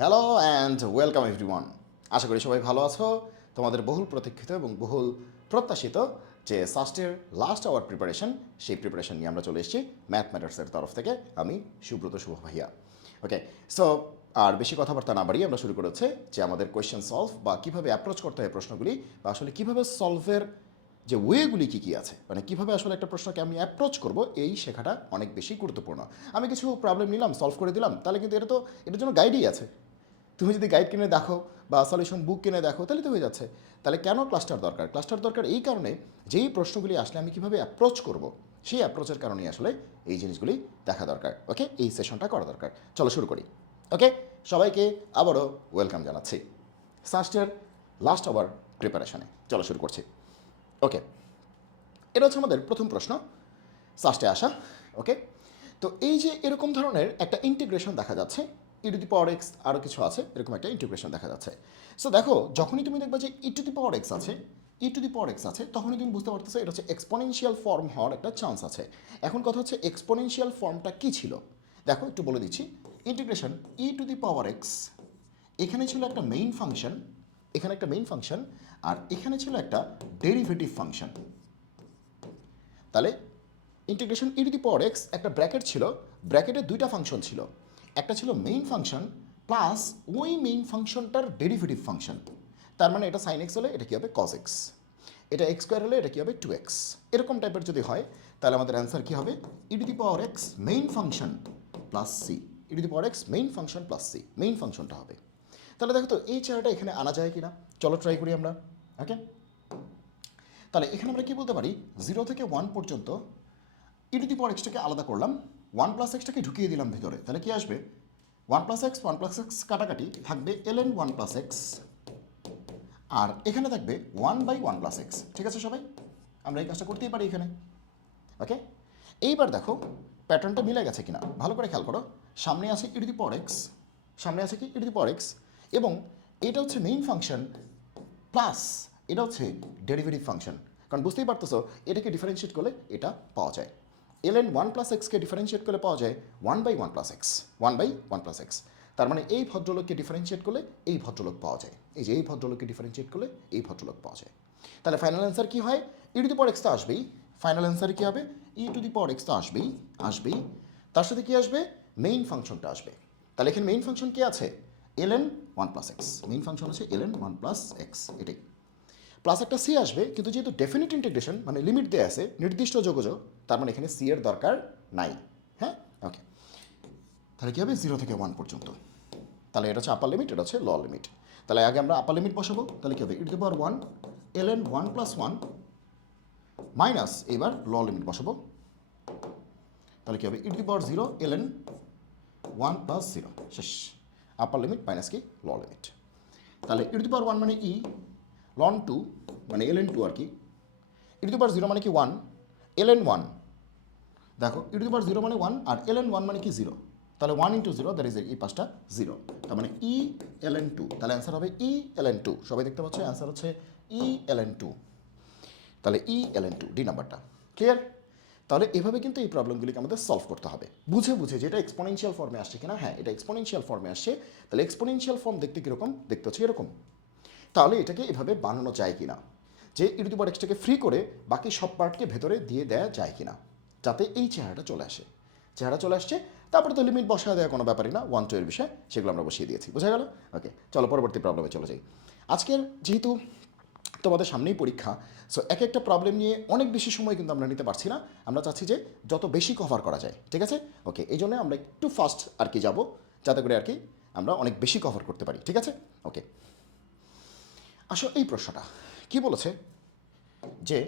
Hello and welcome everyone. আশা করি সবাই ভালো আছো। তোমাদের বহুল প্রতীক্ষিত এবং বহুল প্রত্যাশিত যে সাস্টের লাস্ট আওয়ার প্রিপারেশন, সেই প্রিপারেশন নিয়ে আমরা চলে এসেছি ম্যাথ ম্যাটার্সের তরফ থেকে। আমি সুব্রত শুভ ভাইয়া। ওকে, সো আর বেশি কথাবার্তা না বাড়িয়ে আমরা শুরু করেছে যে আমাদের কোয়েশ্চেন সলভ বা কীভাবে অ্যাপ্রোচ করতে হয় প্রশ্নগুলি, বা আসলে কীভাবে সলভের যে ওয়েগুলি কী কী আছে, মানে কীভাবে আসলে একটা প্রশ্নকে আমি অ্যাপ্রোচ করব, এই শেখাটা অনেক বেশি গুরুত্বপূর্ণ। আমি কিছু প্রবলেম নিলাম, সলভ করে দিলাম, তাহলে কিন্তু এটার জন্য গাইডই আছে। তুমি যদি গাইড কিনে দেখো বা সলিউশন বুক কিনে দেখো তাহলে তো হয়ে যাচ্ছে। তাহলে কেন ক্লাস্টার দরকার? ক্লাস্টার দরকার এই কারণে, যেই প্রশ্নগুলি আসলে আমি কীভাবে অ্যাপ্রোচ করব, সেই অ্যাপ্রোচের কারণেই আসলে এই জিনিসগুলি দেখা দরকার। ওকে, এই সেশনটা করা দরকার। চলো শুরু করি। ওকে, সবাইকে আবারও ওয়েলকাম জানাচ্ছি সাস্টের লাস্ট আওয়ার প্রিপারেশনে। চলো শুরু করছি। ওকে, এটা হচ্ছে আমাদের প্রথম প্রশ্ন সাস্টে আসা। ওকে, তো এই যে এরকম ধরনের একটা ইন্টিগ্রেশন দেখা যাচ্ছে, ই টু দি পাওয়ার এক্স আরও কিছু আছে, এরকম একটা ইন্টিগ্রেশন দেখা যাচ্ছে। সো দেখো, যখনই তুমি দেখবে যে ই টু দি পাওয়ার এক্স আছে, ই টু দি পাওয়ার এক্স আছে, তখনই তুমি বুঝতে পারতেছো এটা হচ্ছে এক্সপোনেনশিয়াল ফর্ম হওয়ার একটা চান্স আছে। এখন কথা হচ্ছে এক্সপোনেনশিয়াল ফর্মটা কী ছিল। দেখো একটু বলে দিচ্ছি। Integration E to the power x, এখানে ছিল একটা মেইন ফাংশন, এখানে একটা মেইন ফাংশন, আর এখানে ছিল একটা ডেরিভেটিভ ফাংশন। তাহলে integration E to the power x একটা ব্র্যাকেট ছিল, ব্র্যাকেটে দুইটা ফাংশন ছিল, একটা ছিল মেইন ফাংশন প্লাস ওই মেইন ফাংশনটার ডেরিভেটিভ ফাংশন। তার মানে এটা সাইন এক্স হলে এটা কী হবে কজ এক্স, এটা এক্স স্কোয়ার হলে এটা কী হবে 2x। এরকম টাইপের যদি হয় তাহলে আমাদের অ্যান্সার কী হবে? E to the power x main function plus C, e to the power x main function plus C, main ফাংশনটা হবে। তাহলে দেখো তো এই চেহারাটা এখানে আনা যায় কি না, চলো ট্রাই করি আমরা। ওকে, তাহলে এখানে আমরা কী বলতে পারি, 0 থেকে 1 পর্যন্ত ই টু দি পাওয়ার এক্সটাকে আলাদা করলাম, 1 প্লাস এক্সটাকে ঢুকিয়ে দিলাম ভিতরে, তাহলে কি আসবে? 1 প্লাস এক্স কাটাকাটি থাকবে ln 1 প্লাস এক্স, আর এখানে থাকবে 1/1 প্লাস এক্স। ঠিক আছে সবাই, আমরা এই কাজটা করতেই পারি এখানে। ওকে, এইবার দেখো প্যাটার্নটা মিলে গেছে কিনা ভালো করে খেয়াল করো। সামনে আছে ই টু দি পাওয়ার এক্স, সামনে আছে কি ই টু দি পাওয়ার এক্স, এবং এটা হচ্ছে মেইন ফাংশন প্লাস এটা হচ্ছে ডেরিভেটিভ ফাংশন। কারণ বুঝতেই পারতেছো এটাকে ডিফারেন্সিয়েট করলে এটা পাওয়া যায়, ln 1 প্লাস এক্সকে ডিফারেন্সিয়েট করলে পাওয়া যায় 1/1 প্লাস এক্স, 1/1 প্লাস এক্স। তার মানে এই ভদ্রলোককে ডিফারেন্সিয়েট করলে এই ভদ্রলোক পাওয়া যায়, এই যে এই ভদ্রলোককে ডিফারেন্সিয়েট করলে এই ভদ্রলোক পাওয়া যায়। তাহলে ফাইনাল অ্যান্সার কী হয়? ই টু দি পাওয়ার এক্স তো আসবেই, ফাইনাল অ্যান্সার কী হবে? E to the power x তো আসবেই, আসবেই, তার সাথে কী আসবে? মেইন ফাংশনটা আসবে। তাহলে এখানে মেইন ফাংশন কী আছে? ln 1 plus x, main function আছে ln 1 প্লাস এক্স, এটাই। প্লাস একটা সি আসবে, কিন্তু যেহেতু ডেফিনিট ইন্টিগ্রেশন মানে লিমিট দেওয়া আছে নির্দিষ্ট যোগযোগ, তার মানে এখানে সি এর দরকার নাই। হ্যাঁ, ওকে, তাহলে কী হবে 0 থেকে 1 পর্যন্ত। তাহলে এটা হচ্ছে আপার লিমিট, এটা হচ্ছে ল লিমিট। তাহলে আগে আমরা আপার লিমিট বসাবো, তাহলে কী হবে? E to the power 1 ln 1 plus 1 minus, এবার ল লিমিট বসাবো, তাহলে কী হবে? E to the power 0 ln 1 plus 0, শেষ। আপার লিমিট মাইনাস কি ল লিমিট। তাহলে ই টু দি পাওয়ার 1 মানে ই, লন 2 মানে ln 2 আর কি, ই টু দি পাওয়ার 0 মানে কি 1, ln 1। দেখো ই টু দি পাওয়ার 0 মানে 1 আর ln 1 মানে কি 0, তাহলে 1 ইন্টু 0 দ্যাট ইজ এই পাঁচটা 0, তার মানে ই ln 2। তাহলে অ্যান্সার হবে ই ln 2। সবাই দেখতে পাচ্ছ অ্যান্সার হচ্ছে ই ln 2। তাহলে ই ln 2 ডি নাম্বারটা ক্লিয়ার। তাহলে এভাবে কিন্তু এই প্রবলেমগুলিকে আমাদের সলভ করতে হবে বুঝে বুঝে, যেটা এক্সপোনেনশিয়াল ফর্মে আসছে কিনা। হ্যাঁ, এটা এক্সপোনেনশিয়াল ফর্মে আসছে, তাহলে এক্সপোনেনশিয়াল ফর্ম দেখতে কীরকম? দেখতে হচ্ছে এরকম। তাহলে এটাকে এভাবে বানানো যায় কিনা, যে ই টু দি পাওয়ার এক্সটাকে ফ্রি করে বাকি সব পার্টকে ভেতরে দিয়ে দেওয়া যায় কিনা, যাতে এই চেহারাটা চলে আসে। চেহারা চলে আসছে, তারপরে তো লিমিট বসায় দেওয়া কোনো ব্যাপারই না, 1 2 এর বিষয় সেগুলো আমরা বসিয়ে দিয়েছি, বোঝা গেল। ওকে, চলো পরবর্তী প্রবলেমে চলে যাই। আজকের যেহেতু তোমাদের সামনেই পরীক্ষা, সো এক একটা প্রবলেম নিয়ে অনেক বেশি সময় কিন্তু আমরা নিতে পারছি না, আমরা চাচ্ছি যে যত বেশি কভার করা যায়। ঠিক আছে, ওকে, এই জন্য আমরা একটু ফাস্ট আর কি যাবো, যাতে করে আর কি আমরা অনেক বেশি কভার করতে পারি। ঠিক আছে, ওকে, আসো এই প্রশ্নটা কি বলেছে, যে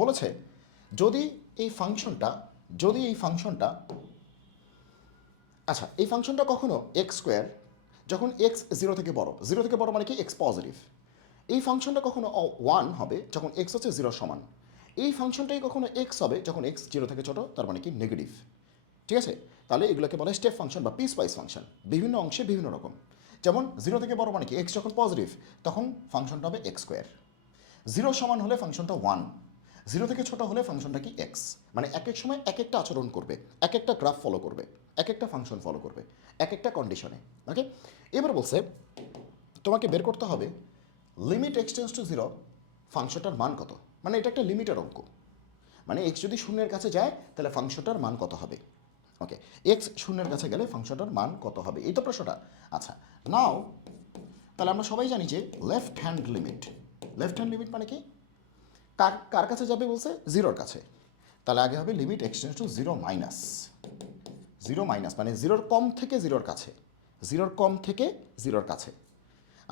বলেছে যদি এই ফাংশনটা, যদি এই ফাংশনটা, আচ্ছা এই ফাংশনটা কখনো এক্স স্কোয়ার, যখন এক্স 0 থেকে বড়, 0 থেকে বড় মানে কি এক্স পজিটিভ, এই ফাংশনটা কখনো 1 হবে যখন এক্স হচ্ছে 0 সমান, এই ফাংশনটাই কখনো এক্স হবে যখন এক্স 0 থেকে ছোটো, তার মানে কি নেগেটিভ। ঠিক আছে, তাহলে এগুলোকে বলে স্টেপ ফাংশন বা পিস ওয়াইজ ফাংশন, বিভিন্ন অংশে বিভিন্ন রকম। যেমন 0 থেকে বড় মানে কি এক্স যখন পজিটিভ, তখন ফাংশনটা হবে এক্স স্কোয়ার, 0 সমান হলে ফাংশনটা 1, জিরো থেকে ছোট হলে ফাংশনটা কি এক্স, মানে এক এক সময় এক একটা আচরণ করবে, এক একটা গ্রাফ ফলো করবে, এক একটা ফাংশন ফলো করবে, এক একটা কন্ডিশনে। ওকে, এবার বলছে তোমাকে বের করতে হবে লিমিট এক্সটেন্স টু জিরো ফাংশনটার মান কত, মানে এটা একটা লিমিটের অঙ্ক, মানে এক্স যদি শূন্যের কাছে যায় তাহলে ফাংশনটার মান কত হবে। ওকে, এক্স শূন্যের কাছে গেলে ফাংশনটার মান কত হবে, এই তো প্রশ্নটা। আচ্ছা, নাও তাহলে আমরা সবাই জানি যে লেফট হ্যান্ড লিমিট মানে কি, কার কার কাছে যাবে বলছে, জিরোর কাছে। তাহলে আগে হবে limit x tends to zero minus মানে জিরোর কম থেকে জিরোর কাছে, জিরোর কম থেকে জিরোর কাছে।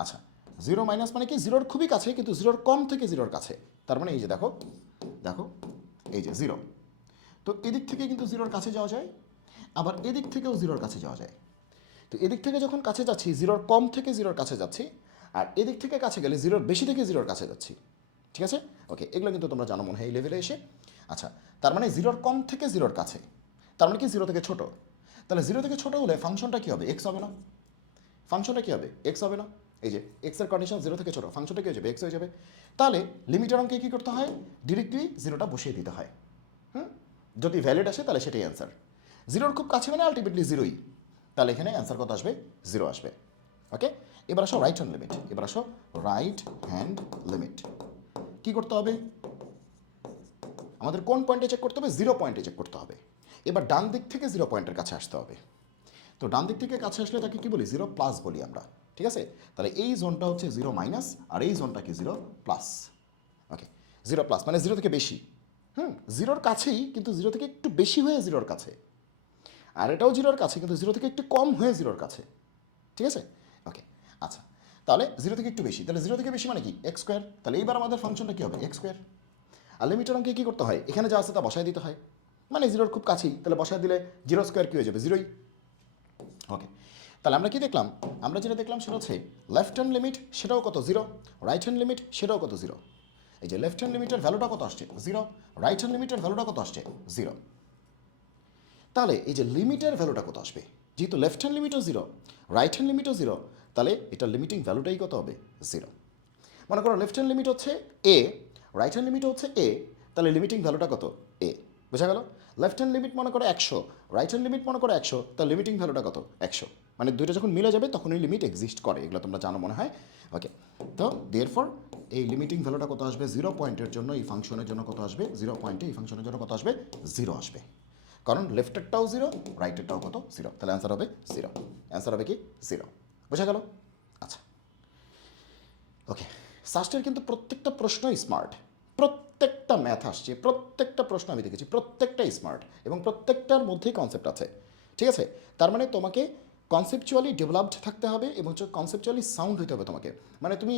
আচ্ছা, জিরো মাইনাস মানে কি, জিরোর খুবই কাছে কিন্তু জিরোর কম থেকে জিরোর কাছে। তার মানে এই যে দেখো দেখো এই যে জিরো, তো এদিক থেকে কিন্তু জিরোর কাছে যাওয়া যায়, আবার এদিক থেকেও জিরোর কাছে যাওয়া যায়। তো এদিক থেকে যখন কাছে যাচ্ছি জিরোর কম থেকে জিরোর কাছে যাচ্ছি, আর এদিক থেকে কাছে গেলে জিরোর বেশি থেকে জিরোর কাছে যাচ্ছি। ঠিক আছে, ওকে, এগুলো কিন্তু তোমরা জানো মনে হয় এই লেভেলে এসে। আচ্ছা, তার মানে জিরোর কম থেকে জিরোর কাছে, তার মানে কি জিরো থেকে ছোট। তাহলে জিরো থেকে ছোট হলে ফাংশনটা কী হবে, এক্স হবে না? ফাংশনটা কী হবে, এক্স হবে না? এই যে এক্সের কন্ডিশন জিরো থেকে ছোট, ফাংশনটা কী হয়ে যাবে, এক্স হয়ে যাবে। তাহলে লিমিটের অঙ্কে কী করতে হয়, ডিরেক্টলি জিরোটা বসিয়ে দিতে হয়। যদি ভ্যালিড আসে তাহলে সেটাই অ্যান্সার। জিরোর খুব কাছে মানে আলটিমেটলি জিরোই, তাহলে এখানে অ্যান্সার কত আসবে, জিরো আসবে। ওকে, এবার আসো রাইট হ্যান্ড লিমিট, এবার আসো রাইট হ্যান্ড লিমিট। কী করতে হবে, আমাদের কোন পয়েন্টে চেক করতে হবে, জিরো পয়েন্টে চেক করতে হবে। এবার ডান দিক থেকে জিরো পয়েন্টের কাছে আসতে হবে। তো ডান দিক থেকে কাছে আসলে তাকে কী বলি, জিরো প্লাস বলি আমরা। ঠিক আছে, তাহলে এই জোনটা হচ্ছে জিরো মাইনাস আর এই জোনটা কি জিরো প্লাস। ওকে, জিরো প্লাস মানে জিরো থেকে বেশি, জিরোর কাছেই কিন্তু জিরো থেকে একটু বেশি হয়ে জিরোর কাছে, আর এটাও জিরোর কাছে কিন্তু জিরো থেকে একটু কম হয়ে জিরোর কাছে। ঠিক আছে, ওকে। আচ্ছা, তাহলে জিরো থেকে একটু বেশি, তাহলে জিরো থেকে বেশি মানে কি এক্স স্কোয়ার, তাহলে এইবার আমাদের ফাংশনটা কী হবে, এক্স স্কোয়ার। আর লিমিটের অঙ্কে কী করতে হয়, এখানে যা আছে তা বসায় দিতে হয়, মানে জিরোর খুব কাছেই, তাহলে বসায় দিলে জিরো স্কোয়ার কী হয়ে যাবে, জিরোই। ওকে, তাহলে আমরা কি দেখলাম, আমরা যেটা দেখলাম সেটা হচ্ছে লেফট হ্যান্ড লিমিট সেটাও কত, জিরো, রাইট হ্যান্ড লিমিট সেটাও কত, জিরো। এই যে লেফট হ্যান্ড লিমিটের ভ্যালুটা কত আসছে, জিরো, রাইট হ্যান্ড লিমিটের ভ্যালুটা কত আসছে, জিরো। তাহলে এই যে লিমিটের ভ্যালুটা কত আসবে, যেহেতু লেফট হ্যান্ড লিমিটও জিরো, রাইট হ্যান্ড লিমিটও জিরো, তাহলে এটা লিমিটিং ভ্যালুটাই কত হবে, জিরো। মনে করো লেফট হ্যান্ড লিমিট হচ্ছে এ, রাইট হ্যান্ড লিমিট হচ্ছে এ, তাহলে লিমিটিং ভ্যালুটা কত, এ। বোঝা গেল, লেফট হ্যান্ড লিমিট মনে করো 100, রাইট হ্যান্ড লিমিট মনে করো 100, তাহলে লিমিটিং ভ্যালুটা কত, 100। মানে দুইটা যখন মিলে যাবে তখনই লিমিট এক্সিস্ট করে, এগুলো তোমরা জানো মনে হয়। ওকে, তো দেয়ারফর এই লিমিটিং ভ্যালুটা কত আসবে, জিরো পয়েন্টের জন্য এই ফাংশনের জন্য কত আসবে, জিরো পয়েন্টে এই ফাংশনের জন্য কত আসবে, জিরো আসবে। কারণ লেফটেরটাও জিরো, রাইটেরটাও কত, জিরো, তাহলে অ্যান্সার হবে জিরো। অ্যান্সার হবে কি, জিরো। বোঝা গেল? আচ্ছা, ওকে, সাস্টের কিন্তু প্রত্যেকটা প্রশ্নই স্মার্ট, প্রত্যেকটা ম্যাথ আসছে, প্রত্যেকটা প্রশ্ন আমি দেখেছি, প্রত্যেকটাই স্মার্ট এবং প্রত্যেকটার মধ্যেই কনসেপ্ট আছে। ঠিক আছে, তার মানে তোমাকে কনসেপচুয়ালি ডেভেলপড থাকতে হবে এবং কনসেপচুয়ালি সাউন্ড হতে হবে তোমাকে। মানে তুমি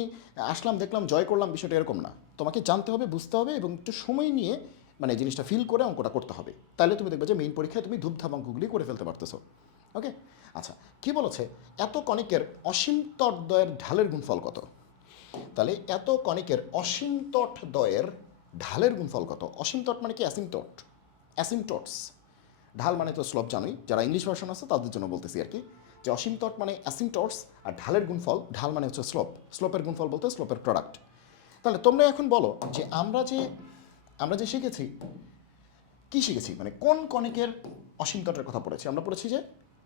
আসলাম দেখলাম জয় করলাম বিষয়টা এরকম না, তোমাকে জানতে হবে, বুঝতে হবে এবং একটু সময় নিয়ে মানে জিনিসটা ফিল করে অঙ্কটা করতে হবে, তাহলে তুমি দেখবে যে মেইন পরীক্ষায় তুমি ধূপধাপ অঙ্কগুলি করে ফেলতে পারতেছো। ওকে, আচ্ছা, কী বলেছে, এত কণিকের অসীম তটদ্বয়ের ঢালের গুণফল কত। তাহলে এত কণিকের অসীম তট দ্বয়ের ঢালের গুণফল কত। অসীম তট মানে কি, অ্যাসিমটট, অ্যাসিমটটস। ঢাল মানে তো স্লোপ, জানোই, যারা ইংলিশ ভার্সন আছে তাদের জন্য বলতেছি আর কি, যে অসীম তট মানে অ্যাসিমটটস আর ঢালের গুণফল, ঢাল মানে হচ্ছে স্লোপ, স্লোপের গুণফল বলতে স্লোপের প্রোডাক্ট। তাহলে তোমরা এখন বলো যে আমরা যে শিখেছি, কি শিখেছি, মানে কোন কণিকের অসীম তটের কথা পড়েছি, আমরা পড়েছি যে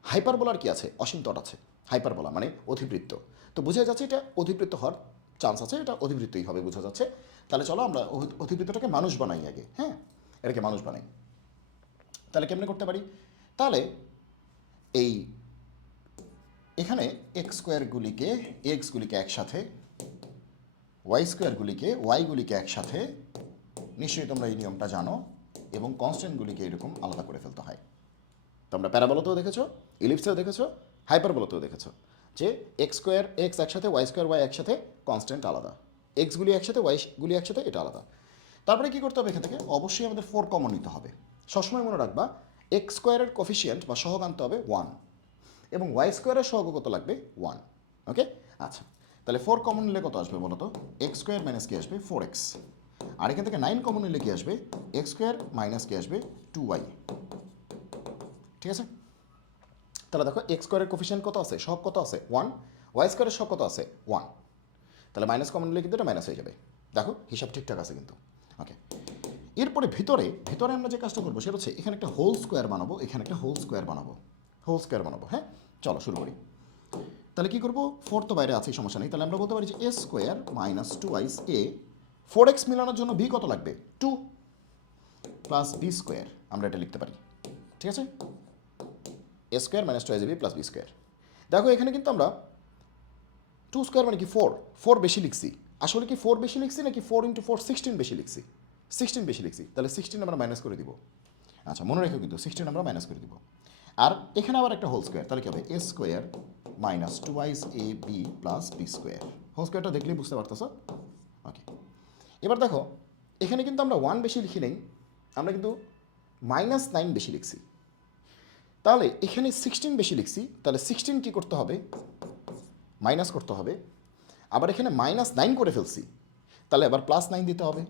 হাইপারবোলার কি আছে, অসীম তট আছে, হাইপারবোলা মানে অধিবৃত্ত। তো বোঝা যাচ্ছে এটা অধিবৃত্ত হওয়ার চান্স আছে, এটা অধিবৃত্তই হবে বোঝা যাচ্ছে। তাহলে চলো আমরা অধিবৃত্তটাকে মানুষ বানাই আগে, হ্যাঁ, এটাকে মানুষ বানাই। তাহলে কেমনে করতে পারি, তাহলে এই এখানে এক্সগুলিকে একসাথে, ওয়াইগুলিকে একসাথে, নিশ্চয়ই তোমরা এই নিয়মটা জানো, এবং কনস্ট্যান্টগুলিকে এরকম আলাদা করে ফেলতে হয়। তোমরা প্যারাবোলাতেও দেখেছো, ইলিপসেও দেখেছো, হাইপারবোলাতেও দেখেছো যে এক্স একসাথে, ওয়াই একসাথে, কনস্ট্যান্ট আলাদা, এক্সগুলি একসাথে, ওয়াইগুলি একসাথে, এটা আলাদা। তারপরে কী করতে হবে, এখান থেকে অবশ্যই আমাদের 4 কমন নিতে হবে। সবসময় মনে রাখবা এক্স স্কোয়ারের কোফিসিয়েন্ট বা সহগ আনতে হবে 1 এবং ওয়াই স্কোয়ারের সহগ কত লাগবে 1। ওকে, আচ্ছা, তাহলে 4 কমন নিলে কত আসবে বলো তো, এক্স স্কোয়ার মাইনাস কি আসবে, 4x। আর এখান থেকে 9 কমন নিলে কি আসবে, এক্স স্কোয়ার মাইনাস কি আসবে, 2y। ঠিক আছে, তাহলে দেখো এক্স স্কোয়ারের কোফিসিয়েন্ট কত আছে, সহগ কত আছে 1, ওয়াই স্কোয়ারের সহগ কত আছে 1, তাহলে মাইনাস কমন নিলে কিন্তু এটা মাইনাস হয়ে যাবে। দেখো হিসাব ঠিকঠাক আছে কিন্তু। ওকে, এরপরে ভিতরে আমরা যে কাজটা করবো সেটা হচ্ছে এখানে একটা হোল স্কোয়ার বানাবো, এখানে একটা হোল স্কোয়ার বানাবো, হ্যাঁ। চলো শুরু করি। তাহলে কী করবো, 4 তো বাইরে আছে, সমস্যা নেই। তাহলে আমরা বলতে পারি যে a square minus 2i a, 4x মিলানোর জন্য বি কত লাগবে, 2 প্লাস বি স্কোয়ার, আমরা এটা লিখতে পারি, ঠিক আছে। A square minus 2i b plus b square. দেখো এখানে কিন্তু আমরা 2 স্কোয়ার মানে কি 4 বেশি লিখছি। আসলে কি 4 বেশি লিখছি নাকি 4 ইন্টু 4 16 বেশি লিখছি? 16 বেশি লিখছি। তাহলে 16 আমরা মাইনাস করে দিব। আচ্ছা মনে রেখো কিন্তু 16 আমরা মাইনাস করে দিব। আর এখানে আবার একটা হোল স্কোয়ার, তাহলে কি হবে, a square minus 2i a b plus b square. Whole স্কোয়ারটা দেখলেই বুঝতে পারতেছো। ওকে, এবার দেখো এখানে কিন্তু আমরা 1 বেশি লিখি নেই, আমরা কিন্তু -9 বেশি লিখছি। তাহলে এখানে 16 বেশি লিখছি, তাহলে 16 কী করতে হবে, মাইনাস করতে হবে। আবার এখানে -9 করে ফেলছি, তাহলে আবার +9 দিতে হবে।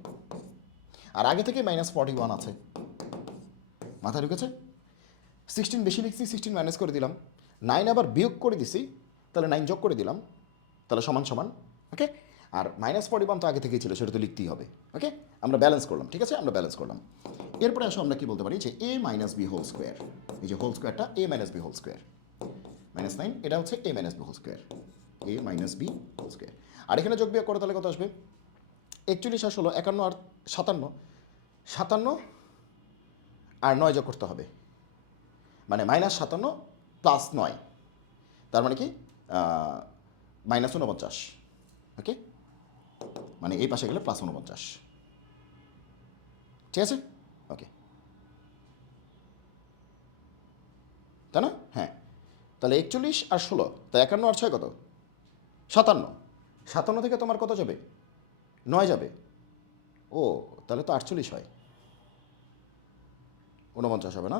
আর আগে থেকে -41 আছে, মাথায় ঢুকেছে। 16 বেশি লিখছি, 16 মাইনাস করে দিলাম, 9 আবার বিয়োগ করে দিছি, তাহলে 9 যোগ করে দিলাম, তাহলে সমান সমান। ওকে, আর -41 তো আগে থেকেই ছিল, সেটা তো লিখতেই হবে। ওকে, আমরা ব্যালেন্স করলাম, ঠিক আছে, আমরা ব্যালেন্স করলাম। এরপরে আসো আমরা কি বলতে পারি যে a minus b whole square, এই যে হোল স্কোয়ারটা a minus b whole square, -9 এটা হচ্ছে a minus b whole square, a minus b whole square. আর এখানে যোগ বিয়োগ করে তাহলে কত আসবে, 41 আর 16, 51 আর 57, 57 আর 9 যোগ করতে হবে, মানে -57 প্লাস 9, তার মানে কি -49। ওকে, মানে এই পাশে গেলে +49, ঠিক আছে। ওকে, তাই না, হ্যাঁ। তাহলে 41 আর 16, তাই 51 আর 6 কত, 57, 57 থেকে তোমার কত যাবে, 9 যাবে। ও তাহলে তো 48 হয়, 49 হবে না,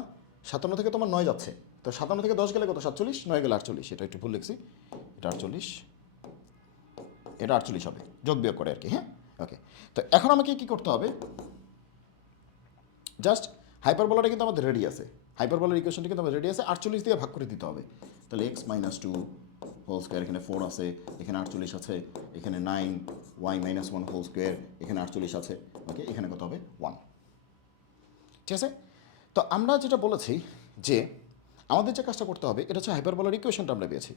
57 থেকে তোমার 9 যাচ্ছে, তো 57 থেকে 10 গেলে কত, 47, 9 গেলে 48, এটা একটু ভুল লিখছি, এটা 48, এটা 48 হবে, যোগ বিয়োগ করে আর কি, হ্যাঁ। ওকে, তো এখন আমাকে কী করতে হবে, জাস্ট হাইপারবোলাটা কিন্তু আমাদের রেডি আছে, হাইপারবোলার ইকুয়েশনটা কিন্তু আমাদের রেডি আছে, 48 দিয়ে ভাগ করে দিতে হবে। তাহলে এক্স মাইনাস 2 হোল স্কোয়ার, এখানে 4 আছে, এখানে 48 আছে, এখানে 9 ওয়াই মাইনাস 1 হোল স্কোয়ার, এখানে 48 আছে। ওকে, এখানে কত হবে, 1, ঠিক আছে। তো আমরা যেটা বলেছি যে আমাদের যে কাজটা করতে হবে, এটা হচ্ছে হাইপারবোলার ইকুয়েশনটা আমরা পেয়েছি,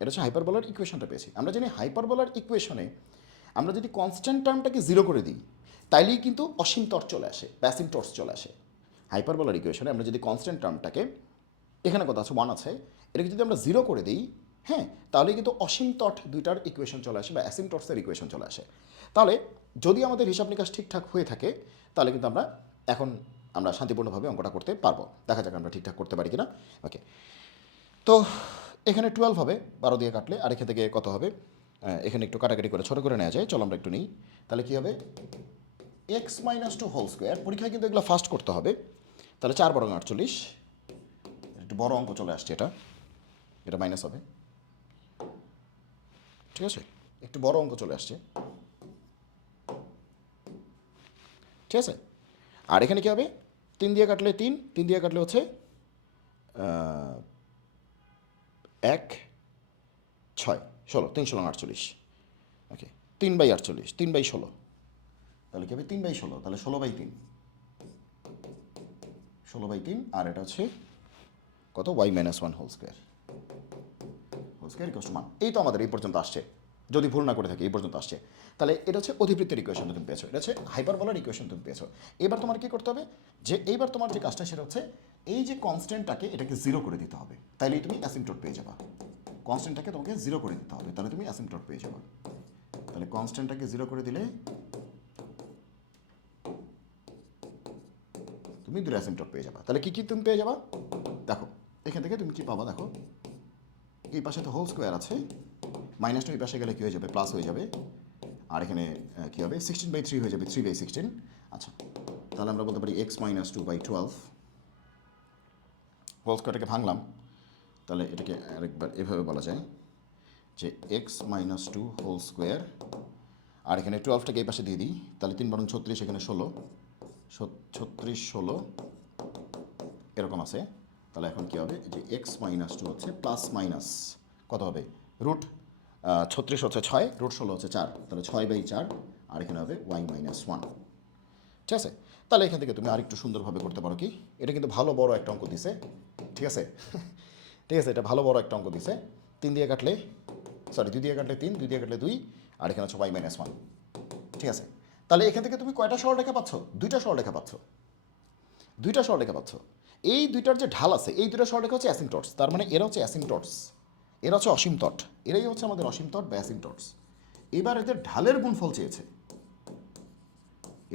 এটা হচ্ছে হাইপারবোলার ইকুয়েশনটা পেয়েছি। আমরা জানি হাইপারবোলার ইকুয়েশনে আমরা যদি কনস্ট্যান্ট টার্মটাকে 0 করে দিই, তাইলেই কিন্তু অসীম তর চলে আসে, প্যাসিভ টর্স চলে আসে। হাইপারবোলার ইকুয়েশনে আমরা যদি কনস্ট্যান্ট টার্মটাকে, এখানে কত আছে, 1 আছে, এটাকে যদি আমরা 0 করে দিই, হ্যাঁ, তাহলে কিন্তু অসীম তট দুইটার ইকুয়েশন চলে আসে বা অ্যাসিমটটসের ইকুয়েশন চলে আসে। তাহলে যদি আমাদের হিসাব নিকাশ ঠিকঠাক হয়ে থাকে, তাহলে কিন্তু আমরা শান্তিপূর্ণভাবে অঙ্কটা করতে পারবো। দেখা যাক আমরা ঠিকঠাক করতে পারি কিনা। ওকে, তো এখানে 12 হবে 12 দিয়ে কাটলে, আর এখান থেকে কত হবে, এখানে একটু কাটাকাটি করে ছোটো করে নেওয়া যায়, চলো আমরা একটু নিই। তাহলে কী হবে, এক্স মাইনাস 2 হোল স্কোয়ার, পরীক্ষায় কিন্তু এগুলো ফার্স্ট করতে হবে। তাহলে 4 বরং 48, একটু বড় অঙ্ক চলে আসছে, এটা মাইনাস হবে, ঠিক আছে, একটু বড় অঙ্ক চলে আসছে, ঠিক আছে। আর এখানে কী হবে, 3 দিয়ে কাটলে 3, 3 দিয়ে কাটলে হচ্ছে 1 6 16, 3 16 48। ওকে, 3/48, 3/16, তাহলে কী হবে, 3/16, তাহলে 16/3, 16/3, আর এটা হচ্ছে কত, y minus 1 whole square equal to 1। এই তো আমাদের এই পর্যন্ত আসছে, যদি ভুল না করে থাকি এই পর্যন্ত আসছে। তাহলে এটা হচ্ছে অধিবৃত্তের ইকুয়েশন তুমি পেয়েছো, এটা হচ্ছে হাইপারবোলার ইকুয়েশন তুমি পেয়েছো। এবার তোমার কী করতে হবে, যে এইবার তোমার যে কাজটা সেটা হচ্ছে এই যে কনস্ট্যান্টটাকে এটাকে 0 করে দিতে হবে, তাইলেই তুমি অ্যাসিমটট পেয়ে যাবা। কনস্ট্যান্টটাকে তোমাকে 0 করে দিতে হবে, তাহলে তুমি অ্যাসিমটট পেয়ে যাবা। তাহলে কনস্ট্যান্টটাকে 0 করে দিলে তুমি দুটো অ্যাসিমটট পেয়ে যাবা। তাহলে কী কী তুমি পেয়ে যাবা, দেখো এখান থেকে তুমি কী পাবা, দেখো এই পাশে তো হোল স্কোয়ার আছে, মাইনাসটা এই পাশে গেলে কী হয়ে যাবে, প্লাস হয়ে যাবে, আর এখানে কী হবে, 16/3 হয়ে যাবে, 3/16। আচ্ছা, তাহলে আমরা বলতে পারি এক্স মাইনাস 2/12, হোল স্কোয়ারটাকে ভাঙলাম, তাহলে এটাকে আরেকবার এভাবে বলা যায় যে এক্স মাইনাস 2 হোল স্কোয়ার, আর এখানে 12টাকে এই পাশে দিয়ে দিই, তাহলে 3 বারং 36, এখানে 16, 36 16 এরকম আছে। তাহলে এখন কী হবে, যে এক্স মাইনাস 2 হচ্ছে প্লাস মাইনাস কত হবে, রুট 36 হচ্ছে 6, রুট 16 হচ্ছে 4, তাহলে 6/4, আর এখানে হবে ওয়াই মাইনাস 1, ঠিক আছে। তাহলে এখান থেকে তুমি আরেকটু সুন্দরভাবে করতে পারো কি, এটা কিন্তু ভালো বড় একটা অঙ্ক দিছে, ঠিক আছে ঠিক আছে, এটা ভালো বড় একটা অঙ্ক দিছে। 3 দিয়ে কাটলে, সরি 2 দিয়ে কাটলে 3, 2 দিয়ে কাটলে 2, আর এখানে হচ্ছে y মাইনাস 1, ঠিক আছে। তাহলে এখান থেকে তুমি কয়টা সরলরেখা পাচ্ছ? 2টা সরলরেখা পাচ্ছ, 2টা সরলরেখা পাচ্ছ। এই দুইটার যে ঢাল আছে, এই দুইটা সরলরেখা হচ্ছে অ্যাসিম্পটস, তার মানে এরা হচ্ছে অ্যাসিম্পটস, এরা হচ্ছে অসীম তট, এরাই হচ্ছে আমাদের অসীম তট বা অ্যাসিম্পটস। এবার এদের ঢালের গুণফল চেয়েছে,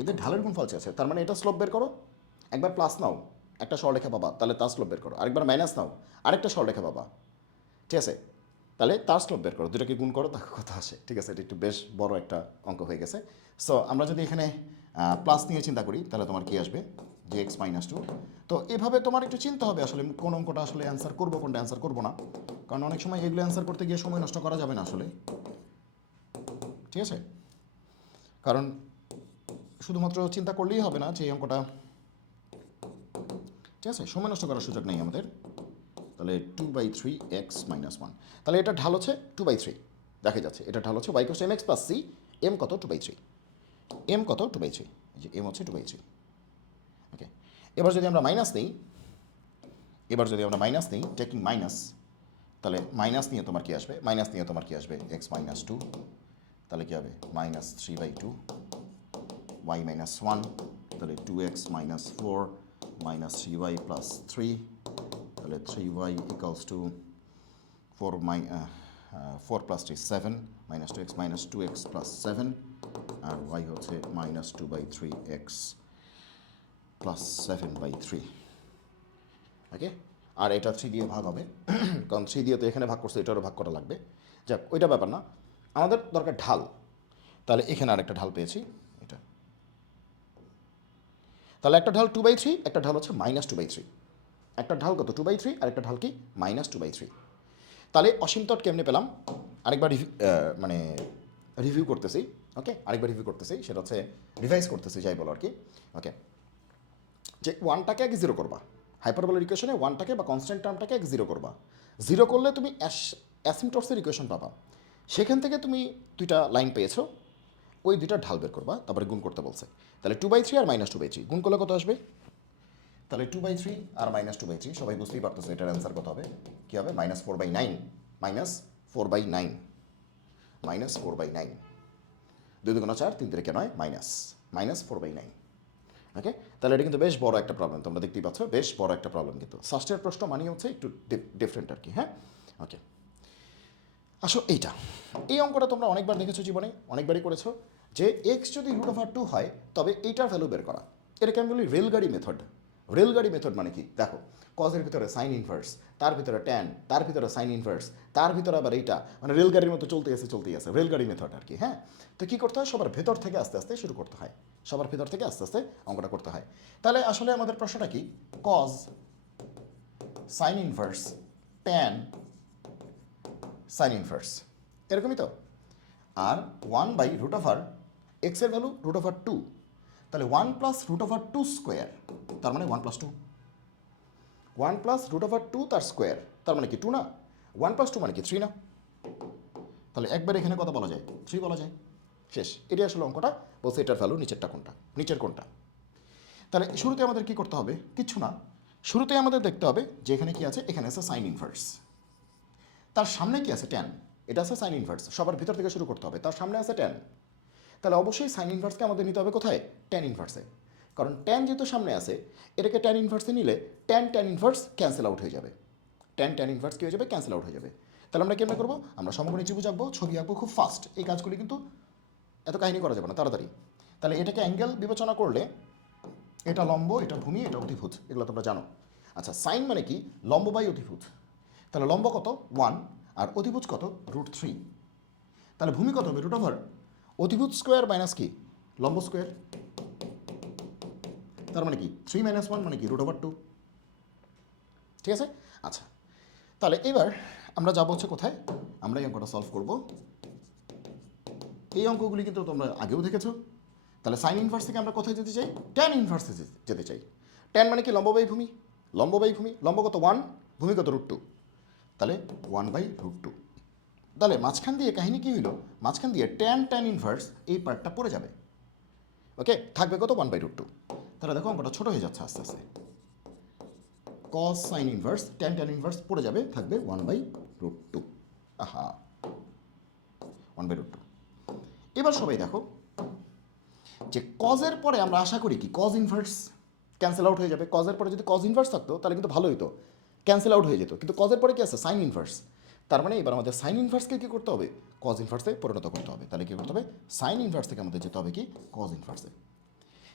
এদের ঢালের গুণফল চেয়েছে, তার মানে এটা স্লোপ বের করো, একবার প্লাস নাও একটা সরলরেখা পাবা, তাহলে তার স্লোপ বের করো, আরেকবার মাইনাস নাও আরেকটা সরলরেখা পাবা, ঠিক আছে। তাহলে তার স্লোপ বের করো, দুটাকে গুণ করো, তাকে কথা আসে, ঠিক আছে। এটা একটু বেশ বড় একটা অঙ্ক হয়ে গেছে। সো আমরা যদি এখানে প্লাস নিয়ে চিন্তা করি, তাহলে তোমার কি আসবে, যে এক্স মাইনাস 2। তো এভাবে তোমার একটু চিন্তা হবে আসলে কোন অঙ্কটা আসলে অ্যান্সার করবো, কোনটা অ্যান্সার করবো না, কারণ অনেক সময় এগুলো অ্যান্সার করতে গিয়ে সময় নষ্ট করা যাবে না আসলে, ঠিক আছে। কারণ শুধুমাত্র চিন্তা করলেই হবে না যে এই অঙ্কটা, ঠিক আছে, সময় নষ্ট করার সুযোগ নেই আমাদের। তাহলে 2/3 এক্স মাইনাস 1, তাহলে এটা ঢাল হচ্ছে 2/3, দেখা যাচ্ছে এটা ঢাল হচ্ছে y কোস m x plus c, m কত 2/3, এম কত 2/3, এই যে এম হচ্ছে 2/3, ওকে। এবার যদি আমরা মাইনাস নিই, এবার যদি আমরা মাইনাস নিই, টেকিং মাইনাস, তাহলে মাইনাস নিয়ে তোমার কি আসবে, মাইনাস নিয়ে তোমার কি আসবে, এক্স মাইনাস 2, তাহলে কি হবে মাইনাস 3/2, y মাইনাস 1, তাহলে 2x minus 4 minus 3y plus 3, তাহলে 3y equals to 4 plus 3 7, minus 2x minus 2x plus 7, আর y হচ্ছে মাইনাস 2/3x প্লাস 7/3, ওকে। আর এটা 3 দিয়ে ভাগ হবে, কারণ 3 দিয়ে তো এখানে ভাগ করছে, এটারও ভাগ করা লাগবে, যাক ওইটা ব্যাপার না, আমাদের দরকার ঢাল। তাহলে এখানে আরেকটা ঢাল পেয়েছি, এটা, তাহলে একটা ঢাল 2/3, একটা ঢাল হচ্ছে মাইনাস 2/3, একটা ঢাল কত 2/3, আর একটা ঢাল কি মাইনাস 2/3। তাহলে অসীম তট কেমনে পেলাম, আরেকবার মানে রিভিউ করতেছি, ওকে, আরেকবার রিভিউ করতেছি, সেটা হচ্ছে রিভাইজ করতেছি যাই বলো আর কি, ওকে। যে ওয়ানটাকে আগে জিরো করবা, হাইপারবোলার ইকুয়েশনে ওয়ানটাকে বা কনস্ট্যান্ট টার্মটাকে আগে জিরো করবা, জিরো করলে তুমি অ্যাসিম্পটসের ইকুয়েশন পাবা, সেখান থেকে তুমি দুইটা লাইন পেয়েছো, ওই দুইটা ঢাল বের করবা, তারপরে গুণ করতে বলছে। তাহলে 2/3 আর মাইনাস 2/3 গুণ করলে কত আসবে, তাহলে 2/3 আর মাইনাস 2/3 সবাই বুঝতেই পারতেছে এটার অ্যান্সার কত হবে, কী হবে, minus 4/9, minus 4/9, minus 4/9, 2 2 4, 3 3 9, minus minus 4/9, ওকে। তাহলে এটা কিন্তু বেশ বড় একটা প্রবলেম, তোমরা দেখতেই পাচ্ছ বেশ বড় একটা প্রবলেম, কিন্তু ষষ্ঠের প্রশ্ন মানিয়ে হচ্ছে একটু ডিফারেন্ট আর কি, হ্যাঁ, ওকে। আসো এইটা, এই অঙ্কটা তোমরা অনেকবার দেখেছো জীবনে, অনেকবারই করেছো, যে এক্স যদি √2 হয় তবে এইটার ভ্যালু বের করা, এটাকে আমি বলি রেলগাড়ি মেথড। রেলগাড়ি মেথড মানে কি, দেখো কজের ভিতরে সাইন ইনভার্স, তার ভিতরে ট্যান, তার ভিতরে সাইন ইনভার্স, তার ভিতরে আবার এইটা, মানে রেলগাড়ির মতো চলতেই আছে, রেলগাড়ি মেথড আর কি, হ্যাঁ। তো কী করতে হয়, সবার ভেতর থেকে আস্তে আস্তে শুরু করতে হয়, সবার ভেতর থেকে আস্তে আস্তে অঙ্কটা করতে হয়। তাহলে আসলে আমাদের প্রশ্নটা কি, cause sign inverse tan sign inverse, এরকমই তো। আর 1/√, এক্সের ভ্যালু √2, তাহলে 1 প্লাস √2 স্কোয়ার, তার মানে 1 প্লাস 2, 1 প্লাস √2 তার স্কোয়ার, তার মানে কি 2 না, 1 প্লাস 2 মানে কি 3 না, তাহলে একবার এখানে কথা বলা যায় 3 বলা যায়, শেষ। এটাই আসলে অঙ্কটা বলছে, এটার ভ্যালু নিচেরটা কোনটা, নিচের কোনটা। তাহলে শুরুতে আমাদের কি করতে হবে, কিচ্ছু না, শুরুতে আমাদের দেখতে হবে যে এখানে কি আছে, এখানে আছে সাইন ইনভার্স, তার সামনে কি আছে ট্যান, এটা আছে সাইন ইনভার্স, সবার ভিতর থেকে শুরু করতে হবে, তার সামনে আছে ট্যান, তাহলে অবশ্যই সাইন ইনভার্সকে আমাদের নিতে হবে কোথায়, ট্যান ইনভার্সে, কারণ ট্যান যেহেতু সামনে আছে, এটাকে ট্যান ইনভার্সে নিলে ট্যান ইনভার্স ক্যান্সেল আউট হয়ে যাবে, ট্যান ইনভার্স কী হয়ে যাবে, ক্যান্সেল আউট হয়ে যাবে। তাহলে আমরা কেমন করবো, আমরা সমকোণী ত্রিভুজ আঁকবো, ছবি আঁকবো খুব ফাস্ট, এই কাজগুলি কিন্তু এত কাহিনী করা যাবে না, তাড়াতাড়ি। তাহলে এটাকে অ্যাঙ্গেল বিবেচনা করলে, এটা লম্ব, এটা ভূমি, এটা অতিভুজ, এগুলো তোমরা জানো। আচ্ছা, সাইন মানে কি, লম্ব বাই অতিভুজ, তাহলে লম্ব কত 1, আর অতিভুজ কত √3, তাহলে ভূমি কত হবে √, অতিভুজ স্কোয়ার মাইনাস কি লম্ব স্কোয়ার, তার মানে কি 3 - 1 মানে কি √2, ঠিক আছে। আচ্ছা, তাহলে এবার আমরা যাবো হচ্ছে কোথায়, আমরা এই অঙ্কটা সলভ করব, এই অঙ্কগুলি কিন্তু তোমরা আগেও দেখেছো। তাহলে সাইন ইনভার্স থেকে আমরা কোথায় যেতে চাই, ট্যান ইনভার্সে যেতে চাই। ট্যান মানে কি লম্ব বাই ভূমি, লম্ব বাই ভূমি, লম্ব কত 1, ভূমি কত √2, তাহলে 1/√2, তাহলে মাঝখান দিয়ে কাহিনী কী হইল, মাঝখান দিয়ে ট্যান ইনভার্স এই পার্টটা পড়ে যাবে, ওকে, থাকবে কত 1/√2, তাহলে দেখো অঙ্কটা ছোট হয়ে যাচ্ছে আস্তে আস্তে। কস সাইন ইনভার্স ট্যান ইনভার্স পড়ে যাবে, থাকবে 1/√2। আহা, 1/√2। এবার সবাই দেখো যে কজের পরে আমরা আশা করি কি কজ ইনভার্স ক্যান্সেল আউট হয়ে যাবে। কজের পরে যদি কজ ইনভার্স থাকতো তাহলে কিন্তু ভালো হতো, ক্যান্সেল আউট হয়ে যেত। কিন্তু কজের পরে কি আছে? Sign inverse. তার মানে এবার আমাদের সাইন ইনভার্সকে কী করতে হবে? কজ ইনভার্সে পরিণত করতে হবে। তাহলে কী করতে হবে? সাইন ইনভার্স থেকে আমাদের যেতে হবে কি কজ ইনভার্সে।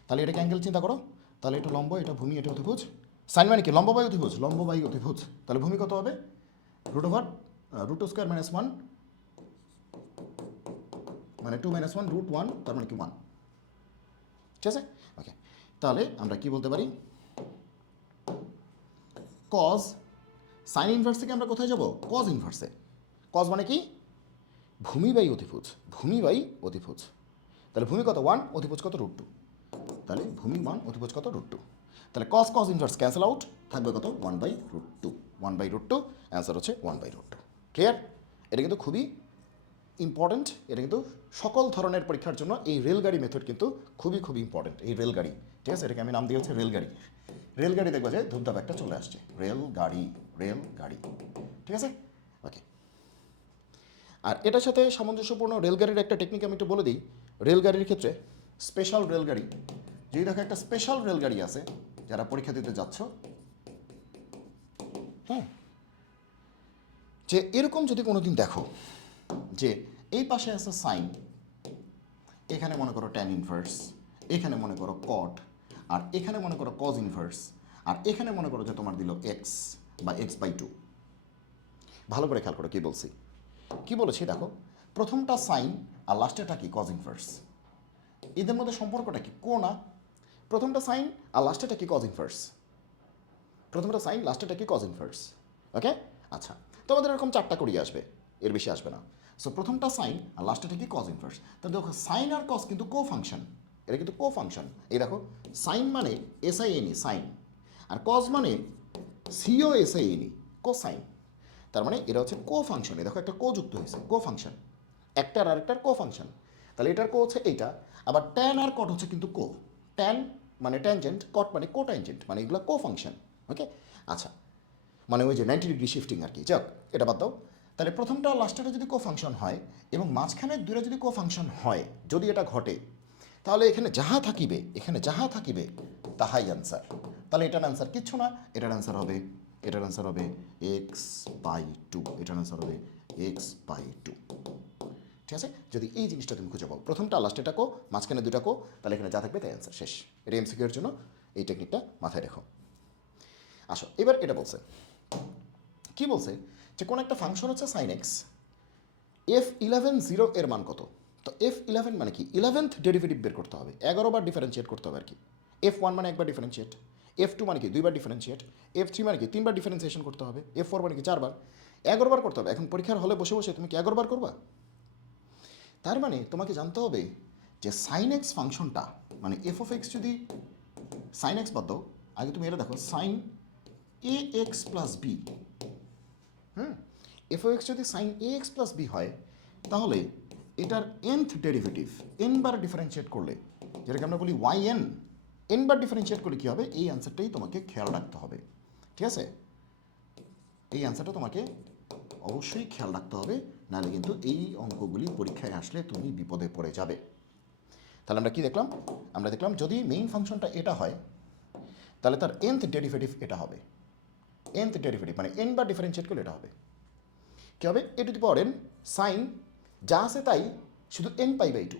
তাহলে এটাকে অ্যাঙ্গেল চিন্তা করো, তাহলে এটা লম্ব, এটা ভূমি, এটা অতিভুজ। সাইন মানে কি? লম্ব বাই অতিভুজ, লম্ব বাই অতিভুজ। তাহলে ভূমি কত হবে? √2² - 1 মানে 2 - 1 √1, তার মানে কি 1। ঠিক আছে, ওকে। তাহলে আমরা কি বলতে পারি? কজ সাইন ইনভার্স থেকে আমরা কোথায় যাব? কজ ইনভার্সে। কজ মানে কি? ভূমি বাই অতিভুজ, ভূমি বাই অতিভুজ। তাহলে ভূমি কত? 1, অতিভুজ কত? √2। তাহলে ভূমি 1, অতিভুজ কত? √2। তাহলে কজ ইনভার্স ক্যান্সেল আউট, থাকবে কত? 1/√2। 1/√2, অ্যান্সার হচ্ছে 1/√2। ক্লিয়ার? এটা কিন্তু খুবই ইম্পর্টেন্ট। এটা কিন্তু সকল ধরনের পরীক্ষার জন্য এই রেলগাড়ি মেথড কিন্তু খুবই খুবই ইম্পর্টেন্ট। এই রেলগাড়ি, ঠিক আছে, এটাকে আমি নাম দিয়েছি রেলগাড়ি। রেলগাড়ি দেখবো যে ধূপধাপ একটা চলে আসছে, রেলগাড়ি, রেলগাড়ি। ঠিক আছে, ওকে। আর এটার সাথে সামঞ্জস্যপূর্ণ রেলগাড়ির একটা টেকনিক আমি একটু বলে দিই। রেলগাড়ির ক্ষেত্রে স্পেশাল রেলগাড়ি, যদি দেখো একটা স্পেশাল রেলগাড়ি আছে, যারা পরীক্ষা দিতে যাচ্ছ, হ্যাঁ, যে এরকম যদি কোনো দিন দেখো যে এই পাশে আছে সাইন, এখানে মনে করো ট্যান ইনভার্স, এখানে মনে করো কট, আর এখানে মনে করো কজ ইনভার্স, আর এখানে মনে করো যে তোমার দিল এক্স বা x/2। ভালো করে খেয়াল করো কি বলছি। কি বলেছি দেখো, প্রথমটা সাইন আর লাস্টেরটা কি কজ ইনভার্স। এদের মধ্যে সম্পর্কটা কি? না, প্রথমটা সাইন আর লাস্টেরটা কি কজ ইনভার্স। প্রথমটা সাইন, লাস্টেরটা কি কজ ইনভার্স। ওকে, আচ্ছা, তোমাদের এরকম 4টা করিয়ে আসবে, এর বেশি আসবে না। সো প্রথমটা সাইন আর লাস্টেরটা কি কজ ইনভার্স। তো দেখো সাইন আর কজ কিন্তু কো ফাংশন, এটা কিন্তু কো ফাংশন। এই দেখো সাইন মানে SINE সাইন, আর কজ মানে COSINE কোসাইন। তার মানে এটা হচ্ছে কো ফাংশন। এই দেখো একটা কো যুক্ত হয়েছে, কো ফাংশন, একটার আর একটার কো ফাংশন। তাহলে এটার কো হচ্ছে এইটা। আবার ট্যান আর কট হচ্ছে কিন্তু কো। ট্যান মানে ট্যানজেন্ট, কট মানে কো ট্যানজেন্ট, মানে এগুলো কো ফাংশন। ওকে, আচ্ছা, মানে ওই যে 90° শিফটিং আর কি। যাক, এটা বাদ দাও। তাহলে প্রথমটা লাস্টেরটা যদি কো ফাংশন হয় এবং মাঝখানের দুটো যদি কো ফাংশন হয়, যদি এটা ঘটে, তাহলে এখানে যাহা থাকিবে, এখানে যাহা থাকিবে তাহাই অ্যান্সার। তাহলে এটার অ্যান্সার কিচ্ছু না, এটার অ্যান্সার হবে, এটার অ্যান্সার হবে x/2, এটার অ্যান্সার হবে x/2। ঠিক আছে, যদি এই জিনিসটা তুমি খুঁজে পাও, প্রথমটা লাস্টেরটা কো, মাঝখানে দুটা কো, তাহলে এখানে যা থাকবে তাই অ্যান্সার শেষ। এটা MCQ এর জন্য এই টেকনিকটা মাথায় রেখো। আসো, এবার এটা বলছে কি বলছে যে কোন একটা ফাংশন হচ্ছে sin x, f11 এর মান কত। তো f11 মানে কি? 11th ডেরিভেটিভ বের করতে হবে, 11 বার ডিফারেন্সিয়েট করতে হবে আর কি। f1 মানে একবার ডিফারেন্সিয়েট, f2 মানে কি 2বার ডিফারেন্সিয়েট, f3 মানে কি 3বার ডিফারেন্সিয়েশন করতে হবে, f4 মানে কি 4বার, 11 বার করতে হবে। এখন পরীক্ষার হলে বসে বসে তুমি কি 11 বার করবা? তার মানে তোমাকে জানতে হবে যে sin x ফাংশনটা, মানে f of x যদি sin x বাদ দাও, আগে তুমি এটা দেখো sin ax plus b, f ও এক্স যদি sine a x plus b হয়, তাহলে এটার nth ডেরিভেটিভ n বার ডিফারেন্সিয়েট করলে, যেটাকে আমরা বলি yn, n বার ডিফারেন্সিয়েট করলে কী হবে, এই অ্যান্সারটাই তোমাকে খেয়াল রাখতে হবে। ঠিক আছে, এই অ্যান্সারটা তোমাকে অবশ্যই খেয়াল রাখতে হবে, নাহলে কিন্তু এই অঙ্কগুলি পরীক্ষায় আসলে তুমি বিপদে পড়ে যাবে। তাহলে আমরা কি দেখলাম? আমরা দেখলাম যদি মেইন ফাংশনটা এটা হয়, তাহলে তার nth ডেরিভেটিভ এটা হবে। nth ডেরিভেটিভ মানে n বার ডিফারেন্সিয়েট করলে এটা হবে কী হবে? a⁴n সাইন যা আছে তাই, শুধু n π/2।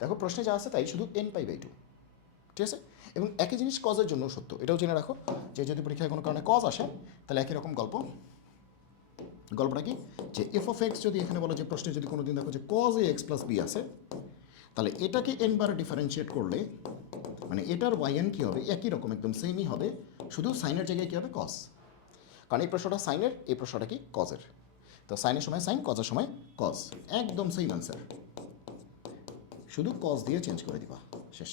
দেখো প্রশ্নে যা আছে তাই শুধু n π/2। ঠিক আছে, এবং একই জিনিস কজের জন্য সত্য, এটাও জেনে রাখো যে যদি পরীক্ষায় কোনো কারণে কজ আসে, তাহলে একই রকম গল্পটা কি, যে এফ অফ এক্স যদি এখানে বলো যে প্রশ্নে যদি কোনো দিন দেখো যে cos a x plus b আছে, তাহলে এটাকে n বার ডিফারেন্সিয়েট করলে মানে এটার yn কী হবে, একই রকম একদম সেমই হবে, শুধু সাইনের জায়গায় কী হবে, কজ। কারণ এই প্রশ্নটা সাইনের, এই প্রশ্নটা কি কজের। তো সাইনের সময় সাইন, কজের সময় কজ, একদম সেম অ্যান্সার, শুধু কজ দিয়ে চেঞ্জ করে দিবা, শেষ।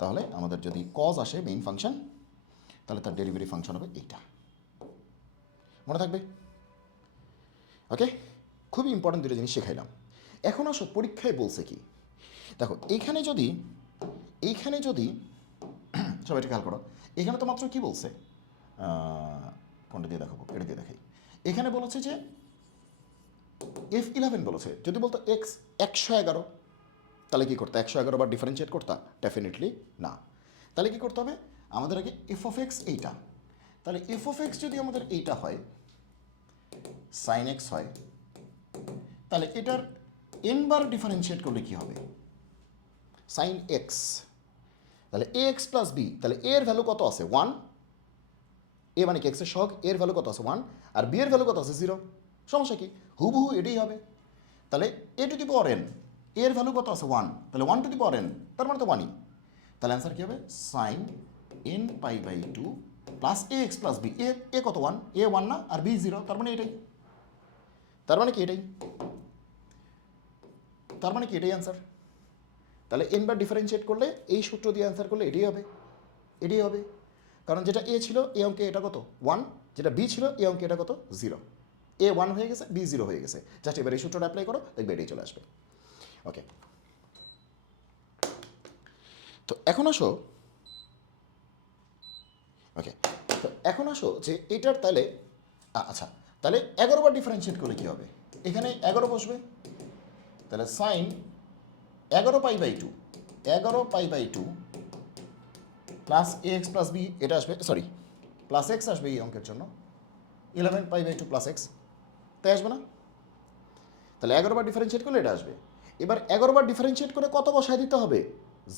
তাহলে আমাদের যদি কজ আসে মেইন ফাংশন, তাহলে তার ডেরিভেটিভ ফাংশন হবে এইটা, মনে থাকবে। ওকে, খুবই ইম্পর্টেন্ট দুটো জিনিস শেখাইলাম। এখন আসো পরীক্ষায় বলছে কি, দেখো এইখানে যদি সবাই এটা খেয়াল করো, এখানে তো মাত্র কি বলছে, কোনটা দিয়ে দেখাবো, এটা দিয়ে দেখাই। এখানে বলেছে যে F11 বলেছে, যদি বলতো এক্স 111, তাহলে কী করতে, 111 বার ডিফারেন্সিয়েট করতা? ডেফিনেটলি না। তাহলে কী করতে হবে, আমাদের আগে এফ অফ এক্স এইটা, তাহলে এফ অফ এক্স যদি আমাদের এইটা হয়, সাইন এক্স হয়, তাহলে এটার এন বার ডিফারেন্সিয়েট করলে কী হবে, সাইন এক্স, তাহলে এ এক্স প্লাস বি, তাহলে এ এর ভ্যালু কত আছে 1, এ মানে কি এক্সের সহগ, এর ভ্যালু কত আছে 1, আর বি এর ভ্যালু কত আছে 0, সমস্যা কি, হুবহু এটাই হবে। তাহলে এ টু দি পাওয়ার এন, এর ভ্যালু কত আছে 1, তাহলে 1 টু দি পাওয়ার এন, তার মানে তো 1ই, তাহলে অ্যান্সার কী হবে, sine n pi by 2 plus a x plus b, a কত 1, এ 1 না, আর বি 0, তার মানে এটাই, তার মানে কি এটাই, তার মানে কি এটাই অ্যান্সার। তাহলে এন বার ডিফারেন্সিয়েট করলে এই সূত্র দিয়ে অ্যান্সার করলে এটাই হবে, এটাই হবে, কারণ যেটা এ ছিল এ অঙ্কে এটা কত 1, যেটা বি ছিল এ অঙ্কে এটা কত 0, এ 1 হয়ে গেছে, বি 0 হয়ে গেছে, জাস্ট এবার এই সূত্রটা অ্যাপ্লাই করো, দেখবে এটাই চলে আসবে। ওকে, তো এখন আসো, ওকে, তো এখন আসো যে এটার তাহলে আচ্ছা, তাহলে 11 বার ডিফারেন্সিয়েট করলে কী হবে, এখানে 11 বসবে, তাহলে sine 11 pi by 2, 11 pi by 2 plus a x plus b, এটা আসবে, সরি প্লাস এক্স আসবে এই অঙ্কের জন্য, 11 পাই বাই 2 প্লাস এক্স, তাই আসবে না? তাহলে 11 বার ডিফারেন্সিয়েট করলে এটা আসবে। এবার 11 বার ডিফারেন্সিয়েট করে কত বসায় দিতে হবে,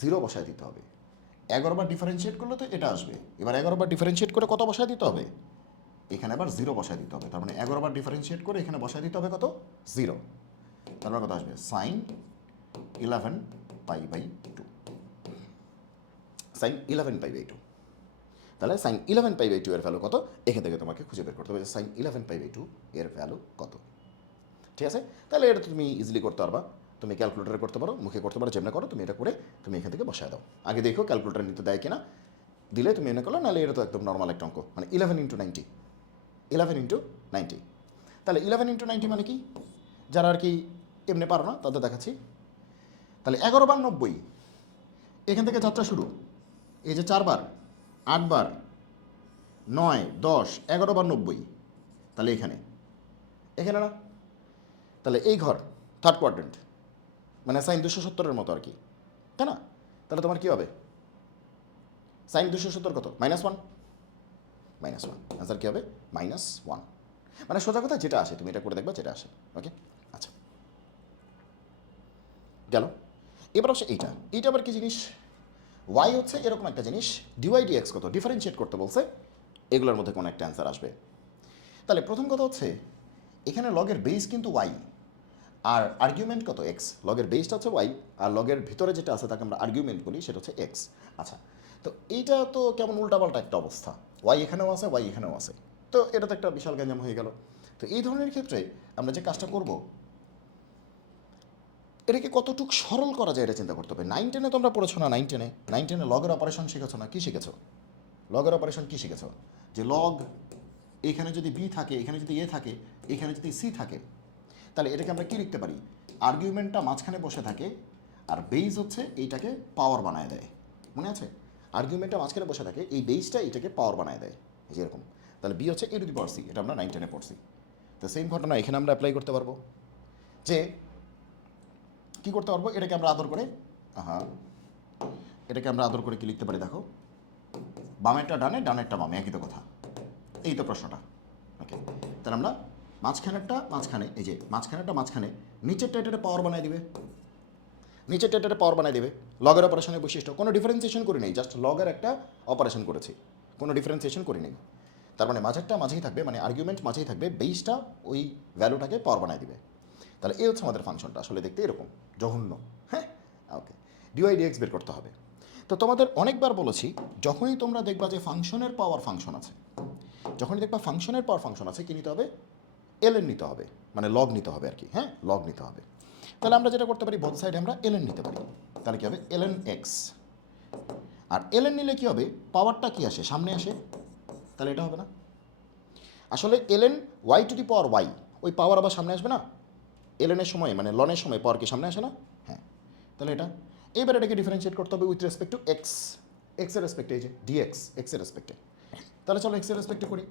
0 বসায় দিতে হবে। 11 বার ডিফারেন্সিয়েট করলে তো এটা আসবে, এবার 11 বার ডিফারেন্সিয়েট করে কত বসায় দিতে হবে, এখানে আবার 0 বসায় দিতে হবে, তার মানে 11 বার ডিফারেন্সিয়েট করে এখানে বসায় দিতে হবে কত, 0, তার মানে কত আসবে, sine 11 pi by 2, sine 11 pi by 2, তাহলে সাইন 11 পাই বাই 2 এর ভ্যালু কত, এখান থেকে তোমাকে খুঁজে বের করতে হবে যে সাইন 11 পাই বাই 2 এর ভ্যালু কত। ঠিক আছে, তাহলে এটা তুমি ইজিলি করতে পারবা, তুমি ক্যালকুলেটারে করতে পারো, মুখে করতে পারো, যেমন করো তুমি এটা করে তুমি এখান থেকে বসায় দাও। আগে দেখো ক্যালকুলেটার নিতে দেয় কিনা, দিলে তুমি এনে করো, নাহলে এটা তো একদম নর্মাল একটা অঙ্ক, মানে 11 ইন্টু 90, 11 ইন্টু 90, তাহলে 11 ইন্টু 90 মানে কি, যারা আর কি এমনি পারো না তাদের দেখাচ্ছি। তাহলে 11 বার 90, এখান থেকে যাত্রা শুরু, এই যে 4 বার 8 বার 9 10 11 বার 90, তাহলে এখানে এখানে না, তাহলে এই ঘর থার্ড কোয়াড্রেন্ট, মানে সাইন 270-এর মতো আর কি, তাই না? তাহলে তোমার কী হবে, সাইন 270 কত, -1, -1, অ্যান্সার কী হবে, -1, মানে সোজা কথা যেটা আসে তুমি এটা করে দেখবা যেটা আসে। ওকে, আচ্ছা গেল। এবার আসে এইটা আবার কি জিনিস, ওয়াই হচ্ছে এরকম একটা জিনিস, ডিওয়াই ডিএক্স কত ডিফারেন্সিয়েট করতে বলছে, এগুলোর মধ্যে কোনো একটা অ্যান্সার আসবে। তাহলে প্রথম কথা হচ্ছে এখানে লগের বেস কিন্তু ওয়াই, আর আর্গুমেন্ট কত এক্স, লগের বেসটা হচ্ছে ওয়াই, আর লগের ভিতরে যেটা আছে তাকে আমরা আর্গুমেন্ট বলি, সেটা হচ্ছে এক্স। আচ্ছা, তো এইটা তো কেমন উল্টাপাল্টা একটা অবস্থা, ওয়াই এখানেও আছে ওয়াই এখানেও আছে, তো এটা তো একটা বিশাল গ্যাঞ্জাম হয়ে গেল। তো এই ধরনের ক্ষেত্রে আমরা যে কাজটা করব, এটাকে কতটুকু সরল করা যায় এটা চিন্তা করতে হবে। 9 10-এ তোমরা পড়েছো না, 9 10-এ লগের অপারেশন শিখেছো না, কী শিখেছো, লগের অপারেশন কী শিখেছো, যে লগ এখানে যদি বি থাকে, এখানে যদি এ থাকে, এখানে যদি সি থাকে, তাহলে এটাকে আমরা কী লিখতে পারি, আর্গুমেন্টটা মাঝখানে বসে থাকে আর বেইস হচ্ছে এইটাকে পাওয়ার বানায় দেয়, মনে আছে, আর্গুমেন্টটা মাঝখানে বসে থাকে, এই বেইসটা এইটাকে পাওয়ার বানায় দেয়, যেরকম, তাহলে বি হচ্ছে এ টু দি পাওয়ার সি, এটা আমরা 9 10-এ পড়ছি। তো সেম ঘটনা এখানে আমরা অ্যাপ্লাই করতে পারবো, যে কী করতে পারবো, এটাকে আমরা আদর করে, এটাকে আমরা আদর করে কি লিখতে পারি দেখো, বামেরটা ডানে ডানেরটা বামে, একই তো কথা, এই তো প্রশ্নটা। ওকে, তাহলে আমরা মাঝখানেরটা মাঝখানে, এই যে মাঝখানেরটা মাঝখানে, নিচেরটা এটাতে পাওয়ার বানাই দিবে, নিচেরটা এটাতে পাওয়ার বানাই দেবে, লগের অপারেশনের বৈশিষ্ট্য, কোনো ডিফারেন্সিয়েশন করি নেই, জাস্ট লগের একটা অপারেশন করেছি, কোনো ডিফারেন্সিয়েশন করি নেই, তার মানে মাঝেরটা মাঝেই থাকবে, মানে আর্গুমেন্ট মাঝেই থাকবে, বেসটা ওই ভ্যালুটাকে পাওয়ার বানাই দিবে। তাহলে এই হচ্ছে আমাদের ফাংশনটা, আসলে দেখতে এরকম জঘন্য, হ্যাঁ। ওকে, ডিওয়াই ডিএক্স বের করতে হবে। তো তোমাদের অনেকবার বলেছি, যখনই তোমরা দেখবা যে ফাংশনের পাওয়ার ফাংশন আছে, যখনই দেখবা ফাংশনের পাওয়ার ফাংশন আছে, কী নিতে হবে, এলএন নিতে হবে, মানে লগ নিতে হবে আর কি, হ্যাঁ লগ নিতে হবে। তাহলে আমরা যেটা করতে পারি, বোথ সাইডে আমরা এলএন নিতে পারি, তাহলে কী হবে, এলএন এক্স, আর এলএন নিলে কী হবে, পাওয়ারটা কী আসে, সামনে আসে, তাহলে এটা হবে না, আসলে ln y to the power y, ওই পাওয়ার আবার সামনে আসবে না, এলএনের সময় মানে লনের সময় পাওয়ার কি সামনে আসে না, হ্যাঁ, তাহলে এটা, এবার এটাকে ডিফারেন্সিয়েট করতে হবে উইথ রেসপেক্ট টু এক্স, এক্সের রেসপেক্টে, এই যে ডিএক্স এক্সের রেসপেক্টে। তাহলে চলো এক্সের রেসপেক্টে করি।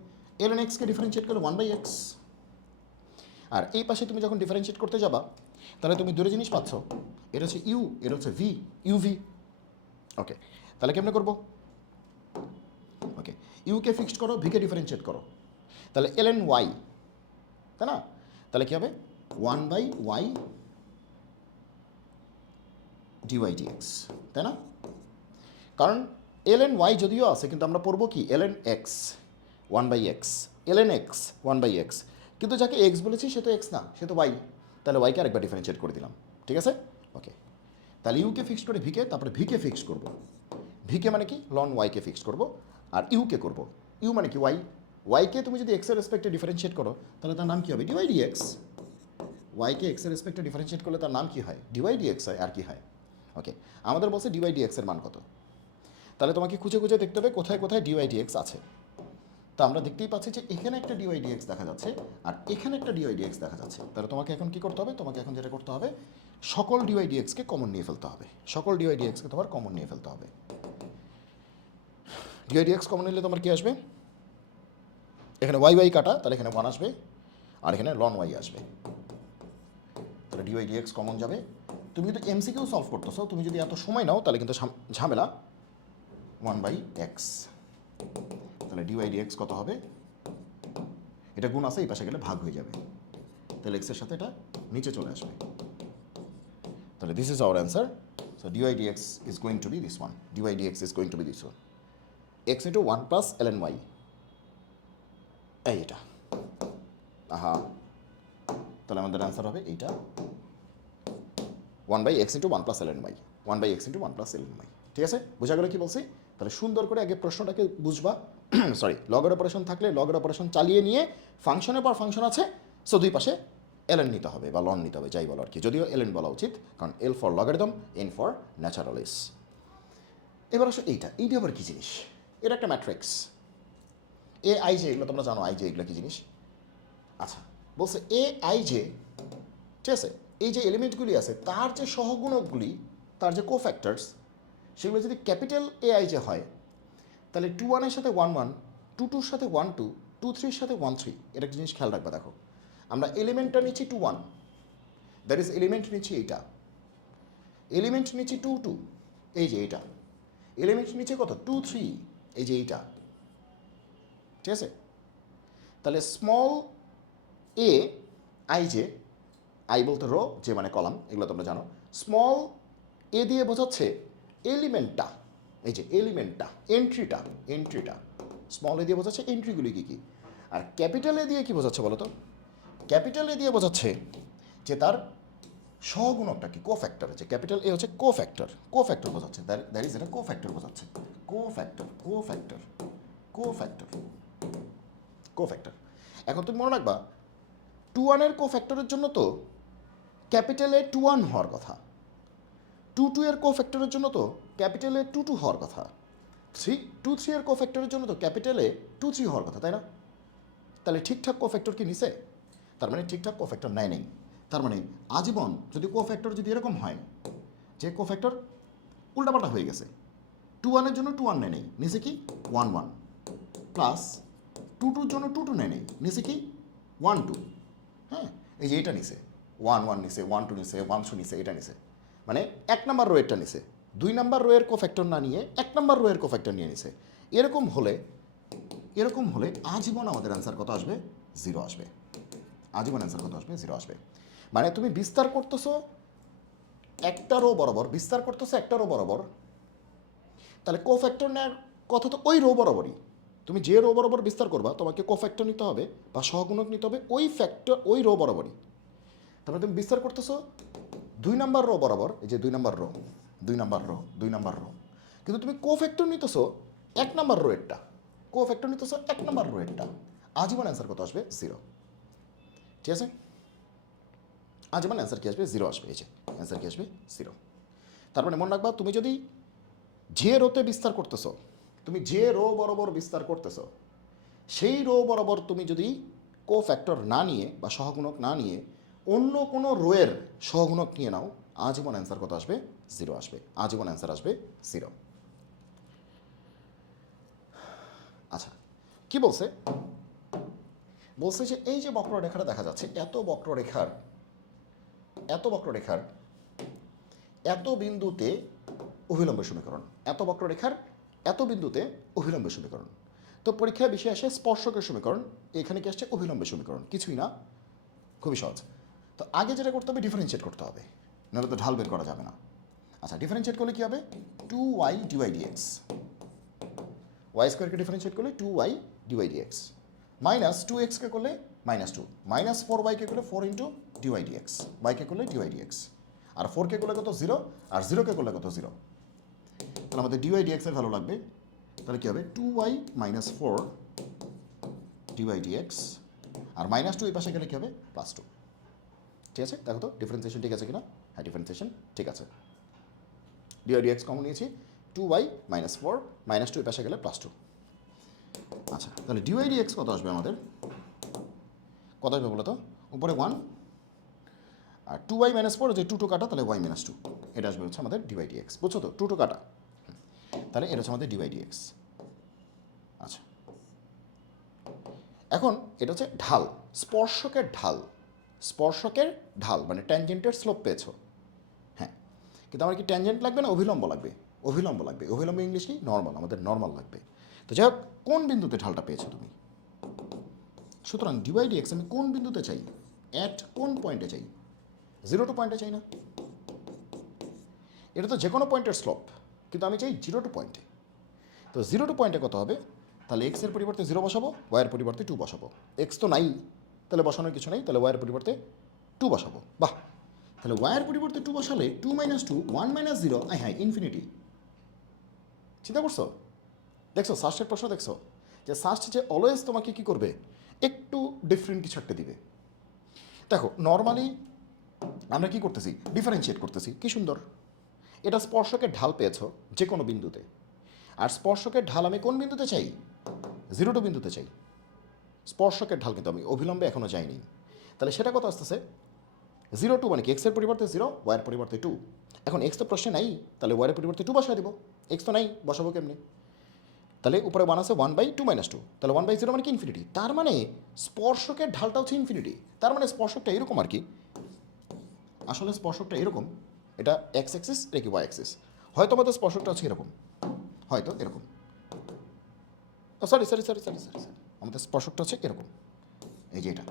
এলএন এক্সকে ডিফারেন্সিয়েট করলে 1/x, আর এই পাশে তুমি যখন ডিফারেন্সিয়েট করতে যাবা তাহলে তুমি দুটো জিনিস পাচ্ছ, এটা হচ্ছে ইউ, এটা হচ্ছে ভি, ইউভি। ওকে, তাহলে কেমনে করবো? ওকে, ইউকে ফিক্সড করো, ভিকে ডিফারেন্সিয়েট করো, তাহলে এলএন ওয়াই, তাই না? তাহলে কী হবে? 1/y ডিওয়াই ডিএক্স, তাই না? কারণ এলএন ওয়াই যদিও আছে, কিন্তু আমরা পড়বো কি LN x 1/x, LN x 1/x, কিন্তু যাকে এক্স বলেছি সে তো এক্স না, সে তো ওয়াই, তাহলে ওয়াইকে আরেকবার ডিফারেন্সিয়েট করে দিলাম, ঠিক আছে? ওকে, তাহলে ইউকে ফিক্সড করে ভিকে, তারপরে ভিকে ফিক্সড করবো, ভিকে মানে কি লন ওয়াইকে ফিক্সড করবো, আর ইউকে করবো, ইউ মানে কি ওয়াই, ওয়াইকে তুমি যদি এক্সের রেসপেক্টে ডিফারেন্সিয়েট করো তাহলে তার নাম কী হবে? Dy dx. ওয়াইকে এক্সের রেসপেক্টে ডিফারেন্সিয়েট করলে তার নাম কী হয়? ডিওয়াই ডিএক্স হয়, আর কি হয়? ওকে, আমাদের বলছে ডিওয়াই ডিএক্সের মান কত, তাহলে তোমাকে খুঁজে খুঁজে দেখতে হবে কোথায় কোথায় ডিওয়াই ডিএক্স আছে। তো আমরা দেখতেই পাচ্ছি যে এখানে একটা ডিওয়াই ডিএক্স দেখা যাচ্ছে, আর এখানে একটা ডিওয়াই ডিএক্স দেখা যাচ্ছে। তাহলে তোমাকে এখন কী করতে হবে? তোমাকে এখন যেটা করতে হবে, সকল ডিওয়াই ডিএক্সকে কমন নিয়ে ফেলতে হবে, সকল ডিওয়াই ডিএক্সকে তোমার কমন নিয়ে ফেলতে হবে। ডিওয়াই ডিএক্স কমন নিলে তোমার কী আসবে? এখানে ওয়াই ওয়াই কাটা, তাহলে এখানে 1 আসবে, আর এখানে লন ওয়াই আসবে। তাহলে ডিওয়াই ডিএক্স কমন যাবে। তুমি যদি এমসিকিউ সলভ করতেছো, তুমি যদি এত সময় নাও তাহলে কিন্তু ঝামেলা। 1/x, তাহলে ডিওয়াই ডিএক্স কত হবে? এটা গুণ আছে, এই পাশে গেলে ভাগ হয়ে যাবে, তাহলে এক্সের সাথে এটা নিচে চলে আসবে। তাহলে this is our answer. So dy dx is going to be this one, dy dx is going to be this one, x into 1 plus ln y, এই এটা। আহা, তাহলে আমাদের অ্যান্সার হবে এইটা, 1/x into 1 plus ln y, 1/x into 1 plus ln y। ঠিক আছে, বোঝা গেল কি বলছি? তাহলে সুন্দর করে আগে প্রশ্নটাকে বুঝবা। সরি, লগের অপারেশন থাকলে লগের অপারেশন চালিয়ে নিয়ে ফাংশনের পর ফাংশন আছে, সো দুই পাশে এলএন নিতে হবে বা লন নিতে হবে, যাই বলো আর কি, যদিও এলএন বলা উচিত, কারণ L for logarithm, N for Naturalis. এবার আসলে এইটা আবার কী জিনিস? এটা একটা ম্যাট্রিক্স, এ আই জে, এগুলো তোমরা জানো, আই জে এগুলো কী জিনিস? আচ্ছা, বলছে এ আই জে, ঠিক আছে, এই যে এলিমেন্টগুলি আছে তার যে সহগুণকগুলি, তার যে কোফ্যাক্টরস, সেগুলো যদি ক্যাপিটাল এ আই জে হয়, তাহলে 2 1-এর সাথে 1 1, 2 2-র সাথে 1 2, 2 3-র সাথে 1 3। এটা একটা জিনিস খেয়াল রাখবা। দেখো, আমরা এলিমেন্টটা নিচ্ছি 2 1, দ্যাট ইজ এলিমেন্ট নিচ্ছি এইটা, এলিমেন্ট নিচ্ছি 2 2, এই যে এইটা, এলিমেন্ট নিচে কত 2 3, এই যে এইটা, ঠিক আছে? তাহলে small A I J, I বলতে রো, যে মানে কলাম, এগুলো তোমরা জানো। স্মল এ দিয়ে বোঝাচ্ছে এলিমেন্টটা, এই যে এলিমেন্টটা, এন্ট্রিটা স্মল এ দিয়ে বোঝাচ্ছে এন্ট্রিগুলি কী কী। আর ক্যাপিটাল এ দিয়ে কী বোঝাচ্ছে বলো তো? ক্যাপিটাল এ দিয়ে বোঝাচ্ছে যে তার সহগুণকটা কি, কোফ্যাক্টর। যে ক্যাপিটাল এ হচ্ছে কোফ্যাক্টর বোঝাচ্ছে, দ্যাট ইজ এটা কোফ্যাক্টর বোঝাচ্ছে, কোফ্যাক্টর। এখন তুমি মনে রাখবা 2 1-এর কোফ্যাক্টরের জন্য তো ক্যাপিটালে 2 1 হওয়ার কথা, 2 2 এর কোফ্যাক্টরের জন্য তো ক্যাপিটালে 2 2 হওয়ার কথা, 2 3 এর কোফ্যাক্টরের জন্য তো ক্যাপিটালে 2 3 হওয়ার কথা, তাই না? তাহলে ঠিকঠাক কোফ্যাক্টর কি নিছে? তার মানে ঠিকঠাক কোফ্যাক্টর নেই। তার মানে আজীবন যদি কোফ্যাক্টর যদি এরকম হয় যে কোফ্যাক্টর উল্টাপাল্টা হয়ে গেছে, 2 1-এর জন্য 2 1 নেই, নিচে কি 1 1, প্লাস 2 2-র জন্য 2 2 নেই, নিচে কি 1 2। হ্যাঁ, এই যে এটা নিছে 1 1 নিছে, 1 2 নিছে, 1 2 নিছে, এটা নিছে, মানে 1 নাম্বার রোয়েরটা নিছে, 2 নাম্বার রোয়ের কোফ্যাক্টর না নিয়ে 1 নাম্বার রোয়ের কোফ্যাক্টর নিয়ে নিছে। এরকম হলে আজীবন আমাদের অ্যান্সার কত আসবে? 0 আসবে। আজীবন অ্যান্সার কত আসবে? 0 আসবে। মানে তুমি বিস্তার করতেছো একটা রো বরাবর, তাহলে কোফ্যাক্টর নেওয়ার কথা তো ওই রো বরাবরই। তুমি যে রো বরাবর বিস্তার করবা তোমাকে কোফ্যাক্টর নিতে হবে বা সহগুণক নিতে হবে ওই রো বরাবরই। তারপরে তুমি বিস্তার করতেছো 2 নাম্বার রো বরাবর, এই যে 2 নাম্বার রো, কিন্তু তুমি কোফ্যাক্টর নিতেছো 1 নাম্বার রোয়েরটা, আজীবন অ্যান্সার কত আসবে? 0। ঠিক আছে, আজীবন অ্যান্সার কি আসবে? 0 আসবে। এই যে অ্যান্সার কি আসবে? 0। তার মানে মনে রাখবা, তুমি যদি যে রোতে বিস্তার করতেছো, তুমি যে রো বরাবর বিস্তার করতেছো, সেই রো বরাবর তুমি যদি কোফ্যাক্টর না নিয়ে বা সহগুণক না নিয়ে অন্য কোনো রোয়ের সহগুণক নিয়ে নাও, আজীবন অ্যান্সার কত আসবে? 0 আসবে। আজীবন অ্যান্সার আসবে 0। কি বলছে? বলছে যে এই যে বক্ররেখাটা দেখা যাচ্ছে, এত বক্ররেখার এত বিন্দুতে অভিলম্ব সমীকরণ, এত বক্ররেখার এত বিন্দুতে অভিলম্ব সমীকরণ। তো পরীক্ষায় বেশি আসে স্পর্শকের সমীকরণ, এখানে কি আসছে অভিলম্বের সমীকরণ, কিছুই না, খুবই সহজ। তো আগে যেটা করতে হবে ডিফারেন্সিয়েট করতে হবে, নাহলে তো ঢাল বের করা যাবে না। আচ্ছা, ডিফারেন্সিয়েট করলে কী হবে? 2y dy/dx, ওয়াই স্কোয়ারকে ডিফারেন্সিয়েট করলে 2y dy/dx, মাইনাস 2x-কে করলে -2, মাইনাস 4y-কে করলে 4 ইন্টু dy/dx, y-কে করলে dy/dx, আর 4-কে করলে কত 0, আর 0-কে করলে কত 0। তাহলে আমাদের dy/dx এর ভ্যালু লাগবে, তাহলে কী হবে 2y - 4 dy/dx, আর -2 এই পাশে গেলে কী হবে +2। ঠিক আছে, দেখো তো ডিফারেন্সিয়েশন ঠিক আছে কিনা? হ্যাঁ, ডিফারেন্সিয়েশন ঠিক আছে। dy/dx কমন নিয়েছি, 2y - 4 -2 এই পাশে গেলে +2। আচ্ছা, তাহলে dy/dx কত আসবে আমাদের? কত আসবে বলো তো? উপরে 1 আর 2y - 4, যে 2 কাটা, তাহলে y - 2, এটা আসবে হচ্ছে আমাদের dy/dx। বুঝছো তো? 2 কাটা, তাহলে এটা হচ্ছে আমাদের dy/dx। আচ্ছা, এখন এটা হচ্ছে ঢাল, স্পর্শকের ঢাল, স্পর্শকের ঢাল মানে ট্যানজেন্টের স্লোপ পেয়েছো। হ্যাঁ, কিন্তু আমার কি ট্যানজেন্ট লাগবে না অভিলম্ব লাগবে? অভিলম্ব লাগবে। অভিলম্ব ইংলিশ কি? নর্মাল, আমাদের নর্মাল লাগবে। তো যাই হোক, কোন বিন্দুতে ঢালটা পেয়েছো তুমি? সুতরাং dy/dx আমি কোন বিন্দুতে চাই? অ্যাট কোন পয়েন্টে চাই? 0 টু পয়েন্টে চাই না? এটা তো যে কোনো পয়েন্টের স্লোপ, কিন্তু আমি চাই 0 টু পয়েন্টে। তো 0 টু পয়েন্টে কত হবে? তাহলে এক্সের পরিবর্তে 0 বসাবো, ওয়াইয়ের পরিবর্তে 2 বসাবো। এক্স তো নাই, তাহলে বসানোর কিছু নেই, তাহলে ওয়াইয়ের পরিবর্তে 2 বসাবো। বাহ, তাহলে ওয়াইয়ের পরিবর্তে 2 বসালে 2 - 2 1 - 0, হ্যাঁ ইনফিনিটি। চিন্তা করছো? দেখছো সাস্টের প্রশ্ন দেখছো, যে সাস্ট যে অলওয়েজ তোমাকে কি করবে, একটু ডিফারেন্ট কিছু একটা দিবে। দেখো নর্মালি আমরা কি করতেছি, ডিফারেন্সিয়েট করতেছি, কি সুন্দর। এটা স্পর্শকের ঢাল পেয়েছো যে কোনো বিন্দুতে, আর স্পর্শকের ঢাল আমি কোন বিন্দুতে চাই? 0 টু বিন্দুতে চাই। স্পর্শকের ঢাল কিন্তু আমি অভিলম্বে এখনও যাইনি। তাহলে সেটা কত আসতেছে? 0 টু মানে কি? এক্সের পরিবর্তে 0, ওয়াইয়ের পরিবর্তে 2। এখন এক্স তো প্রশ্নে নাই, তাহলে ওয়াইয়ের পরিবর্তে 2 বসায় দেবো। এক্স তো নাই, বসাবো কেমনি? তাহলে উপরে 1 আছে, 1/2 - 2, তাহলে 1/0 মানে কি ইনফিনিটি। তার মানে স্পর্শকের ঢালটা হচ্ছে ইনফিনিটি। তার মানে স্পর্শকটা এরকম আর কি, আসলে স্পর্শকটা এরকম, এটা এক্স অ্যাক্সিস, এটা কি ওয়াই অ্যাক্সিস। হয়তো আমাদের স্পর্শকটা হচ্ছে এরকম, হয়তো এরকম, sorry sorry sorry sorry sorry sorry, আমাদের স্পর্শকটা হচ্ছে এরকম, এই যে এটা।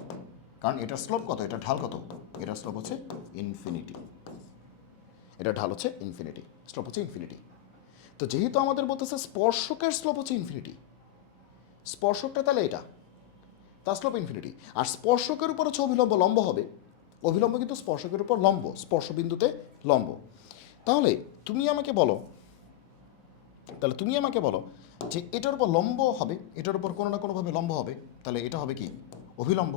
কারণ এটার স্লোপ কত, এটা ঢাল কত? এটার স্লোপ হচ্ছে ইনফিনিটি, এটা ঢাল হচ্ছে ইনফিনিটি, স্লোপ হচ্ছে ইনফিনিটি। তো যেহেতু আমাদের বলতেছে স্পর্শকের স্লোপ হচ্ছে ইনফিনিটি, স্পর্শকটা তাহলে এটা, তার স্লোপ ইনফিনিটি। আর স্পর্শকের উপর হচ্ছে অভিলম্ব, লম্ব হবে। অভিলম্ব কিন্তু স্পর্শকের উপর লম্ব, স্পর্শবিন্দুতে লম্ব। তাহলে তুমি আমাকে বলো, তাহলে তুমি আমাকে বলো যে এটার উপর লম্ব হবে, এটার উপর কোনো না কোনোভাবে লম্ব হবে, তাহলে এটা হবে কি? অভিলম্ব,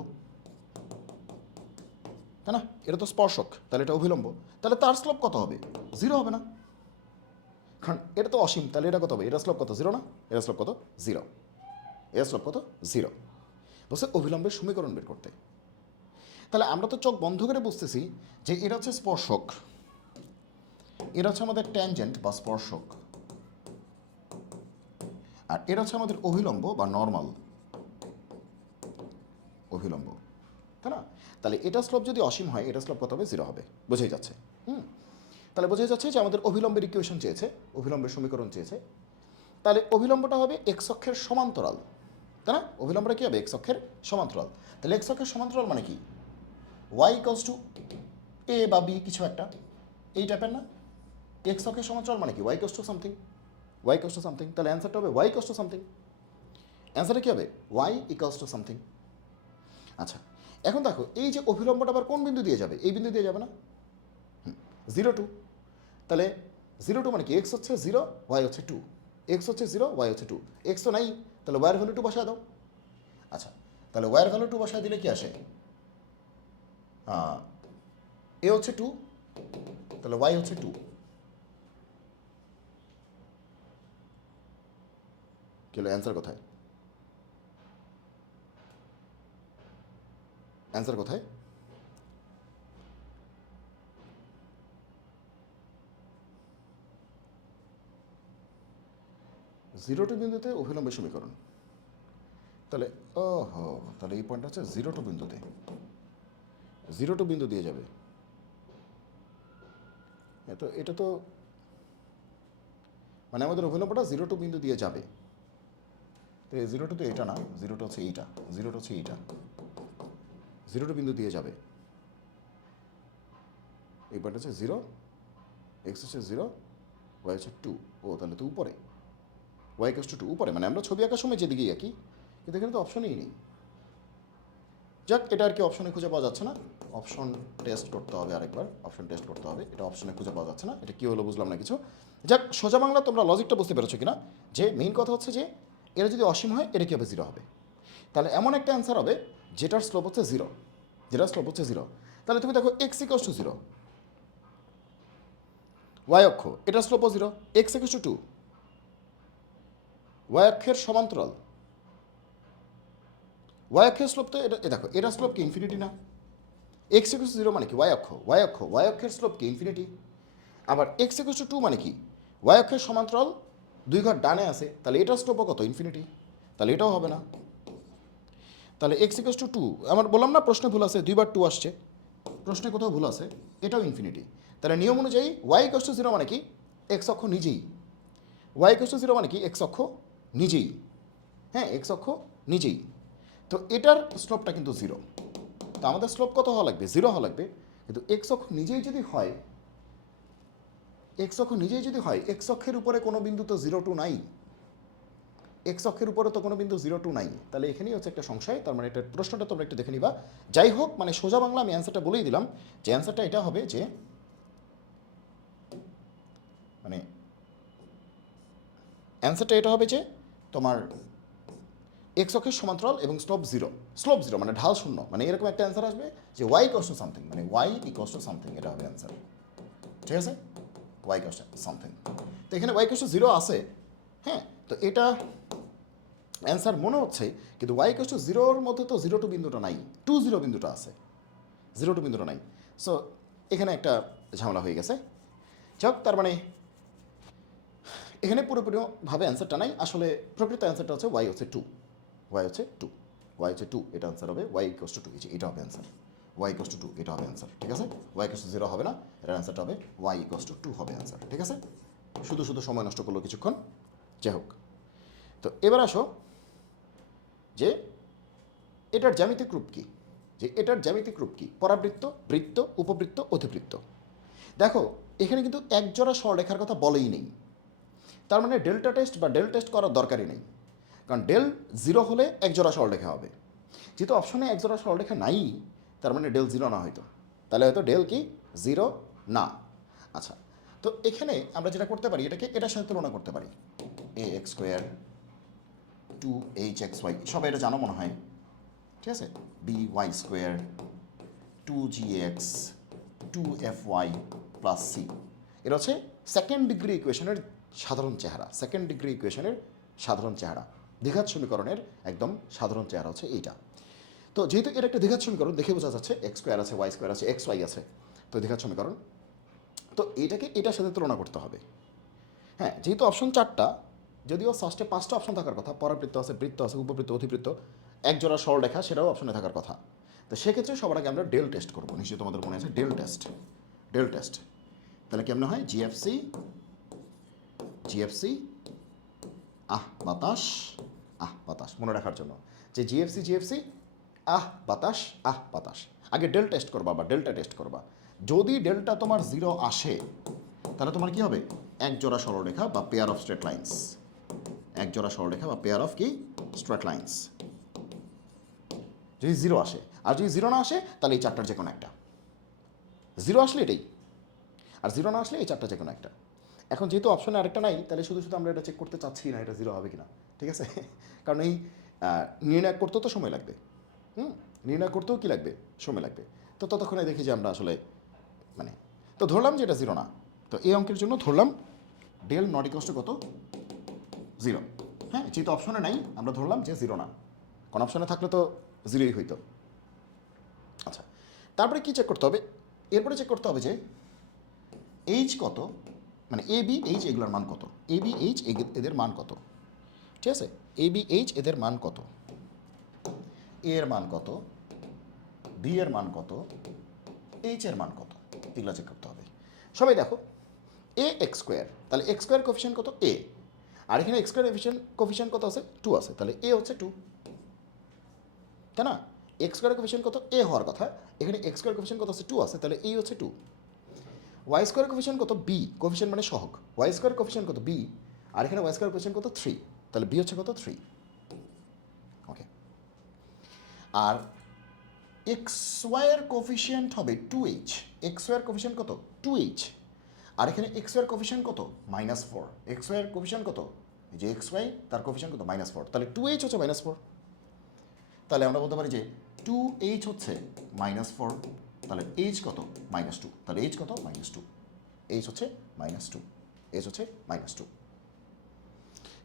তাই না? এটা তো স্পর্শক, তাহলে এটা অভিলম্ব, তাহলে তার স্লোপ কত হবে? 0 হবে না? কারণ এটা তো অসীম, তাহলে এটা কত হবে? এটা স্লোপ কত? 0 না? এটা স্লোপ কত? 0। এর স্লোপ কত? 0। বলছে অভিলম্বের সমীকরণ বের করতে। তাহলে আমরা তো চোখ বন্ধ করে বুঝতেছি যে এটা হচ্ছে স্পর্শক, এটা হচ্ছে আমাদের ট্যানজেন্ট বা স্পর্শক, আর এটা হচ্ছে আমাদের অভিলম্ব বা নর্মাল অভিলম্ব, তাই না? তাহলে এটা স্লোপ যদি অসীম হয়, এটা স্লোপ কত হবে? 0 হবে। বোঝাই যাচ্ছে। তাহলে বোঝাই যাচ্ছে যে আমাদের অভিলম্বের ইকুয়েশন চেয়েছে, অভিলম্বের সমীকরণ চেয়েছে। তাহলে অভিলম্বটা হবে এক্স অক্ষের সমান্তরাল, তাই না? অভিলম্বটা কী হবে? এক্স অক্ষের সমান্তরাল। তাহলে এক্স অক্ষের সমান্তরাল মানে কি? ওয়াই ইকলস টু এ বা বি, কিছু একটা এই টাইপের না? এক্স অক্ষের সমান্তরাল মানে কি? Y equals to something, y equals to something. তাহলে অ্যান্সারটা হবে ওয়াই ইকলস টু সামথিং। অ্যান্সারটা কী হবে? Y equals to something. আচ্ছা, এখন দেখো এই যে অভিলম্বটা আবার কোন বিন্দু দিয়ে যাবে? এই বিন্দু দিয়ে যাবে না? 0 টু, তাহলে 0 টু মানে কি? এক্স হচ্ছে 0, ওয়াই হচ্ছে 2, এক্স হচ্ছে 0, ওয়াই হচ্ছে 2, এক্স তো নাই, তাহলে ওয়াইয়ের ভ্যালু 2 বসায় দাও। আচ্ছা, তাহলে ওয়াইয়ের ভ্যালু 2 বসায় দিলে কি আসে? এ হচ্ছে 2, তাহলে ওয়াই হচ্ছে 2। কি হলো? অ্যান্সার কোথায়? অ্যান্সার কোথায়? জিরো টু বিন্দুতে অভিলম্বের সমীকরণ, তাহলে ওহো, তাহলে এই পয়েন্ট হচ্ছে 0 টু বিন্দুতে, 0 টু বিন্দু দিয়ে যাবে। তো এটা তো মানে আমাদের অভিলম্বটা 0 টু বিন্দু দিয়ে যাবে। তো এই 0 টু তো এটা না, 0 টু হচ্ছে এইটা, 0 টু হচ্ছে এইটা, 0 টু বিন্দু দিয়ে যাবে। এই পয়েন্ট হচ্ছে 0, এক্স হচ্ছে 0, ওয়াই হচ্ছে 2। ও তাহলে তো উপরে, ওয়াই ইকুয়ালস টু 2 উপরে, মানে আমরা ছবি আঁকার সময় যেদিকেই আঁকি, কিন্তু এখানে তো অপশনেই নেই। যাক, এটা আর কি অপশনে খুঁজে পাওয়া যাচ্ছে না, অপশন টেস্ট করতে হবে আরেকবার, অপশন টেস্ট করতে হবে। এটা অপশনে খুঁজে পাওয়া যাচ্ছে না, এটা কী হলো বুঝলাম না কিছু। যাক, সোজা বাংলা তোমরা লজিকটা বুঝতে পেরেছো কিনা, যে মেইন কথা হচ্ছে যে এটা যদি অসীম হয় এটা কী হবে, 0 হবে। তাহলে এমন একটা অ্যান্সার হবে যেটার স্লোপ হচ্ছে 0, যেটার স্লোপ হচ্ছে 0। তাহলে তুমি দেখো এক্স ইকুয়ালস টু 0, ওয়াই অক্ষ এটার স্লোপও 0, এক্স ইকুয়ালস টু 2, ওয়াই অক্ষের সমান্তরাল, ওয়াই অক্ষের স্লোপ তো এটা, দেখো এটার স্লোপ কি ইনফিনিটি না? এক্স ইকুয়ালস টু 0 মানে কি ওয়াই অক্ষ, ওয়াই অক্ষের স্লোপ কি ইনফিনিটি। আবার এক্স ইকুয়ালস টু 2 মানে কি ওয়াই অক্ষের সমান্তরাল 2 ঘর ডানে আছে, তাহলে এটার স্লোপও কত, ইনফিনিটি। তাহলে এটাও হবে না। তাহলে এক্স ইকুয়ালস টু 2, আমার বললাম না প্রশ্নে ভুল আছে, 2বার 2 আসছে, প্রশ্নে কোথাও ভুল আছে, এটাও ইনফিনিটি। তাহলে নিয়ম অনুযায়ী ওয়াই ইকুয়ালস টু 0 মানে কি এক্স অক্ষ নিজেই, ওয়াই ইকুয়ালস টু 0 মানে কি এক্স অক্ষ নিজেই, হ্যাঁ এক্স অক্ষ নিজেই। তো এটার স্লোপটা কিন্তু 0, তো আমাদের স্লোপ কত হওয়া লাগবে, 0 হওয়া লাগবে। কিন্তু এক্স অক্ষ নিজেই যদি হয়, এক্স অক্ষ নিজেই যদি হয়, এক্স অক্ষের উপরে কোনো বিন্দু তো 0 টু নাই, এক্স অক্ষের উপরে তো কোনো বিন্দু 0 টু নাই। তাহলে এখানেই হচ্ছে একটা সংশয়, তার মানে এটা প্রশ্নটা তোমরা একটু দেখে নিবা। যাই হোক, মানে সোজা বাংলা আমি অ্যান্সারটা বলেই দিলাম, যে অ্যান্সারটা এটা হবে যে মানে অ্যান্সারটা এটা হবে যে তোমার এক্স অক্ষের সমান্তরাল এবং স্লোপ 0, স্লোপ 0 মানে ঢাল শূন্য, মানে এরকম একটা অ্যান্সার আসবে যে ওয়াই ইকুয়ালস টু সামথিং, মানে ওয়াই ইকুয়ালস টু সামথিং, এটা হবে অ্যান্সার। ঠিক আছে, ওয়াই ইকুয়ালস টু সামথিং। তো এখানে ওয়াই ইকুয়ালস টু 0 আছে, হ্যাঁ, তো এটা অ্যান্সার মনে হচ্ছে, কিন্তু ওয়াই ইকুয়ালস টু 0-র মধ্যে তো 0 টু বিন্দুটা নাই, 2-0 বিন্দুটা আছে, 0 টু বিন্দুটা নাই। সো এখানে একটা ঝামেলা হয়ে গেছে। যাক, তার মানে এখানে পুরোপুরিভাবে অ্যান্সারটা নাই, আসলে প্রকৃত অ্যান্সারটা হচ্ছে ওয়াই হচ্ছে 2, ওয়াই হচ্ছে 2, ওয়াই হচ্ছে 2, এটা অ্যান্সার হবে, ওয়াই ইকুয়ালস টু 2, এটা হবে অ্যান্সার, ওয়াই ইকুয়ালস টু 2 এটা হবে অ্যান্সার। ঠিক আছে, ওয়াই ইকুয়ালস টু 0 হবে না, এটার অ্যান্সারটা হবে ওয়াই ইকুয়ালস টু 2 হবে অ্যান্সার। ঠিক আছে, শুধু শুধু সময় নষ্ট করলো কিছুক্ষণ, যাই হোক। তো এবার আসো যে এটার জ্যামিতিক রূপ কী, যে এটার জ্যামিতিক রূপ কী, পরাবৃত্ত, বৃত্ত, উপবৃত্ত, অধিবৃত্ত। দেখো এখানে কিন্তু একজোড়া সরলরেখার কথা বলেই নেই, তার মানে ডেল্টা টেস্ট বা ডেল টেস্ট করার দরকারই নেই, কারণ ডেল 0 হলে একজোড়া সরলরেখা হবে। যেহেতু অপশনে একজোড়া সরলরেখা নাই, তার মানে ডেল 0 না হয়তো, তাহলে হয়তো ডেল কি 0 না। আচ্ছা, তো এখানে আমরা যেটা করতে পারি, এটাকে এটার সাথে তুলনা করতে পারি, এ এক্স স্কোয়ার 2hxy, সবাই এটা জানো মনে হয়, ঠিক আছে, by square 2gx 2fy plus c. এটা হচ্ছে সেকেন্ড ডিগ্রি ইকুয়েশনের সাধারণ চেহারা, সেকেন্ড ডিগ্রি ইকুয়েশনের সাধারণ চেহারা, দ্বিঘাত সমীকরণের একদম সাধারণ চেহারা হচ্ছে এইটা। তো যেহেতু এটা একটা দ্বিঘাত সমীকরণ, দেখে বোঝা যাচ্ছে এক্স স্কোয়ার আছে, ওয়াই স্কোয়ার আছে, এক্স ওয়াই আছে, তো দ্বিঘাত সমীকরণ, তো এইটাকে এটার সাথে তুলনা করতে হবে। হ্যাঁ, যেহেতু অপশন 4টা, যদিও ফার্স্টে 5টা অপশন থাকার কথা, পরাবৃত্ত আছে, বৃত্ত আছে, উপবৃত্ত, অধিবৃত্ত, একজোড়া সরলরেখা সেটাও অপশনে থাকার কথা। তো সেক্ষেত্রে সবার আগে আমরা ডেল টেস্ট করবো, নিশ্চয়ই তোমাদের মনে আছে ডেল টেস্ট, ডেল টেস্ট। তাহলে কেমন হয়, জিএফসি, জিএফসি বাতাস, বাতাস, মনে রাখার জন্য যে জিএফসি, জিএফসি বাতাস, বাতাস। আগে ডেল টেস্ট করবা বা ডেল্টা টেস্ট করবা, যদি ডেল্টা তোমার 0 আসে তাহলে তোমার কি হবে, এক জোড়া সরলরেখা বা পেয়ার অফ স্ট্রেট লাইন্স, এক জোড়া সরলরেখা বা পেয়ার অফ কি স্ট্রেট লাইন্স, যদি 0 আসে। আর যদি 0 না আসে তাহলে এই 4টার যে কোনো একটা, 0 আসলে এটাই, আর 0 না আসলে এই 4টা যে কোনো একটা। এখন যেহেতু অপশনে আরেকটা নাই, তাহলে শুধু শুধু আমরা এটা চেক করতে চাচ্ছি না এটা 0 হবে কিনা, ঠিক আছে, কারণ এই নির্ণয় করতেও তো সময় লাগবে, নির্ণয় করতেও কী লাগবে, সময় লাগবে। তো ততক্ষণে দেখি যে আমরা আসলে মানে, তো ধরলাম যে এটা 0 না, তো এই অঙ্কের জন্য ধরলাম ডেল নট ইকুয়ালস টু কত, 0। হ্যাঁ, যেহেতু অপশনে নাই আমরা ধরলাম যে 0 না, কোন অপশনে থাকলে তো 0ই হইতো। আচ্ছা, তারপরে কি চেক করতে হবে, এরপরে চেক করতে হবে যে এইচ কত, মানে এ বি এইচ এগুলোর মান কত, এ বি এইচ এদের মান কত, ঠিক আছে, এ বি এইচ এদের মান কত। এ এর মান কত, বি এর মান কত, এইচ এর মান কত, এগুলো চেক করতে হবে। সবাই দেখো, এ এক্স স্কোয়ার, তাহলে এক্স স্কোয়ার কোফিশিয়েন্ট কত, এ, আর এখানে এক্স স্কোয়ার কোফিশিয়েন্ট কত আছে, 2 আছে, তাহলে এ হচ্ছে 2, তাই না? এক্স স্কোয়ার কোফিশিয়েন্ট কত, এ হওয়ার কথা, এখানে এক্স স্কোয়ার কোফিশিয়েন্ট কত আছে, 2 আছে, তাহলে এই হচ্ছে 2। ওয়াই স্কোয়ার কোফিশিয়েন্ট কত, বি, কোফিশিয়েন্ট মানে সহগ, ওয়াই স্কোয়ার কোফিশিয়েন্ট কত, বি, আর এখানে ওয়াই স্কোয়ার কোফিশিয়েন্ট কত, 3, তাহলে বি হচ্ছে কত, 3। ওকে, আর এক্স ওয়াইয়ের কোফিশিয়েন্ট হবে 2h, এক্স ওয়াইয়ের কোফিশিয়েন্ট কত, 2h, আর এখানে এক্স ওয়াইয়ের কোফিশিয়েন্ট কত, -4, এক্স ওয়াইয়ের কোফিশিয়েন্ট কত, এই যে এক্স ওয়াই তার কোফিশিয়েন্ট কত, -4, তাহলে 2h হচ্ছে -4, তাহলে আমরা বলতে পারি যে 2h হচ্ছে -4, তাহলে h কত, -2, তাহলে h কত, -2, h হচ্ছে -2, h হচ্ছে -2।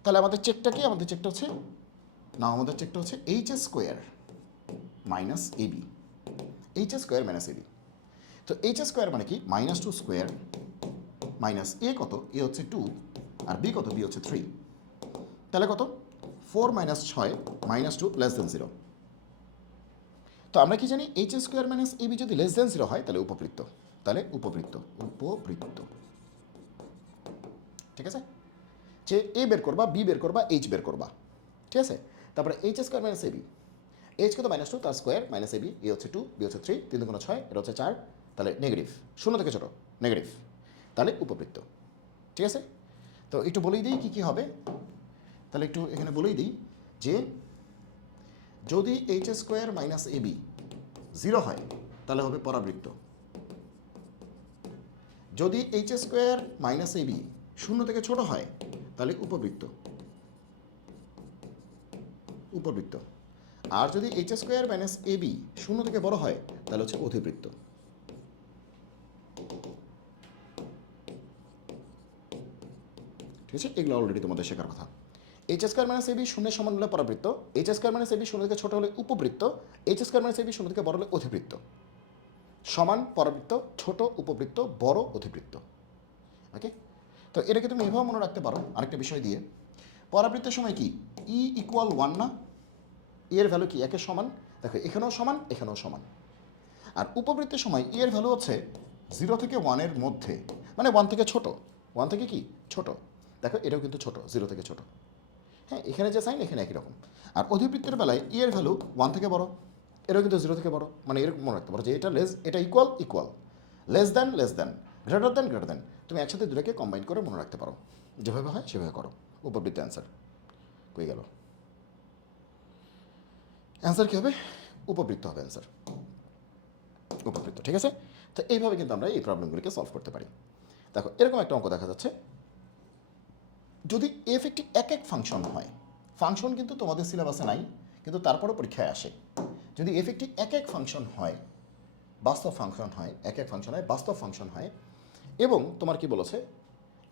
তাহলে আমাদের চেকটা কি, আমাদের চেকটা হচ্ছে না, আমাদের চেকটা হচ্ছে h square minus ab, h square minus ab. তো এইচ স্কোয়ার মানে কি, -2 স্কোয়ার মাইনাস এ কত, এ হচ্ছে 2, আর বি কত, বি হচ্ছে 3, তাহলে কত, 4 - 6 -2 <0। তো আমরা কি জানি, এইচ স্কোয়ার মাইনাস এবি যদি <0 হয় তাহলে উপবৃত্ত, তাহলে উপবৃত্ত, উপবৃত্ত, ঠিক আছে? যে এ বের করবা, বি বের করবা, এইচ বের করবা, ঠিক আছে? তারপরে h square minus ab, h কত, -2 তার স্কোয়ার মাইনাস এবি, এ হচ্ছে 2, বি হচ্ছে 3, 3 × 6, এটা হচ্ছে 4, তাহলে নেগেটিভ, শূন্য থেকে ছোটো নেগেটিভ, তাহলে উপবৃত্ত, ঠিক আছে? তো একটু বলেই দিই কী কী হবে, তাহলে একটু এখানে বলেই দিই যে যদি এইচ স্কোয়ার মাইনাস এবি 0 হয় তাহলে হবে পরাবৃত্ত, যদি এইচ স্কোয়ার মাইনাস এবি 0 থেকে ছোট হয় তাহলে উপবৃত্ত, উপবৃত্ত, আর যদি এইচ স্কোয়ার মাইনাস এবি 0 থেকে বড় হয় তাহলে হচ্ছে অধিবৃত্ত। ঠিক আছে, এগুলো অলরেডি তোমাদের শেখার কথা। এইচ স্কোয়ার মাইনাস এবি 0 সমান হলে পরাবৃত্ত, এইচ স্কোয়ার মাইনাস এবি 0 থেকে ছোট হলে উপবৃত্ত, এইচ স্কোয়ার মাইনাস এবি 0 থেকে বড় হলে অধিবৃত্ত, সমান পরাবৃত্ত, ছোট উপবৃত্ত, বড় অধিবৃত্ত। ওকে, তো এটাকে তুমি এভাবে মনে রাখতে পারো আরেকটা বিষয় দিয়ে, পরাবৃত্তের সময় কি ই ইকুয়াল 1 না, এর ভ্যালু কি 1 এর সমান, দেখো এখানেও সমান, এখানেও সমান, আর উপবৃত্তের সময় ই এর ভ্যালু হচ্ছে 0 থেকে 1 এর মধ্যে, মানে 1 থেকে ছোট, 1 থেকে কি ছোট, দেখো এটাও কিন্তু ছোট, 0 থেকে ছোট, হ্যাঁ এখানে যে সাইন এখানে একই রকম। আর অধিবৃত্তের বেলায় ই এর ভ্যালু 1 থেকে বড়, এটাও কিন্তু 0 থেকে বড়, মানে এরকম মনে রাখতে পারো যে এটা এটা equal equal, less than, greater than, তুমি একসাথে দুটোকে কম্বাইন করে মনে রাখতে পারো, যেভাবে হয় সেভাবে করো। উপবৃত্ত অ্যান্সার কই গেল, অ্যান্সার কী হবে, উপবৃত্ত হবে অ্যান্সার, উপবৃত্ত, ঠিক আছে? তো এইভাবে কিন্তু আমরা এই প্রবলেমগুলিকে সলভ করতে পারি। দেখো এরকম একটা অঙ্ক দেখা যাচ্ছে, যদি এফ একটি এক ফাংশন হয়, ফাংশন কিন্তু তোমাদের সিলেবাসে নাই কিন্তু তারপরও পরীক্ষায় আসে, যদি এফ একটি এক ফাংশন হয়, বাস্তব ফাংশন হয়, এক ফাংশন হয়, বাস্তব ফাংশন হয়, এবং তোমার কি বলেছে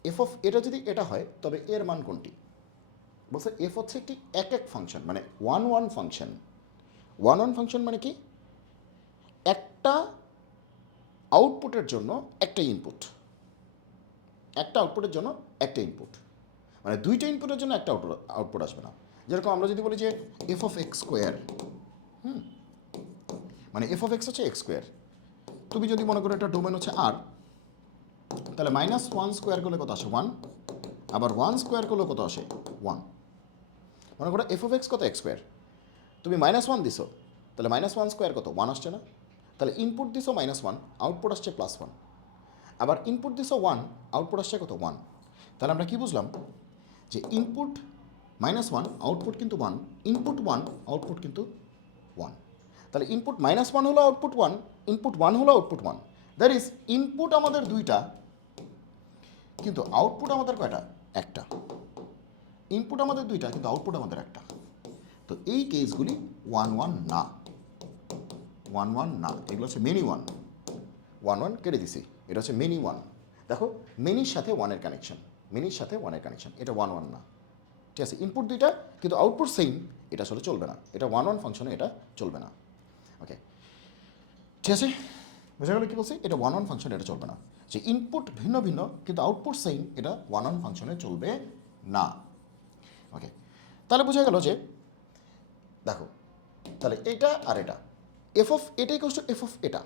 এফ অফ এটা যদি এটা হয় তবে এর মান কোনটি, বলছে এফ হচ্ছে একটি এক ফাংশন, মানে ওয়ান ফাংশন, ওয়ান ফাংশন মানে কি, একটা আউটপুটের জন্য একটা ইনপুট, একটা আউটপুটের জন্য একটা ইনপুট, মানে দুইটা ইনপুটের জন্য একটা আউটপুট আসবে না। যেরকম আমরা যদি বলি যে এফ অফ এক্স স্কোয়ার, মানে এফ অফ এক্স হচ্ছে এক্স স্কোয়ার, তুমি যদি মনে করো এটা ডোমেন হচ্ছে আর, তাহলে -1 স্কোয়ার করলে কত আসে 1, আবার 1 স্কোয়ার করলে কত আসে 1, মনে করো এফ অফ এক্স কত এক্স স্কোয়ার, তুমি -1 দিছো, তাহলে -1 স্কোয়ার কত 1 আসছে না, তাহলে ইনপুট দিছো -1, আউটপুট আসছে +1, আবার ইনপুট দিছো 1, আউটপুট আসছে কত 1, তাহলে আমরা কি বুঝলাম যে ইনপুট -1, আউটপুট কিন্তু 1, ইনপুট 1, আউটপুট কিন্তু 1, তাহলে ইনপুট -1 হলো আউটপুট 1, ইনপুট 1 হলো আউটপুট 1, দ্যাট ইজ ইনপুট আমাদের দুইটা কিন্তু আউটপুট আমাদের কয়টা, একটা, ইনপুট আমাদের দুইটা কিন্তু আউটপুট আমাদের একটা। তো এই কেসগুলি 1 না, 1 না, এগুলো হচ্ছে মেনি 1 কেটে দিছি, এটা হচ্ছে মেনি 1, দেখো মেনির সাথে 1-এর কানেকশন, মেনির সাথে 1-এর কানেকশন, এটা 1 না, ঠিক আছে? ইনপুট দুইটা কিন্তু আউটপুট সেম, এটা আসলে চলবে না, এটা 1 ফাংশনে এটা চলবে না। ওকে, ঠিক আছে, বোঝা গেল কি বলছি, এটা 1 ফাংশনে এটা চলবে না, যে ইনপুট ভিন্ন ভিন্ন কিন্তু আউটপুট সেম, এটা 1 ফাংশনে চলবে না। ওকে, তাহলে বোঝা গেল যে দেখো তাহলে এইটা আর এটা এফ অফ এটা ইকুয়ালস টু এফ অফ এটা।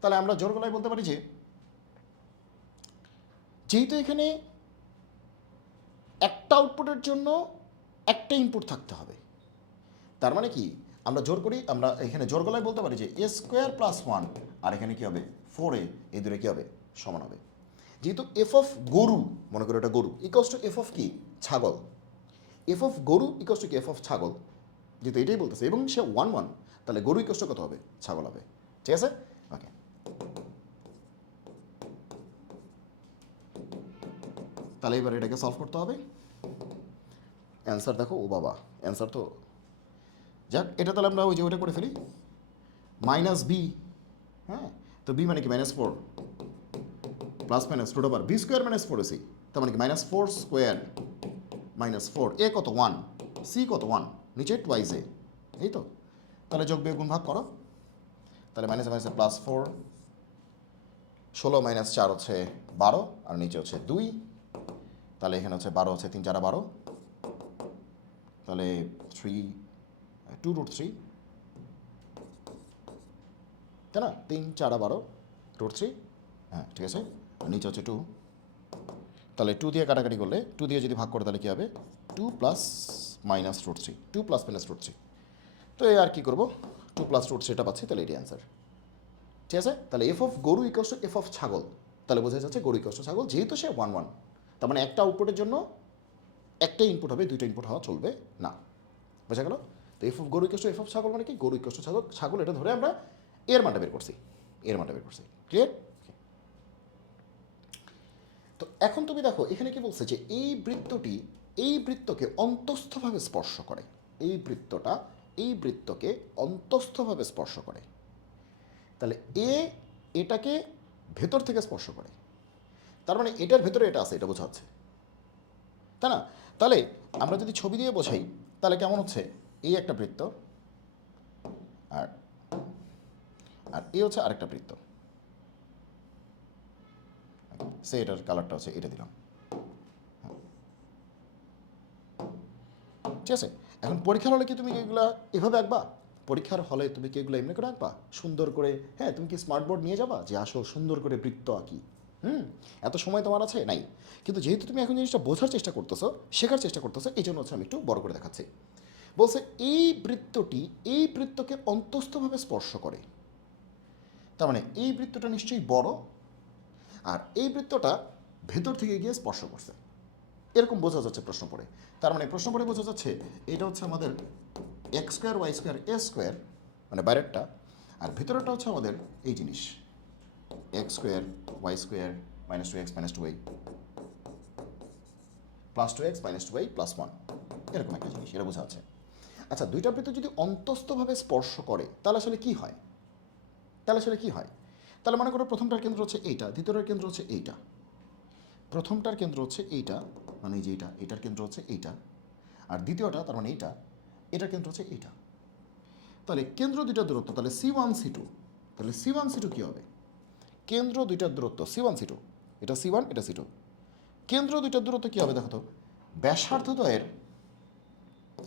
তাহলে আমরা জোর গলায় বলতে পারি যে যেহেতু এখানে একটা আউটপুটের জন্য একটা ইনপুট থাকতে হবে, তার মানে কি আমরা জোর করি, আমরা এখানে জোর গলায় বলতে পারি যে এ স্কোয়ার প্লাস ওয়ান আর এখানে কী হবে 4a, এই দূরে কী হবে সমান হবে। যেহেতু এফ অফ গরু, মনে করো এটা গরু, ইকুয়ালস টু এফ অফ কি ছাগল, এফ অফ গরু ইকুয়ালস টু কি এফ অফ ছাগল, যেহেতু এটাই বলতেছে এবং সে 1 1, তাহলে গরু ইকুয়ালস টু কত হবে ছাগল হবে। ঠিক আছে, ওকে। তাহলে এবার এটাকে সলভ করতে হবে। অ্যান্সার দেখো, ও বাবা অ্যান্সার তো যাক, এটা তাহলে আমরা ওই যে ওইটা করে ফেলি মাইনাস বি। হ্যাঁ, তো বি মানে কি -4 plus minus root over b square -4 c, তার মানে কি -4 স্কোয়ার -4, এ কত 1, সি কত 1, নিচে টুয়াইস এ, এই তো। তাহলে যোগ বিয়োগ গুণ ভাগ করো, তাহলে মাইনাসে মাইনাসে +4, 16 - 4 হচ্ছে 12 আর নিচে হচ্ছে 2, তাহলে এখানে হচ্ছে 12 হচ্ছে 3 4 12, তাহলে 2√3, তাই না, 3 4 12 √3, হ্যাঁ ঠিক আছে, আর নিচে হচ্ছে 2, তাহলে 2 দিয়ে কাটাকাটি করলে 2 দিয়ে যদি ভাগ করে তাহলে কী হবে 2 প্লাস মাইনাস √3, 2 প্লাস মাইনাস √3, তো এই আর কী করবো 2 প্লাস √3 এটা পাচ্ছি, তাহলে এটি অ্যান্সার। ঠিক আছে, তাহলে এফ অফ গরু ইকুয়ালস টু এফ অফ ছাগল, তাহলে বোঝা যাচ্ছে গরু ইকুয়ালস টু ছাগল, যেহেতু সে 1 1, তার মানে একটা আউটপুটের জন্য একটা ইনপুট হবে, দুইটা ইনপুট হওয়া চলবে না, বোঝা গেল। তো এফ অফ গরু ইকুয়ালস টু এফ অফ ছাগল মানে কি গরু ইকুয়ালস টু ছাগল, ছাগল এটা ধরে আমরা এর মানটা বের করছি, এর মানটা বের করছি, ক্লিয়ার। তো এখন তুমি দেখো এখানে কি বলছে যে এই বৃত্তটি এই বৃত্তকে অন্তস্থভাবে স্পর্শ করে, এই বৃত্তটা এই বৃত্তকে অন্তস্থভাবে স্পর্শ করে, তাহলে এ এটাকে ভেতর থেকে স্পর্শ করে, তার মানে এটার ভেতরে এটা আছে, এটা বোঝা যাচ্ছে, তাই না। তাহলে আমরা যদি ছবি দিয়ে বোঝাই তাহলে কেমন হচ্ছে, এই একটা বৃত্ত আর আর এই হচ্ছে আরেকটা বৃত্ত, সে এটার কালারটা হচ্ছে এটা দিলাম, ঠিক আছে। এখন পরীক্ষার হলে কি তুমি এগুলো এভাবে আঁকবা, পরীক্ষার হলে তুমি কি এগুলো এমনি করে আঁকবা সুন্দর করে, হ্যাঁ তুমি কি স্মার্ট বোর্ড নিয়ে যাবা যে আসো সুন্দর করে বৃত্ত আঁকি, এত সময় তোমার আছে নাই, কিন্তু যেহেতু তুমি এখন জিনিসটা বোঝার চেষ্টা করতেছো, শেখার চেষ্টা করতেছো, এই জন্য হচ্ছে আমি একটু বড় করে দেখাচ্ছি। বলছে এই বৃত্তটি এই বৃত্তকে অন্তস্থভাবে স্পর্শ করে, তার মানে এই বৃত্তটা নিশ্চয়ই বড় আর এই বৃত্তটা ভেতর থেকে গিয়ে স্পর্শ করছে, এরকম বোঝা যাচ্ছে প্রশ্ন পড়ে। তার মানে প্রশ্ন পড়ে বোঝা যাচ্ছে এটা হচ্ছে আমাদের x square y square a square, মানে বাইরেরটা, আর ভিতরেরটা হচ্ছে আমাদের এই জিনিস x square y square -2x -2y +2x -2y +1, এরকম একটা জিনিস, এটা বোঝা আছে। আচ্ছা, দুইটা বৃত্ত যদি অন্তস্থভাবে স্পর্শ করে তাহলে আসলে কি হয়, তাহলে আসলে কি হয়, তাহলে মনে করো প্রথমটার কেন্দ্র হচ্ছে এইটা, দ্বিতীয়টার কেন্দ্র হচ্ছে এইটা, প্রথমটার কেন্দ্র হচ্ছে এইটা, মানে এই যে এইটা, এটার কেন্দ্র হচ্ছে এইটা, আর দ্বিতীয়টা তার মানে এইটা, এটার কেন্দ্র হচ্ছে এইটা, তাহলে কেন্দ্র দুইটার দূরত্ব তাহলে C1 C2, তাহলে C1 C2 কী হবে, কেন্দ্র দুইটার দূরত্ব C1 C2, এটা C1 এটা C2, কেন্দ্র দুইটার দূরত্ব কী হবে দেখো তো, ব্যাসার্ধদ্বয়ের,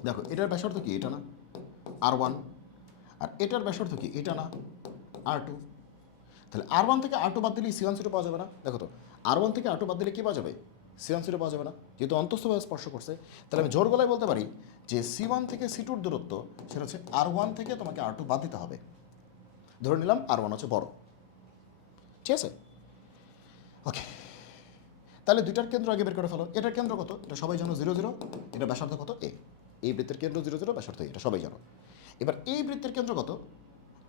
দেখো এটার ব্যাসার্ধ কি এটা না R1, আর এটার ব্যাসার্ধ কি এটা না R2, তাহলে R1 থেকে R2 বাদ দিলে C1 C2 পাওয়া যাবে না, দেখো তো R1 থেকে R2 বাদ দিলে কী পাওয়া যাবে C1 C2 পাওয়া যাবে না, যেহেতু অন্তস্থভাবে স্পর্শ করছে। তাহলে আমি জোর গলায় বলতে পারি যে C1 থেকে C2 দূরত্ব সেটা হচ্ছে R1 থেকে তোমাকে R2 বাদ দিতে হবে, ধরে নিলাম R1 হচ্ছে বড়, ঠিক আছে, ওকে। তাহলে দুইটার কেন্দ্র আগে বের করে ফেলো, এটার কেন্দ্র কত, এটা সবাই জানো 0 0, এটা ব্যাসার্ধ কত এ, এই বৃত্তের কেন্দ্র 0 0 ব্যাসার্ধ এটা সবাই জানো। এবার এই বৃত্তের কেন্দ্র কত,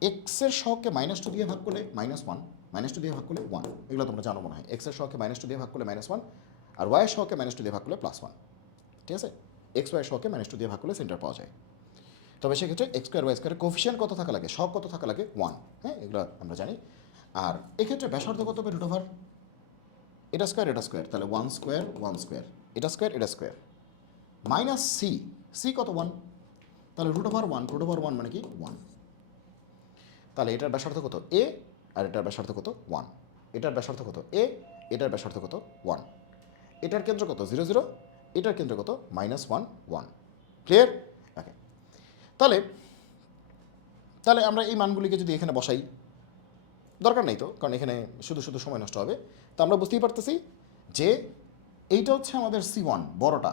এক্সের সহগকে -2 দিয়ে ভাগ করলে -1, -2 দিয়ে ভাগ করলে 1, এগুলো তোমরা জানো মনে হয়, এক্সের সহগকে -2 দিয়ে ভাগ করলে -1, আর ওয়াইয়ের সহগকে -2 দিয়ে ভাগ করলে +1, ঠিক আছে। এক্স ওয়াইয়ের সহগকে -2 দিয়ে ভাগ করলে সেন্টার পাওয়া যায়, তবে সেক্ষেত্রে x স্কোয়ার y স্কোয়ারের কোফিশিয়েন্ট কত থাকা লাগে, সহগ কত থাকা লাগে 1, হ্যাঁ এগুলো আমরা জানি। আর এক্ষেত্রে ব্যাসার্ধ কত হবে √ এটা স্কোয়ার, তাহলে 1 স্কোয়ার 1 স্কোয়ার, এটা স্কোয়ার মাইনাস সি কত 1, তাহলে √1 মানে কি 1, তাহলে এটার ব্যাসার্ধ কত এ আর এটার ব্যাসার্ধ কত 1, এটার ব্যাসার্ধ কত এ, এটার ব্যাসার্ধ কত 1, এটার কেন্দ্র কত 0 0, এটার কেন্দ্র কত -1 1, ক্লিয়ার, ওকে। তাহলে তাহলে আমরা এই মানগুলিকে যদি এখানে বসাই, দরকার নেই তো, কারণ এখানে শুধু শুধু সময় নষ্ট হবে। তো আমরা বুঝতেই পারতেছি যে এইটা হচ্ছে আমাদের C1 বড়টা,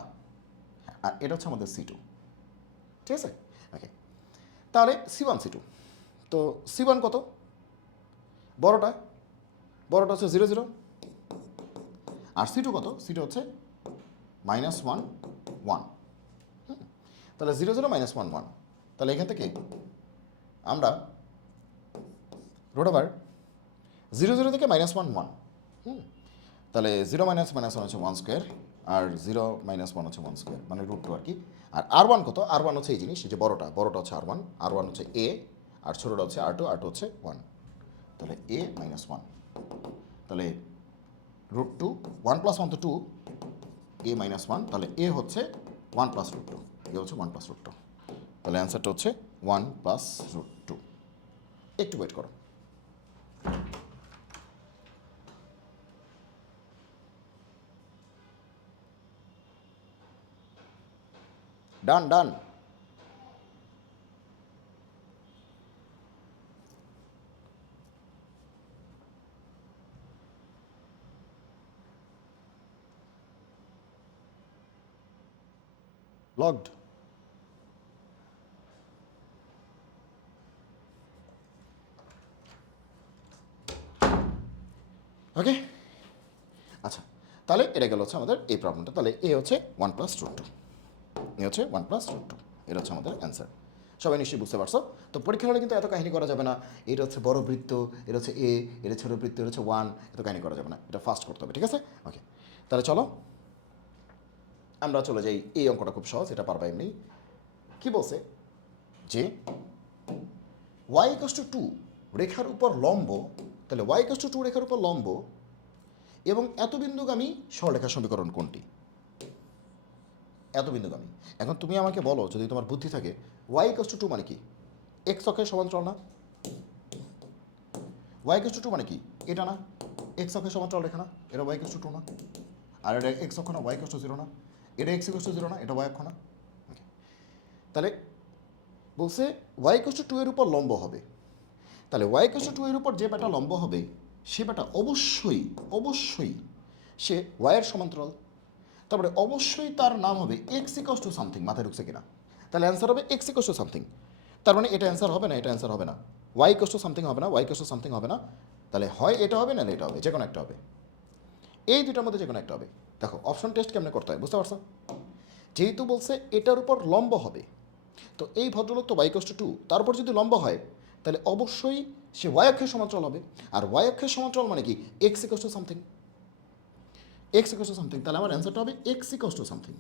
আর এটা হচ্ছে আমাদের C2, ঠিক আছে? ওকে, তাহলে C1 C2, তো C1 কত? বড়টা বড়টা হচ্ছে 0 0, আর C2 কত? C2 হচ্ছে -1 1। তাহলে 0 0 -1 1, তাহলে এখান থেকে আমরা রুট ওভার 0 0 থেকে -1 1, তাহলে 0 - -1 হচ্ছে 1 স্কোয়ার, আর 0 - 1 হচ্ছে 1 স্কোয়ার, মানে √2 আর কি। আর R1 কত? R1 হচ্ছে এই জিনিস, যে বড়টা হচ্ছে R1 হচ্ছে A, আর ছোটোটা হচ্ছে R2 হচ্ছে 1, তাহলে A - 1, তাহলে √2, 1 + 1 তো 2, A - 1, তাহলে A হচ্ছে 1 + √2, এ হচ্ছে 1 + √2, তাহলে অ্যান্সারটা হচ্ছে 1 + √2। একটু ওয়েট করো। ডান ডান। লকড। ওকে, আচ্ছা, তাহলে এটা গেল হচ্ছে আমাদের এই প্রবলেমটা। তাহলে এ হচ্ছে 1 + √2, এ হচ্ছে 1 + √2, এটা হচ্ছে আমাদের অ্যান্সার। সবাই নিশ্চয়ই বুঝতে পারছো? তো পরীক্ষা হলে কিন্তু এত কাহিনী করা যাবে না, এটা হচ্ছে বড় বৃত্ত, এটা হচ্ছে এ, এটা ছোট বৃত্ত, এটা হচ্ছে 1, এত কাহিনী করা যাবে না, এটা ফাস্ট করতে হবে, ঠিক আছে? ওকে, তাহলে চলো আমরা চলে যাই। এই অঙ্কটা খুব সহজ, এটা পারবা এমনি। কি বলছে যে y = 2 রেখার উপর লম্ব, তাহলে y = 2 রেখার উপর লম্ব এবং এত বিন্দুগামী সরলরেখা সমীকরণ কোনটি? এত বিন্দুগামী। এখন তুমি আমাকে বলো, যদি তোমার বুদ্ধি থাকে, y = 2 মানে কি? এক্স অক্ষের সমান্তরাল না? y = 2 মানে কি? এটা না? এক্স অক্ষের সমান্তরাল রেখা না? এটা y = 2 না? আর এটা এক্স অক্ষ না? y = 0 না? এটা x = 0 না? এটা y অক্ষ না? তাহলে বলছে y = 2 এর উপর লম্ব হবে। তাহলে y = 2 এর উপর যে বেটা লম্ব হবে, সে বেটা অবশ্যই অবশ্যই সে y এর সমান্তরাল। তারপরে অবশ্যই তার নাম হবে এক্স ইকস টু সামথিং। মাথায় ঢুকছে কিনা? তাহলে অ্যান্সার হবে এক্স ইকস টু সামথিং। তার মানে এটা অ্যান্সার হবে না, এটা অ্যান্সার হবে না, ওয়াই ইকস টু সামথিং হবে না, ওয়াই ইকস টু সামথিং হবে না। তাহলে হয় এটা হবে, না এটা হবে, যে কোনো একটা হবে, এই দুটার মধ্যে যে কোনো একটা হবে। দেখো অপশন টেস্ট কেমনে করতে হয় বুঝতে পারছো? যেহেতু বলছে এটার উপর লম্ব হবে, তো এই ভদ্রলোক তো ওয়াই ইকস টু 2, তার উপর যদি লম্ব হয় তাহলে অবশ্যই সে ওয়াই অক্ষের সমান্তরাল হবে। আর ওয়াই অক্ষের সমান্তরাল মানে কি? X equals to something, x equals to something. তাহলে আমার অ্যান্সারটা হবে এক্স ইকস টু সামথিং।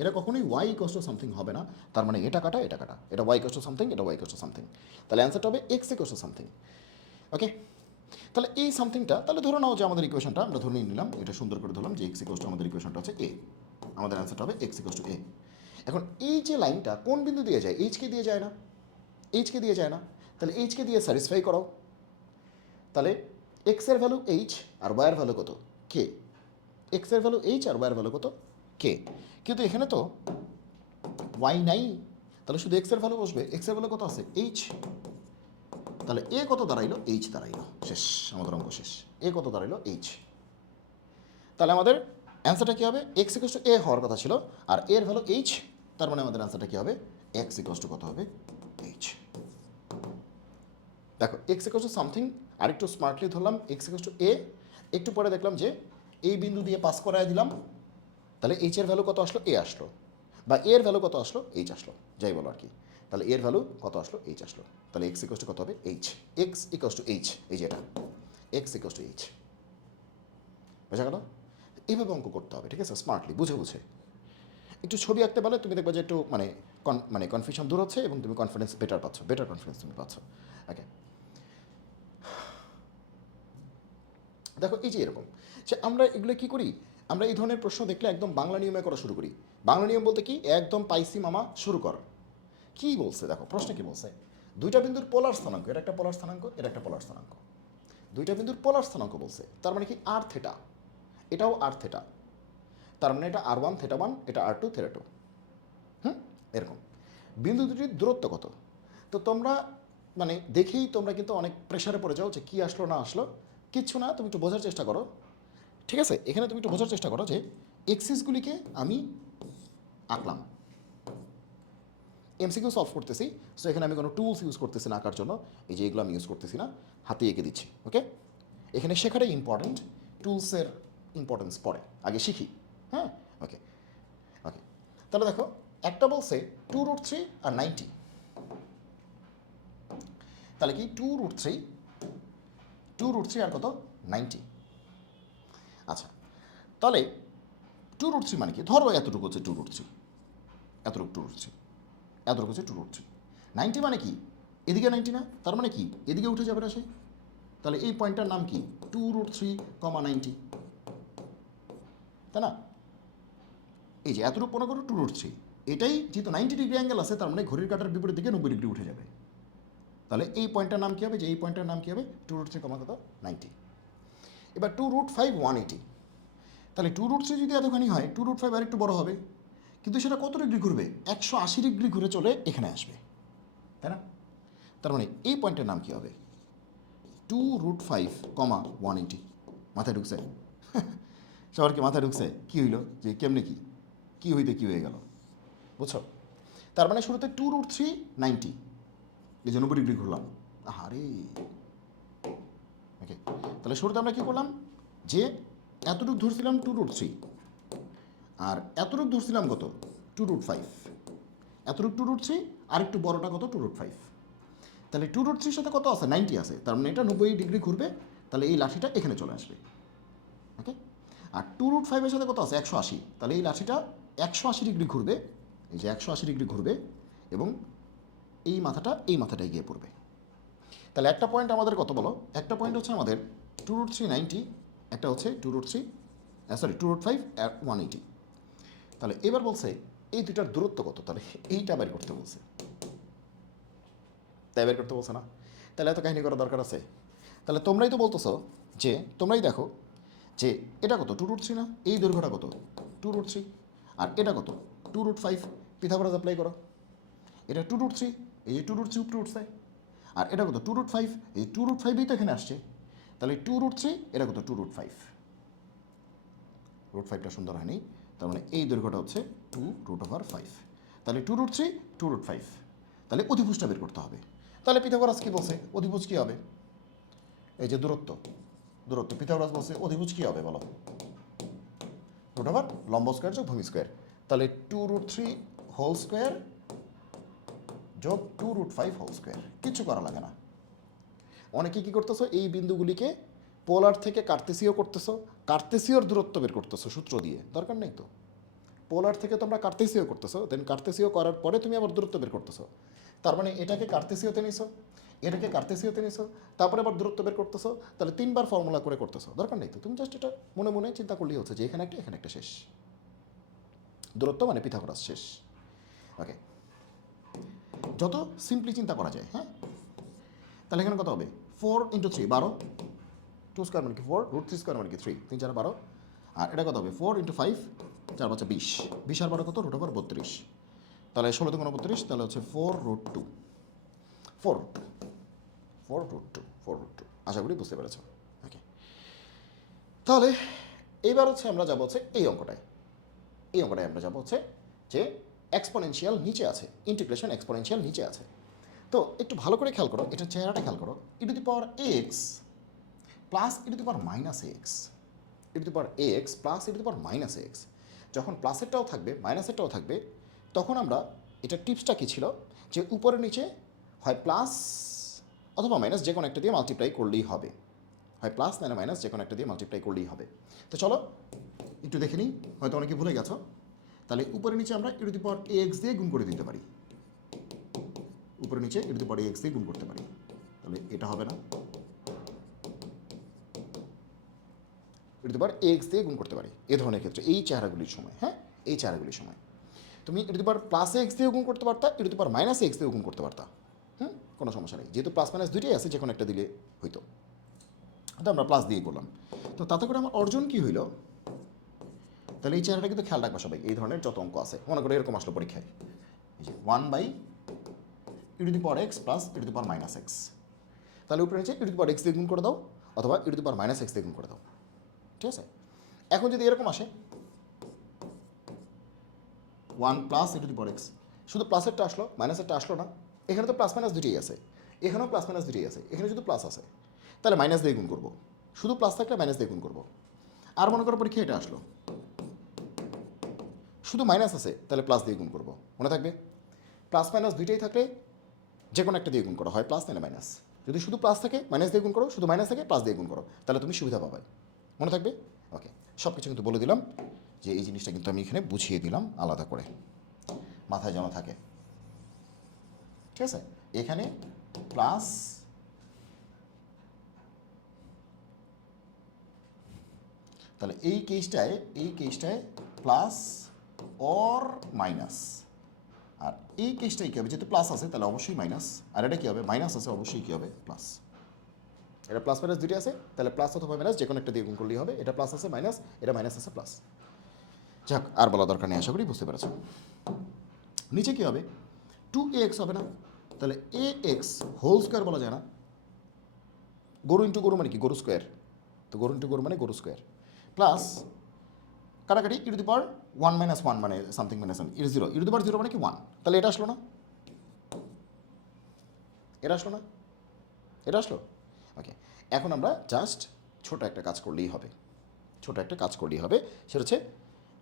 এটা কখনোই ওয়াই ইকস টু সামথিং হবে না। তার মানে এটা কাটা, এটা কাটা, এটা ওয়াই ইকস টু সামথিং, এটা ওয়াই ইকস টু সামথিং। তাহলে অ্যান্সারটা হবে এক্স ইকস টু সামথিং। ওকে, তাহলে এই সামথিংটা, তাহলে ধরে নাও যে আমাদের ইকুয়েশনটা আমরা ধরে নিলাম, এটা সুন্দর করে ধরলাম যে এক্স ইকস টু, আমাদের ইকুয়েশনটা হচ্ছে এ, আমাদের অ্যান্সারটা হবে এক্স ইকস টু এ। এখন এই যে লাইনটা কোন বিন্দু দিয়ে যায়? এইচকে দিয়ে যায় না? এইচকে দিয়ে যায় না, তাহলে এইচকে দিয়ে স্যাটিসফাই করাও। তাহলে এক্সের ভ্যালু এইচ আর ওয়াইয়ের ভ্যালু কত? কে। এক্সের ভ্যালু এইচ আর ওয়াইয়ের ভ্যালু কত? কে। কিন্তু এখানে তো ওয়াই নাই, তাহলে শুধু এক্সের ভ্যালু বসবে। এক্সের ভ্যালু কত আছে? এইচ। তাহলে এ কত দাঁড়াইলো? এইচ দাঁড়াইলো। শেষ, আমাদের অঙ্ক শেষ। এ কত দাঁড়াইলো? এইচ। তাহলে আমাদের অ্যান্সারটা কী হবে? এক্স ইকস টু এ হওয়ার কথা ছিল, আর এর ভ্যালু এইচ। তার মানে আমাদের অ্যান্সারটা কী হবে? এক্স ইকস টু কত হবে? এইচ। দেখো এক্স ইকস টু সামথিং আরেকটু স্মার্টলি ধরলাম, এক্স ইকস টু এ। একটু পরে দেখলাম যে এই বিন্দু দিয়ে পাস করায় দিলাম, তাহলে এইচ এর ভ্যালু কত আসলো? এ আসলো। বা এর ভ্যালু কত আসলো? এইচ আসলো, যাই বলো আর কি। তাহলে এর ভ্যালু কত আসলো? এইচ আসলো। তাহলে এক্স ইকস টু কত হবে? H. X equals to H, এই যে এটা এক্স ইকস টু এইচ। বোঝা গেল? এইভাবে অঙ্ক করতে হবে, ঠিক আছে? স্মার্টলি বুঝে বুঝে। একটু ছবি আঁকতে পারলে তুমি দেখবে যে একটু মানে কনফিউশন দূর হচ্ছে এবং তুমি কনফিডেন্স বেটার পাচ্ছ, বেটার কনফিডেন্স তুমি পাচ্ছ। ওকে, দেখো এই যে এরকম যে আমরা এগুলো কী করি, আমরা এই ধরনের প্রশ্ন দেখলে একদম বাংলা নিয়মে করা শুরু করি। বাংলা নিয়ম বলতে কি? একদম পাইসি মামা শুরু কর। কী বলছে দেখো, প্রশ্ন কী বলছে? দুইটা বিন্দুর পোলার স্থানাঙ্ক, এটা একটা পোলার স্থানাঙ্ক, এটা একটা পোলার স্থানাঙ্ক। দুইটা বিন্দুর পোলার স্থানাঙ্ক বলছে, তার মানে কি? আর থেটা, এটাও আর থেটা। তার মানে এটা R1 থেটা 1, এটা R2 থেটা 2। হুম, এরকম। বিন্দু দুটির দূরত্ব কত। তো তোমরা মানে দেখেই তোমরা কিন্তু অনেক প্রেশারে পড়ে যাও যে কী আসলো না আসলো, কিচ্ছু না, তুমি একটু বোঝার চেষ্টা করো। ঠিক আছে, এখানে তুমি একটু বোঝার চেষ্টা করো যে এক্সিসগুলিকে আমি আঁকলাম, এমসিকিউ সলভ করতেছি, সো এখানে আমি কোনো টুলস ইউজ করতেছি না আঁকার জন্য, এই যে এগুলো আমি ইউজ করতেছি না, হাতে এঁকে দিচ্ছি। ওকে, এখানে শেখাটাই ইম্পর্ট্যান্ট, টুলসের ইম্পর্টেন্স পড়ে, আগে শিখি। হ্যাঁ, ওকে ওকে, তাহলে দেখো একটা বলছে 2√3 আর 90, তাহলে কি 2√3 আর কত 90। আচ্ছা, তাহলে 2√3 মানে কি, ধরো এতটুকু হচ্ছে 2√3, এতটুকু 2√3, এতটুকু হচ্ছে 2√3, 90 মানে কি এদিকে 90 না, তার মানে কি এদিকে উঠে যাবে না সে, তাহলে এই পয়েন্টটার নাম কি 2√3, 90, তাই না। এই যে এতটুকু মনে করো 2√3, এটাই যেহেতু 90 ডিগ্রি অ্যাঙ্গেল আছে, তার মানে ঘড়ির কাঁটার বিপরীত দিকে 90 ডিগ্রি উঠে যাবে, তাহলে এই পয়েন্টটার নাম কী হবে, যে এই পয়েন্টটার নাম কী হবে 2√3, কত 90। এবার 2√5 180, তাহলে 2√3 যদি এতখানি হয় 2√5 আর একটু বড় হবে, কিন্তু সেটা কত ডিগ্রি ঘুরবে, 180 ডিগ্রি ঘুরে চলে এখানে আসবে, তাই না। তার মানে এই পয়েন্টের নাম কী হবে 2√5, 180। মাথায় ঢুকছে সবার কি মাথায় ঢুকছে কী হইলো, যে কেমনে কী হইতে কী হয়ে গেল, বুঝছো। তার মানে শুরুতে 2√3 90, এই যে 90 ডিগ্রি ঘুরলাম, আরে ওকে, তাহলে শুরুতে আমরা কী করলাম, যে এতটুকু ধরছিলাম 2√3, আর এতটুকু ধরছিলাম কত 2√5, এতটুকু 2√3 আর একটু বড়টা কত 2√5, তাহলে 2√3 সাথে কত আছে 90 আছে, তার মানে এটা 90 ডিগ্রি ঘুরবে, তাহলে এই লাঠিটা এখানে চলে আসবে। ওকে, আর 2√5 সাথে কত আছে 180, তাহলে এই লাঠিটা 180 ডিগ্রি ঘুরবে, এই যে 180 ডিগ্রি ঘুরবে, এবং এই মাথাটায় গিয়ে পড়বে। তাহলে একটা পয়েন্ট আমাদের কত বলো, একটা পয়েন্ট হচ্ছে আমাদের 2√3 90, একটা হচ্ছে 2√5 180। তাহলে এবার বলছে এই দুটার দূরত্ব কত, তাহলে এইটা বের করতে বলছে, তাই বের করতে বলছে না, তাহলে এত কাহিনী করার দরকার আছে। তাহলে তোমরাই তো বলতেছো, যে তোমরাই দেখো যে এটা কত 2√3 না, এই দৈর্ঘ্যটা কত 2√3, আর এটা কত 2√5, পিথাগোরাস অ্যাপ্লাই করো, এটা 2√3, এই যে 2√3 উপরে উঠছে, আর এটা কত 2√5, এই 2√5ই তো এখানে আসছে, তাহলে 2√3, এটা কত 2√5, √5টা সুন্দর হয়নি, তার মানে এই দৈর্ঘ্যটা হচ্ছে 2√5, তাহলে 2√3 2√5, তাহলে অধিভুজটা বের করতে হবে। তাহলে পিথাগোরাস কী বলছে, অধিভুজ কী হবে, এই যে দূরত্ব পিথাগোরাস বলছে অধিভুজ কী হবে বলো, √, লম্ব স্কোয়ার যোগ ভূমি স্কোয়ার, তাহলে 2√3 হোল স্কোয়ার যোগ 2√5 হোল স্কোয়ার, কিছু করা লাগে না। অনেকে কী করতেছো, এই বিন্দুগুলিকে পোলার থেকে কার্তেসীয় করতেছো, কার্তেসীয়র দূরত্ব বের করতেছো সূত্র দিয়ে, দরকার নেই তো। পোলার থেকে তোমরা কার্তেসীয় করতেছো, দেন কার্তেসীয় করার পরে তুমি আবার দূরত্ব বের করতেছো, তার মানে এটাকে কার্তেসীয়তে নিছো, এটাকে কার্তেসীয়তে নিছো, তারপরে আবার দূরত্ব বের করতেছো, তাহলে 3বার ফর্মুলা করে করতেছো, দরকার নেই তো। তুমি জাস্ট এটা মনে মনে চিন্তা করলেই হচ্ছে যে এখানে একটা শেষ, দূরত্ব মানে পিথাগোরাস শেষ। ওকে, যত সিম্পলি চিন্তা করা যায়। হ্যাঁ, তাহলে এখানে কত হবে 4 × 3 12, 2 স্কোয়ার মানে কি 4, √3 স্কোয়ার মানে কি 3, 3 4 12, আর এটা কত হবে 4 × 5, 4 5 20, 20 আর 12 কত √32, তাহলে 16 × 32, তাহলে হচ্ছে 4√2, 4√2। আশা করি বুঝতে পেরেছ। ওকে, তাহলে এইবার হচ্ছে আমরা যাবো হচ্ছে এই অঙ্কটায় আমরা যাবো হচ্ছে যে এক্সপোনেনশিয়াল নিচে আছে, ইন্টিগ্রেশন এক্সপোনেনশিয়াল নিচে আছে। তো একটু ভালো করে খেয়াল করো, এটা চেহারাটা খেয়াল করো, e⁻x plus e⁻−x, e⁻x plus e⁻−x, যখন প্লাসেরটাও থাকবে মাইনাসেরটাও থাকবে, তখন আমরা এটা টিপসটা কী ছিল, যে উপরে নিচে হয় প্লাস অথবা মাইনাস যে কোনো একটা দিয়ে মাল্টিপ্লাই করলেই হবে, হয় প্লাস না মাইনাস যে কোনো একটা দিয়ে মাল্টিপ্লাই করলেই হবে। তো চলো একটু দেখে নিই, হয়তো অনেকে ভুলে গেছো। তাহলে উপরে নিচে আমরা e⁻x দিয়ে গুণ করে দিতে পারি, উপরে নিচে e⁻x দিয়ে গুণ করতে পারি, তাহলে এটা হবে না, e⁻x দিয়ে গুণ করতে পারি এ ধরনের ক্ষেত্রে, এই চেহারাগুলির সময়। হ্যাঁ, এই চেহারাগুলির সময় তুমি e⁻+x দিয়েও গুণ করতে পারতা, e⁻−x দিয়েও গুণ করতে পারতা, কোনো সমস্যা নেই, যেহেতু প্লাস মাইনাস দুইটাই আছে, যে কোনো একটা দিলে হইতো। তো আমরা প্লাস দিয়ে করলাম, তো তাতে করে আমার অর্জন কী হইল, তাহলে এই চেহারাটা কিন্তু খেয়াল রাখবা সবাই, এই ধরনের যত অঙ্ক আছে, মনে করো এরকম আসলো পরীক্ষায়, এই যে 1/e two the power x plus e to the power minus x. তাহলে উপরে নিচে e to the power x দিয়ে গুণ করে দাও অথবা e to the power minus x দিয়ে গুণ করে দাও, ঠিক আছে। এখন যদি এরকম আসে 1 plus e to the power x, শুধু প্লাসেরটা আসলো মাইনাসেরটা আসলো না, এখানে তো প্লাস মাইনাস দুটোই আছে, এখানেও প্লাস মাইনাস দুটোই আছে, এখানে শুধু প্লাস আছে, তাহলে মাইনাস দিয়ে গুণ করবো, শুধু প্লাস থাকলে মাইনাস দিয়ে গুণ করবো। আর মনে করো পরীক্ষা এটা আসলো শুধু মাইনাস আছে, তাহলে প্লাস দিয়ে গুণ করবো, মনে থাকবে। প্লাস মাইনাস দুইটাই থাকলে যে কোনো একটা দিয়ে গুণ করো, হয় প্লাস নাহলে মাইনাস। যদি শুধু প্লাস থাকে মাইনাস দিয়ে গুণ করো, শুধু মাইনাস থাকে প্লাস দিয়ে গুণ করো, তাহলে তুমি সুবিধা পাবে, মনে থাকবে। ওকে, সব কিছু কিন্তু বলে দিলাম, যে এই জিনিসটা কিন্তু আমি এখানে বুঝিয়ে দিলাম আলাদা করে, মাথায় যেন থাকে, ঠিক আছে। এখানে প্লাস তাহলে এই কেসটায় প্লাস অর মাইনাস, আর এই কেসটাই কী হবে, যেহেতু প্লাস আছে তাহলে অবশ্যই মাইনাস, আর এটা কী হবে মাইনাস আছে অবশ্যই কী হবে প্লাস। এটা প্লাস মাইনাস দুটি আছে, তাহলে প্লাস অথবা মাইনাস যে কোনো একটা দিয়ে গুণ করলেই হবে। এটা প্লাস আছে মাইনাস, এটা মাইনাস আছে প্লাস। যাক, আর বলা দরকার নেই, আশা করি বুঝতে পেরেছ। নিচে কী হবে 2ax হবে না, তাহলে ax হোল স্কোয়ার বলা যায় না, গরু ইন্টু গরু মানে কি গরু স্কোয়ার, তো গরু ইন্টু গরু মানে গরু স্কোয়ার, প্লাস কাটাকাটি e to the power 1 minus 1 মানে something minus e to 0, e to the power 0 মানে কি 1, তাহলে এটা আসলো না, এটা আসলো না, এটা আসলো। ওকে, এখন আমরা জাস্ট ছোট একটা কাজ করলেই হবে, সেটা হচ্ছে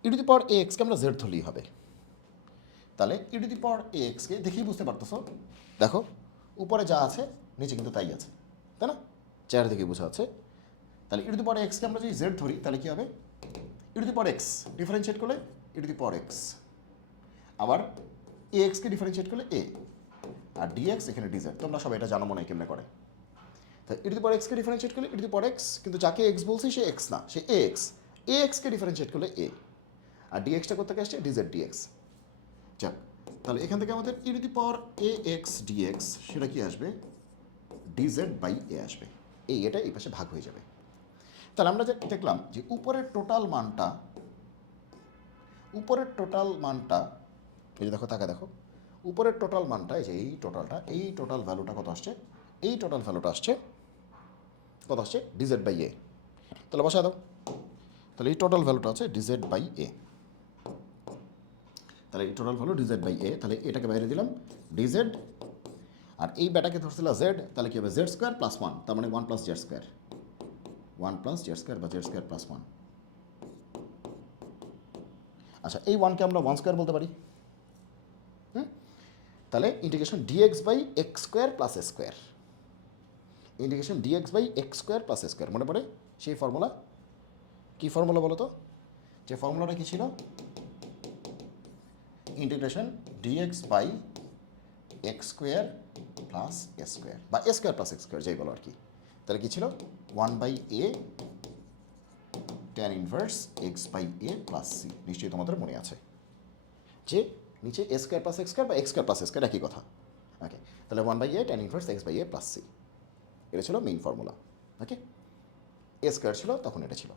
e to the power ax কে আমরা z ধরলেই হবে। তাহলে e to the power ax কে দেখেই বুঝতে পারতেছো, দেখো উপরে যা আছে নিচে কিন্তু তাই আছে, তাই না, চেহারা দেখে বোঝা যাচ্ছে। তাহলে e to the power x কে আমরা যদি z ধরি তাহলে কি হবে, e to the power x differentiate করলে e to the power x, আবার ax কে ডিফারেন্সিয়েট করলে a, আর dx এখানে dz, তোমরা সবাই এটা জানো মনে হয় কেমনে করে। তাই e to the power x K differentiate করলে e to the power x, কিন্তু যাকে x বলছি সে x না, সে ax কে ডিফারেন্সিয়েট করলে a, আর dxটা করতে আসছে dz dx। যাক, তাহলে এখান থেকে আমাদের e to the power ax dx সেটা কি আসবে dz বাই a আসবে, এটা এই পাশে ভাগ হয়ে যাবে। তাহলে আমরা যে দেখলাম যে উপরের টোটাল মানটা এই যে দেখো তাকা দেখো, উপরের টোটাল মানটা এই যে এই টোটাল ভ্যালুটা কত আসছে, এই টোটাল ভ্যালুটা আসছে কত আসছে ডিজেড বাই এ, তাহলে বসায় দাও। তাহলে এই টোটাল ভ্যালুটা আছে ডিজেড বাই এ, তাহলে এই total value DZ by a, তাহলে এটাকে বাইরে দিলাম ডিজেড, আর এই ব্যাটাকে ধরছিল জেড, তাহলে কি হবে জেড স্কোয়ার প্লাস 1, তার মানে 1 plus Z square, 1 plus Z square বা জেড স্কোয়ার প্লাস 1। আচ্ছা, এই 1কে আমরা 1 স্কোয়ার বলতে পারি, তাহলে integration dx by x square plus a square, integration dx by x square plus a square, মনে পড়ে সেই ফর্মুলা, কী ফর্মুলা বলো তো, যে ফর্মুলাটা কী ছিল, integration dx by x square plus a square বা a square plus x square যাই বলো আর কি। তাহলে কী ছিল 1/a tan inverse x by a plus c, নিশ্চয়ই তোমাদের মনে আছে যে নিচে a square plus x square বা x square plus x square একই কথা। ওকে, তাহলে 1/a tan inverse x by a plus c, এটা ছিল মেইন ফর্মুলা। ওকে, এ স্কোয়ার ছিল তখন এটা ছিল,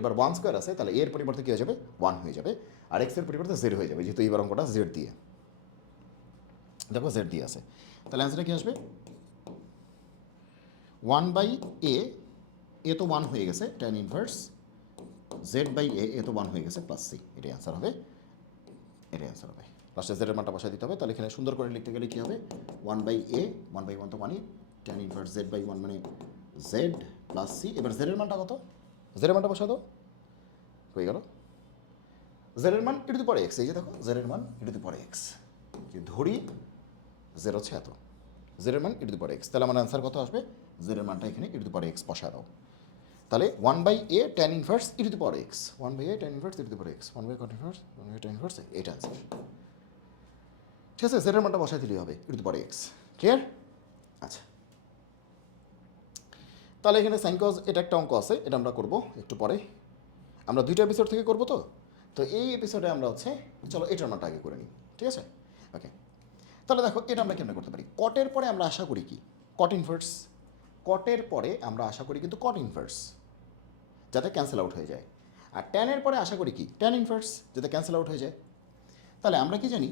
এবার 1 স্কোয়ার আছে, তাহলে এর পরিবর্তে কী হয়ে যাবে 1 হয়ে যাবে, আর এক্সের পরিবর্তে জেড হয়ে যাবে, যেহেতু এইবার অঙ্কটা জেড দিয়ে, দেখো জেড দিয়ে আছে, তাহলে অ্যান্সারটা কী আসবে 1/a, এ তো 1 হয়ে গেছে, tan ইনভার্স জেড বাই এ তো 1 হয়ে গেছে প্লাস সি, এটাই অ্যান্সার হবে, লাস্টে জেডের মানটা বসায় দিতে হবে। তাহলে এখানে সুন্দর করে লিখতে গেলে কী হবে 1/a, 1/1 তো 1ই, tan ইনভার্স জেড বাই 1 মানে জেড প্লাস সি। এবার জেডের মানটা কত, জেডের মানটা বসা দাও, হয়ে গেল জেডের মান e to the power x, এই যে দেখো জেডের মান e to the power x, যে ধরি জেড হচ্ছে এত, জেডের মান e to the power x, তাহলে আমার অ্যান্সার কত আসবে, জেডের মানটা এখানে e to the power x বসা দাও, তাহলে 1/a tan inverse e to the power x, 1/a tan inverse e to the power x, 1/a tan inverse, এটা অ্যান্সার, ঠিক আছে। জেডের মানটা বসাই দিলেই হবে e to the power x, clear. আচ্ছা, তাহলে এখানে সাইন কজ এটা একটা অঙ্ক আছে, এটা আমরা করবো একটু পরে, আমরা 2টা এপিসোড থেকে করবো, তো এই এপিসোডে আমরা হচ্ছে চলো এটার মানটা আগে করে নিই, ঠিক আছে। ওকে, তাহলে দেখো এটা আমরা কেমন করতে পারি, কটের পরে আমরা আশা করি কি কট ইনভার্স, কটের পরে আমরা আশা করি কিন্তু কট ইনভার্স যাতে ক্যান্সেল আউট হয়ে যায়, আর ট্যানের পরে আশা করি কি ট্যান ইনভার্স যাতে ক্যান্সেল আউট হয়ে যায়। তাহলে আমরা কি জানি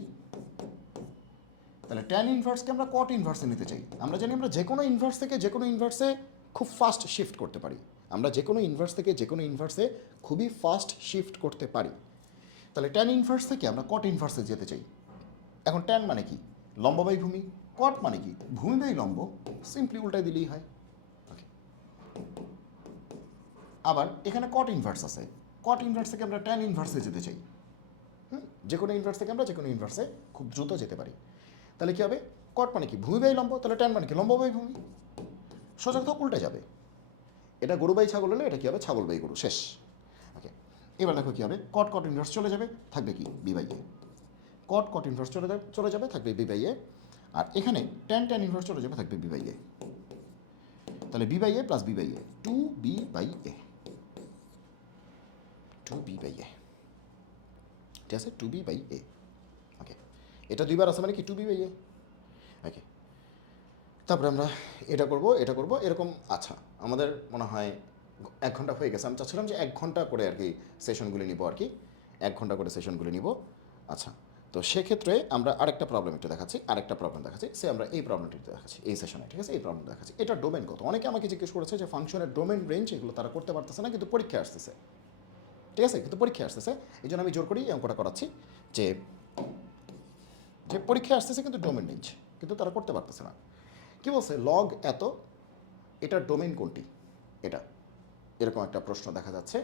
তাহলে ট্যান ইনভার্সকে আমরা কট ইনভার্সে নিতে চাই। আমরা জানি আমরা যে কোনো ইনভার্স থেকে যে কোনো ইনভার্সে খুব ফাস্ট শিফট করতে পারি। আমরা যে কোনো ইনভার্স থেকে যে কোনো ইনভার্সে খুবই ফাস্ট শিফট করতে পারি। তাহলে ট্যান ইনভার্স থেকে আমরা কট ইনভার্সে যেতে চাই। এখন ট্যান মানে কি? লম্ব বাই ভূমি। কট মানে কি? ভূমি বাই লম্ব। সিম্পলি উল্টাই দিলেই হয়। ওকে, আবার এখানে কট ইনভার্স আছে। কট ইনভার্স থেকে আমরা ট্যান ইনভার্সে যেতে চাই। যে কোনো ইনভার্স থেকে আমরা যে কোনো ইনভার্সে খুব দ্রুত যেতে পারি। তাহলে কী হবে? কট মানে কি? ভূমি বাই লম্ব। তাহলে ট্যান মানে কি? লম্ব বাই ভূমি। সোজা কথা উল্টে যাবে। এটা গরু বাই ছাগল হলে এটা কী হবে? ছাগল বাই গরু। শেষ। ওকে, এবার দেখো কী হবে? কট কট ইনভার্স চলে যাবে, থাকবে কি? B by a. Cot cot inverse চলে যাবে, থাকবে বি বাই এ। আর এখানে ট্যান ট্যান ইনভার্স চলে যাবে, থাকবে বি বাই এ। তাহলে b by a plus b by a, two b by a, two b by a. ঠিক আছে, two b by a. Okay, এটা দুইবার আছে মানে কি? Two b by a. Okay, তারপরে আমরা এটা করব এরকম। আচ্ছা, আমাদের মনে হয় 1 ঘন্টা হয়ে গেছে। আমি চাচ্ছিলাম যে 1 ঘন্টা করে আর কি সেশনগুলি নিব, আর কি 1 ঘন্টা করে সেশনগুলি নিব। আচ্ছা, তো সেক্ষেত্রে আমরা আরেকটা প্রবলেম একটু দেখাচ্ছি, সে আমরা এই প্রবলেমটি দেখাচ্ছি এই সেশনে। ঠিক আছে, এই প্রবলেম দেখাচ্ছি। এটা ডোমেন কত? অনেকে আমাকে জিজ্ঞেস করেছে যে ফাংশনের ডোমেন রেঞ্জ এগুলো তারা করতে পারতেছে না, কিন্তু পরীক্ষায় আসতেছে। ঠিক আছে, কিন্তু পরীক্ষায় আসতেছে, এই জন্য আমি জোর করি এই অঙ্কটা করাচ্ছি যে যে পরীক্ষায় আসতেছে কিন্তু ডোমেন রেঞ্জ কিন্তু তারা করতে পারতেছে না। কী বলছে? লগ এত, এটার ডোমেন কোনটি? এটা এরকম একটা প্রশ্ন দেখা যাচ্ছে।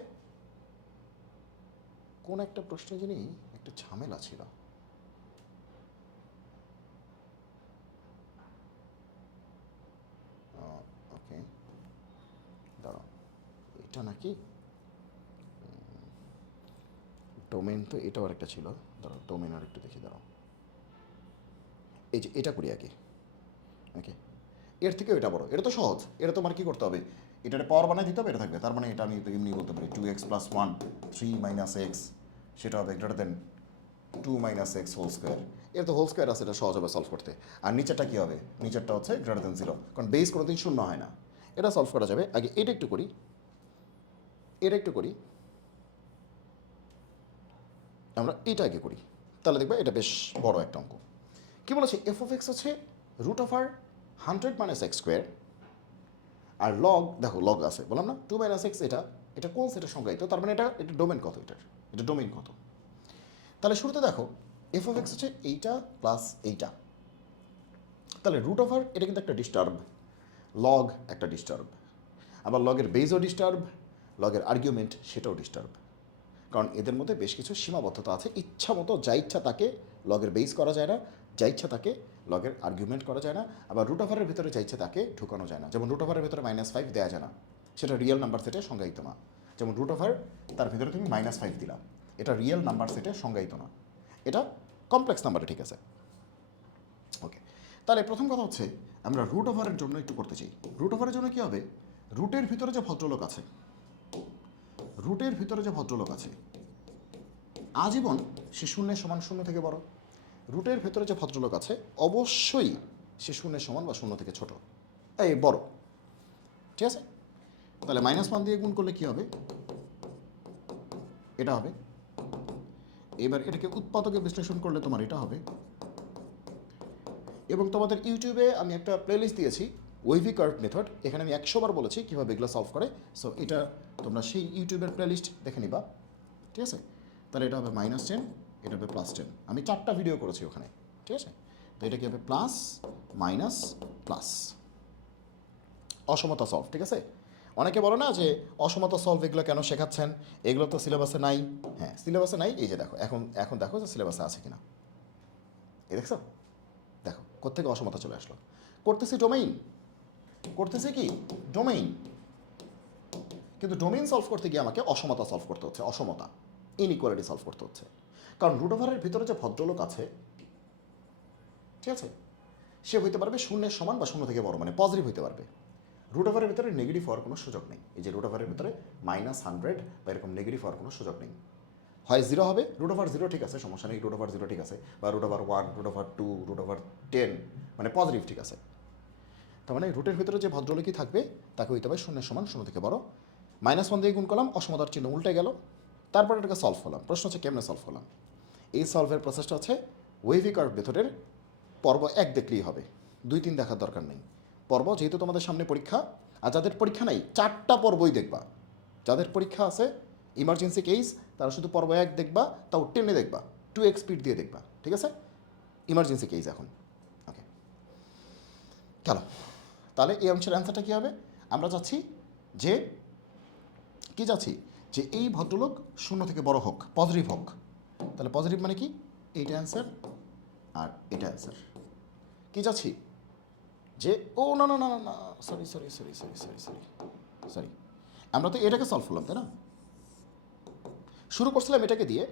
কোন একটা প্রশ্ন জানি একটা ঝামেলা ছিল। ওকে, দাঁড়াও, এটা নাকি ডোমেন? তো এটাও আরেকটা ছিল। দাঁড়াও, ডোমেন আর একটু দেখি। দাঁড়াও, এই যে এটা করি আগে। ওকে, এর থেকেও এটা বড়। এটা তো সহজ। এটা তোমার কী করতে হবে? এটার পাওয়ার বানাই দিতে হবে, এটা থাকবে। তার মানে এটা আমি তো এমনি বলতে পারি 2x + 1 3 - x, সেটা হবে greater than 2 - x whole square. এর তো হোল স্কোয়ার আছে, এটা সহজ হবে সলভ করতে। আর নিচেরটা কী হবে? নিচেরটা হচ্ছে গ্রেটার দেন 0, কারণ বেস কোনো দিন শূন্য হয় না। এটা সলভ করা যাবে। আগে এটা একটু করি, আমরা এটা আগে করি, তাহলে দেখবে এটা বেশ বড় একটা অঙ্ক। কী বলেছে? f(x) হচ্ছে √100 - x²। আর লগ, দেখো লগ আছে, বললাম না 2 - x। এটা কোন সেটের সংজ্ঞায়িত? তার মানে এটা ডোমেন কত? এটা ডোমেন কত? তাহলে শুরুতে দেখো f(x) হচ্ছে এইটা প্লাস এইটা। তাহলে √, এটা কিন্তু একটা ডিস্টার্ব, লগ একটা ডিস্টার্ব, আবার লগের বেজও ডিস্টার্ব, লগের আর্গুমেন্ট সেটাও ডিস্টার্ব। কারণ এদের মধ্যে বেশ কিছু সীমাবদ্ধতা আছে। ইচ্ছা মতো যা ইচ্ছা তাকে লগের বেস করা যায় না, যা ইচ্ছা তাকে লগের আর্গুমেন্ট করা যায় না। আবার √এর ভিতরে যা ইচ্ছা তাকে ঢুকানো যায় না। যেমন √এর ভিতরে -5 দেওয়া যায় না, সেটা রিয়েল নাম্বার সেটে সংজ্ঞায়িত না। যেমন √, তার ভিতরে তুমি -5 দিলাম, এটা রিয়েল নাম্বার সেটে সংজ্ঞায়িত না, এটা কমপ্লেক্স নাম্বারে। ঠিক আছে, ওকে। তাহলে প্রথম কথা হচ্ছে আমরা √এর জন্য একটু করতে চাই। √এর জন্য কী হবে? রুটের ভিতরে যে ভদ্রলোক আছে, আজীবন সে 0 থেকে বড়। রুটের ভেতরে যে ভদ্রলোক আছে অবশ্যই সে 0 বা 0 থেকে ছোট, এই বড়। ঠিক আছে, তাহলে -1 দিয়ে গুণ করলে কী হবে? এটা হবে। এবার এটাকে উৎপাদকে বিশ্লেষণ করলে তোমার এটা হবে। এবং তোমাদের ইউটিউবে আমি একটা প্লেলিস্ট দিয়েছি, ওয়েভি কার্ভ মেথড। এখানে আমি 100 বার বলেছি কীভাবে এগুলো সলভ করে। সো এটা তোমরা সেই ইউটিউবের প্লেলিস্ট দেখে নিবা। ঠিক আছে, তাহলে এটা হবে -10, এটা হবে +10। আমি 4টা ভিডিও করেছি ওখানে। ঠিক আছে, তো এটা কী হবে? প্লাস মাইনাস প্লাস, অসমতা সলভ। ঠিক আছে, অনেকে বলে না যে অসমতা সলভ এগুলো কেন শেখাচ্ছেন, এগুলো তো সিলেবাসে নাই। হ্যাঁ, সিলেবাসে নাই। এই যে দেখো, এখন দেখো যে সিলেবাসে আছে কিনা। এই দেখছো, দেখো কোত্থেকে অসমতা চলে আসলো। করতেছি কি ডোমেইন, কিন্তু ডোমেইন সলভ করতে গিয়ে আমাকে অসমতা সলভ করতে হচ্ছে, অসমতা ইনইকুয়ালিটি সলভ করতে হচ্ছে। কারণ √এর ভিতরে যে ভদ্রলোক আছে, ঠিক আছে, সে হইতে পারবে 0 বা 0 থেকে বড়, মানে পজিটিভ হইতে পারবে। √এর ভিতরে নেগেটিভ হওয়ার কোনো সুযোগ নেই। এই যে √এর ভিতরে -100 বা এরকম নেগেটিভ হওয়ার কোনো সুযোগ নেই। হয় 0 হবে, √0 ঠিক আছে, সমস্যা নেই, √0 ঠিক আছে, বা √1, √2, √10 মানে পজিটিভ। ঠিক আছে, তার মানে রুটের ভিতরে যে ভদ্রলোকই থাকবে তাকে হইতে হবে 0 থেকে বড়। -1 দিয়ে গুণ করলাম, অসমতার চিহ্ন উল্টে গেল। তারপর এটাকে সলভ করলাম। প্রশ্ন হচ্ছে কেমনে সলভ করলাম। এই সলভের প্রসেসটা হচ্ছে ওয়েভি কার্ভ মেথডের পর্ব 1 দেখলেই হবে, 2-3 দেখার দরকার নেই। পর্ব যেহেতু তোমাদের সামনে পরীক্ষা, আর যাদের পরীক্ষা নেই 4টা পর্বই দেখবা। যাদের পরীক্ষা আছে ইমার্জেন্সি কেস তারা শুধু পর্ব 1 দেখবা, তাও টেনে দেখবা, 2x স্পিড দিয়ে দেখবা, ঠিক আছে? ইমার্জেন্সি কেস এখন। ওকে, চলো তাহলে এই অংশের অ্যান্সারটা কী হবে? আমরা চাচ্ছি যে কি চাচ্ছি যে এই ভদ্রলোক 0 থেকে বড় হোক, পজিটিভ হোক। তাহলে পজিটিভ মানে কি? এইটা অ্যান্সার আর এটা অ্যান্সার। কী চাচ্ছি যে ও না না না না না sorry sorry sorry sorry sorry sorry sorry আমরা তো এটাকে সলভ করলাম, তাই না? শুরু করছিলাম এটাকে দিয়ে,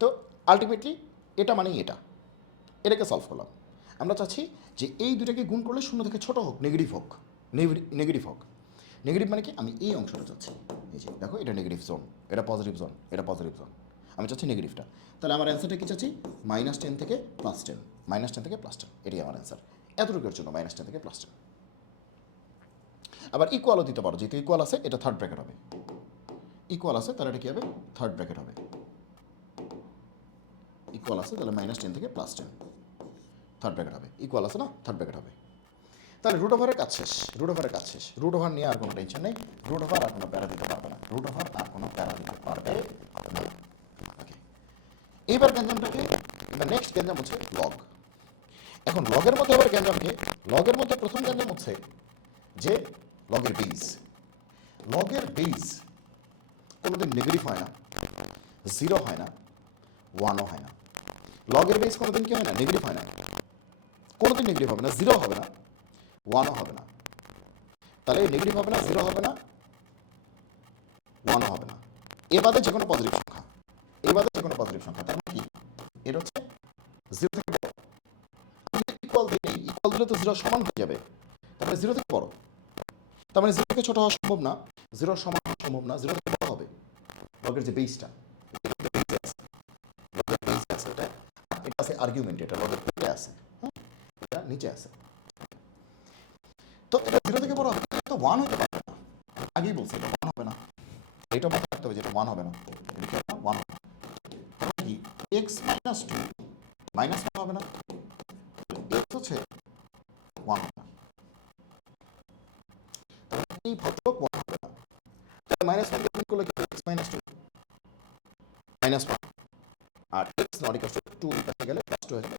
তো আলটিমেটলি এটা মানেই এটাকে সলভ করলাম। আমরা চাচ্ছি যে এই দুটাকে গুণ করলে 0 থেকে ছোট হোক, নেগেটিভ হোক, নেগেটিভ হোক। নেগেটিভ মানে কি? আমি এই অংশটা চাচ্ছি। এই যে দেখো, এটা নেগেটিভ জোন, এটা পজিটিভ জোন, এটা পজিটিভ জোন, আমি চাচ্ছি নেগেটিভটা। তাহলে আমার অ্যান্সারটা কী চাচ্ছি? -10 থেকে +10, -10 থেকে +10, এটাই আমার অ্যান্সার। এতটুকুর জন্য -10 থেকে +10। আবার ইকুয়ালও দিতে পারো, যেহেতু ইকুয়াল আছে এটা থার্ড ব্র্যাকেট হবে। ইকুয়াল আছে তাহলে এটা কী হবে? থার্ড ব্র্যাকেট হবে। ইকুয়াল আছে তাহলে -10 থেকে +10, থার্ড ব্র্যাকেট হবে। ইকুয়াল আছে না, থার্ড ব্র্যাকেট হবে। তাহলে রুট ওভারের কাজ শেষ, রুট ওভারের কাজ শেষ। রুট ওভার নিয়ে আর কোনো টেনশন নেই, রুট ওভার আর কোনো প্যারা দিতে পারবে না, রুট ওভার আর কোনো প্যারা দিতে পারবে না। ওকে, এইবার গ্যাঞ্জামটাকে, এবার নেক্সট গ্যাঞ্জাম হচ্ছে লগ। এখন লগের মধ্যে এবার গ্যাঞ্জামকে, লগের মধ্যে প্রথম গ্যাঞ্জাম হচ্ছে যে লগের বেজ। লগের বেজ কোনোদিন নেগেটিভ হয় না, 0 হয় না, 1ও হয় না। লগের বেজ কোনোদিন কি হয় না? নেগেটিভ হয় না, কোনোদিন নেগেটিভ হবে না, 0 হবে না, 1ও হবে না। তাহলে নেগেটিভ হবে না, 0 হবে না, 1ও হবে না। এ বাদে যে কোনো পজিটিভ সংখ্যা, এ বাদে যে কোনো পজিটিভ সংখ্যা। তার মানে কি? এটা হচ্ছে 0 থেকে বড়। ইকুয়াল দিলেই, ইকুয়াল দিলে তো 0 সমান হয়ে যাবে, তারপরে 0 থেকে বড়। তার মানে 0 থেকে ছোট হওয়া সম্ভব না, 0 সমান হওয়া সম্ভব না, 0 থেকে বড় হবে। লগের যে বেসটা, এটা আছে আর্গুমেন্ট, এটা লগের পেটে আছে, হ্যাঁ, এটা নিচে আছে। তো এটা 0 থেকে বড় হবে, তো 1 হতে পারে না। আগেই বলছি এটা 1 হবে না, এটা মনে রাখতে হবে যে এটা 1 হবে না, এটা 1 হবে কি? x - 2 -1 হবে না, x হচ্ছে 1 হবে না। এই ভদ্রলোক 1 হবে না, তাহলে -1 দিয়ে গুণ করলে কি? x - 2 -1, আর x নট ইকুয়াল টু 2 কাছে গেলে +2 হয়ে যাবে।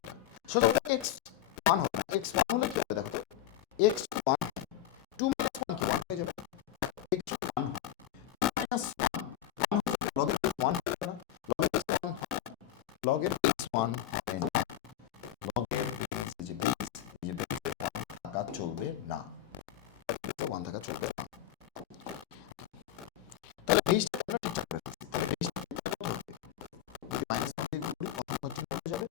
সুতরাং x 1 হবে না, x 1 হলে কি হবে? দেখো তো, x 1, 2 - 1 কি 1 হয়ে যাবে, x 1 -1 লগের 1 হবে না, লগের বেস 1 হবে না, লগের বেস যে বেস, এই যে বেস 1 থাকা চলবে না, 1 থাকা চলবে না। তাহলে বেসটা আমরা ঠিকঠাক করে দিচ্ছি। তাহলে বেসটা কত হবে? যদি -1 দিয়ে গুণ করি অসংখ্য চিহ্ন হয়ে যাবে,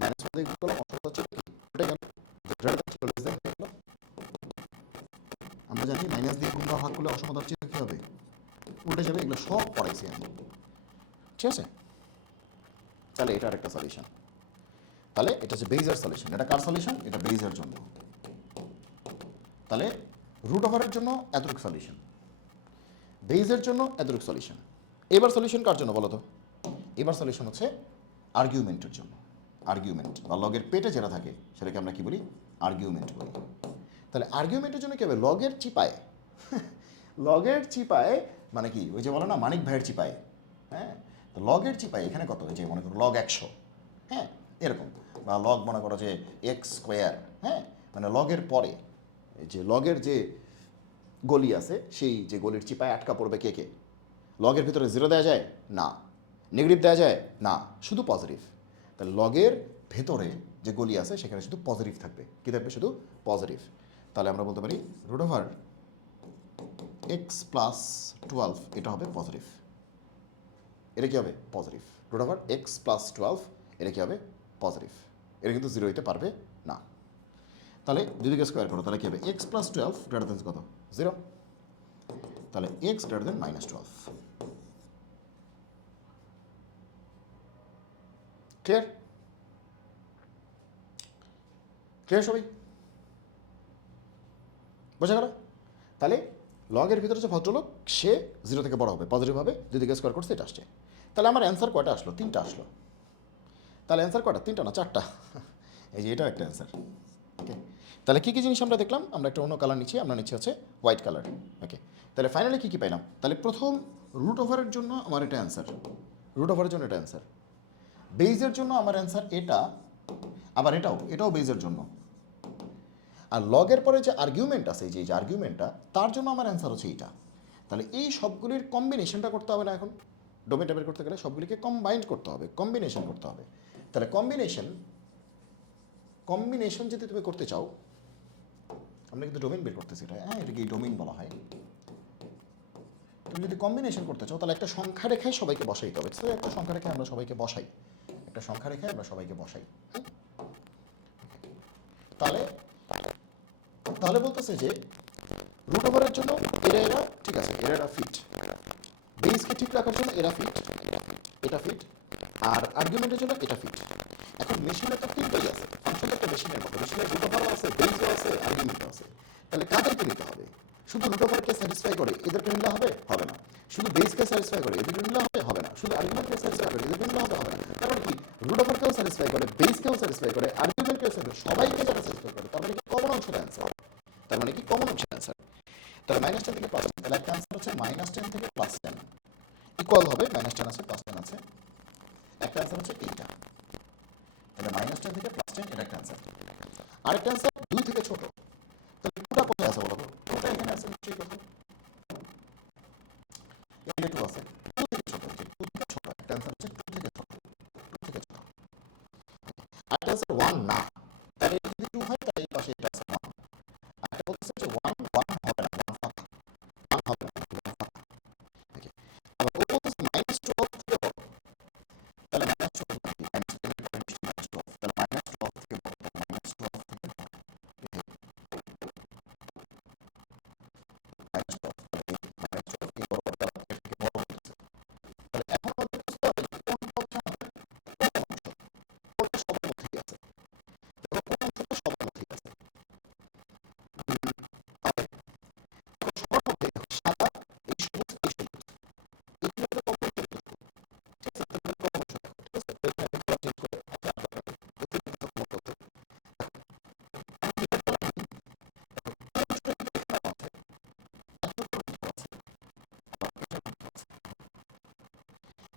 -1 দিয়ে গুণ করলে অসংখ্য চিহ্ন উঠে গেল, গ্রেটার ছিল লেস দ্যান হয়ে গেল। আমরা জানি মাইনাস দিয়ে গুণ বা ভাগ করলে অসংখ্য চিহ্ন কি হবে? উল্টে যাবে। এগুলো সব পড়াইছি আমি, ঠিক আছে? তাহলে এটা আরেকটা সলিউশন। তাহলে এটা হচ্ছে বেইজের সলিউশন। এটা কার সলিউশন? এটা বেইজের জন্য। তাহলে রুট ওভারের জন্য এতটুকু সলিউশন, বেইজের জন্য এতটুকু সলিউশন। এবার সলিউশন কার জন্য বলো তো? এবার সলিউশন হচ্ছে আর্গুমেন্টের জন্য। আর্গুমেন্ট বা লগের পেটে যেটা থাকে সেটাকে আমরা কি বলি? আর্গুমেন্ট বলি। তাহলে আর্গুমেন্টের জন্য কি হবে? লগের চিপায় লগের চিপায় মানে কি? ওই যে বলো না মানিক ভাইয়ের চিপায়, হ্যাঁ, তো লগের চিপায় এখানে কত? যে মনে করো লগ 100, হ্যাঁ, এরকম, বা লগ মনে করো যে x², হ্যাঁ, মানে লগের পরে যে লগের যে গলি আছে সেই যে গলির চিপায় আটকা পড়বে কে কে? লগের ভিতরে 0 দেওয়া যায় না, নেগেটিভ দেওয়া যায় না, শুধু পজিটিভ। তাহলে লগের ভেতরে যে গলি আছে সেখানে শুধু পজিটিভ থাকবে। কী থাকবে? শুধু পজিটিভ। তাহলে আমরা বলতে পারি রুট ওভার x + 12 এটা হবে পজিটিভ। এটা কী হবে? পজিটিভ। রুট ওভার x + 12 এটা কী হবে? পজিটিভ। এটা কিন্তু 0 হইতে পারবে না। তাহলে দুদিকে স্কোয়ার করো, তাহলে কী হবে? x + 12 গ্রেটার দেন কত? 0। তাহলে x greater than -12। Clear? Clear সবাই? বোঝা গেল? তাহলে লগের ভিতরে যে ভদ্রলোক সে 0 থেকে বড় হবে, পজিটিভ হবে, দুদিকে স্কোয়ার করছে, এটা আসছে। তাহলে আমার অ্যান্সার কয়টা আসলো? 3টা আসলো। তাহলে অ্যান্সার কয়টা? 3টা না 4টা। এই যে এটা একটা অ্যান্সার। ওকে, তাহলে কী কী জিনিস আমরা দেখলাম? আমরা একটা অন্য কালার নিচ্ছি, আমরা নিচ্ছি হচ্ছে হোয়াইট কালার। ওকে, তাহলে ফাইনালি কী কী পাইলাম? তাহলে প্রথম রুট ওভারের জন্য আমার এটা অ্যান্সার, রুট ওভারের জন্য এটা অ্যান্সার। বেইজের জন্য আমার অ্যান্সার এটা, আবার এটাও বেইজের জন্য। আর লগের পরে যে আর্গুমেন্ট আছে, যে আর্গুমেন্টটা, তার জন্য আমার অ্যান্সার হচ্ছে এইটা। তাহলে এই সবগুলির কম্বিনেশনটা করতে হবে না? এখন ডোমেনটা বের করতে গেলে সবগুলিকে কম্বাইন্ড করতে হবে, কম্বিনেশন করতে হবে। তাহলে কম্বিনেশন যদি তুমি করতে চাও, আমরা কিন্তু ডোমেন বের করতেছি, এটা হ্যাঁ, এটাকে ডোমেন বলা হয়। তুমি যদি কম্বিনেশন করতে চাও তাহলে একটা সংখ্যা রেখায় সবাইকে বসাইতে হবে। তো একটা সংখ্যা রেখায় আমরা সবাইকে বসাই, একটা সংখ্যা রেখায় আমরা সবাইকে বসাই। তাহলে তাহলে বলতেছে যে রুট ওভারের জন্য এরা ঠিক আছে, এরা ফিট। বেসকে ঠিক রাখার জন্য এরা ফিট, এটা ফিট। আর আর্গুমেন্টের জন্য এটা ফিট। এখন মেশিনের তো তিনটাই আছে, ফাংশনটা একটা মেশিনের মতো, মেশিনের রুট ওভারও আছে, বেসও আছে, আর্গুমেন্টও আছে। তাহলে কাদেরকে নিতে হবে? শুধু রুট ওভারকে স্যাটিসফাই করে এদেরকে নিলে হবে? হবে না। শুধু বেসকে স্যাটিসফাই করে এদেরকে নিলে হবে? হবে না। শুধু আর্গুমেন্টকে স্যাটিসফাই করে এদেরকে নিলে হবে? হবে না। তারপরে কি, রুট ওভারকেও স্যাটিসফাই করে, বেসকেও স্যাটিসফাই করে, আর্গুমেন্টকেও স্যাটিসফাই করে, সবাইকে যারা স্যাটিসফাই করে, তার মানে কি কমন অংশের অ্যান্সার। তার মানে কি কমন অংশের অ্যান্সার। তাহলে -10 থেকে +10, তাহলে একটা অ্যান্সার হচ্ছে -10 থেকে +10 ইকুয়াল হবে, -10 আছে +10 আছে, একটা অ্যান্সার হচ্ছে এইটা। তাহলে -10 থেকে +10 এটা একটা অ্যান্সার। আরেকটা অ্যান্সার 2 থেকে ছোট। তাহলে 2টা কোথায় আছে বলো তো? 2টা এখানে আছে নিশ্চয়ই কোথাও, এই 2 আছে, 2 থেকে ছোট, এই 2 থেকে ছোট একটা অ্যান্সার হচ্ছে 2 থেকে ছোট, 2 থেকে ছোট। আরেকটা অ্যান্সার 1 না, তাহলে এটা যদি 2 হয় তাহলে এই পাশে এটা আছে 1। আরেকটা বলতেছে যে 1 হবে না, 1 ফাঁকা, 1 হবে না, 1 ফাঁকা। ওকে, আবার ও বলতেছে -12 থেকে বড়, তাহলে -12 কি, -12 তাহলে -12 থেকে বড়, -12 থেকে বড়, -12 -12 কি বড়, তাহলে এর থেকে বড় হচ্ছে। তাহলে এখন আমাদের বুঝতে হবে যে কোন পদটা আমাদের কোন অংশ, কোনটা সবার মধ্যেই আছে। দেখো কোন অংশটা সবার মধ্যেই আছে, তাহলে সবার মধ্যে দেখো সাদা, এই সবুজ, এই সবুজ, এগুলো একটা কম্পিউটার বস্তু, ঠিক আছে? তাহলে কোন অংশ দেখো, ঠিক আছে? তাহলে এখানে একটা চেঞ্জ করে একটা অতিরিক্ত কোনো তথ্য, এই অংশটা কিন্তু এখানে আছে, এতটুকু কিন্তু আছে, আবার এটার মধ্যে আছে।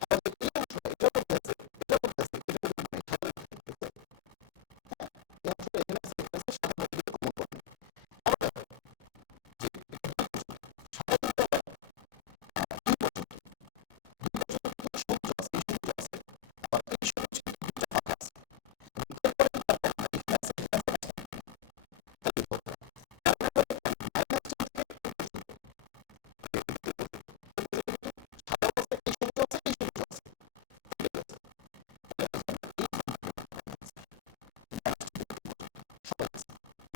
আবার যদি এই অংশটা এটার মধ্যে আছে, এটার মধ্যে আছে, এটার মধ্যে নেই, সাদার মধ্যে, ঠিক আছে? হ্যাঁ, এই অংশটা এখানে আছে, এটা আছে, সাদার মধ্যে কিন্তু কমন পড়ে। আবার দেখো যে সাদা কিন্তু আবার 2 পর্যন্ত, 2 পর্যন্ত কিন্তু সবুজ আছে, এই সবুজ আছে, আবার এই সবুজ কিন্তু 2টা ফাঁকা আছে। এরপরে কিন্তু আর দেখো না, এখানে আছে, এখানে আছে, এখানে আছে। তাহলে দেখো, তারপরে -10 থেকে সাদা আছে, এই সবুজ আছে, এই সবুজ আছে, ঠিক আছে? সবাই আছে, তবে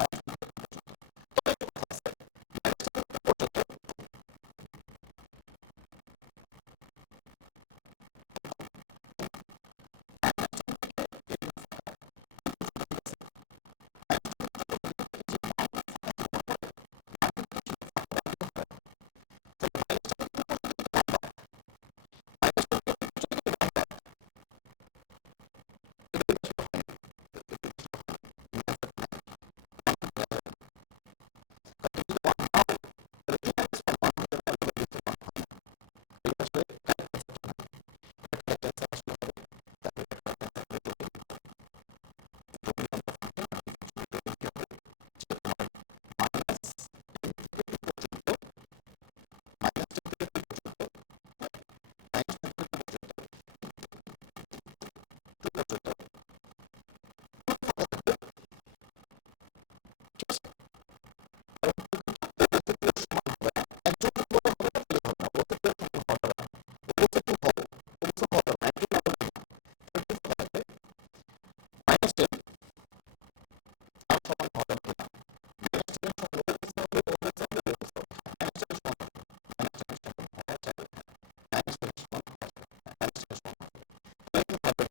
একটা কথা আছে,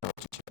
পর্যন্ত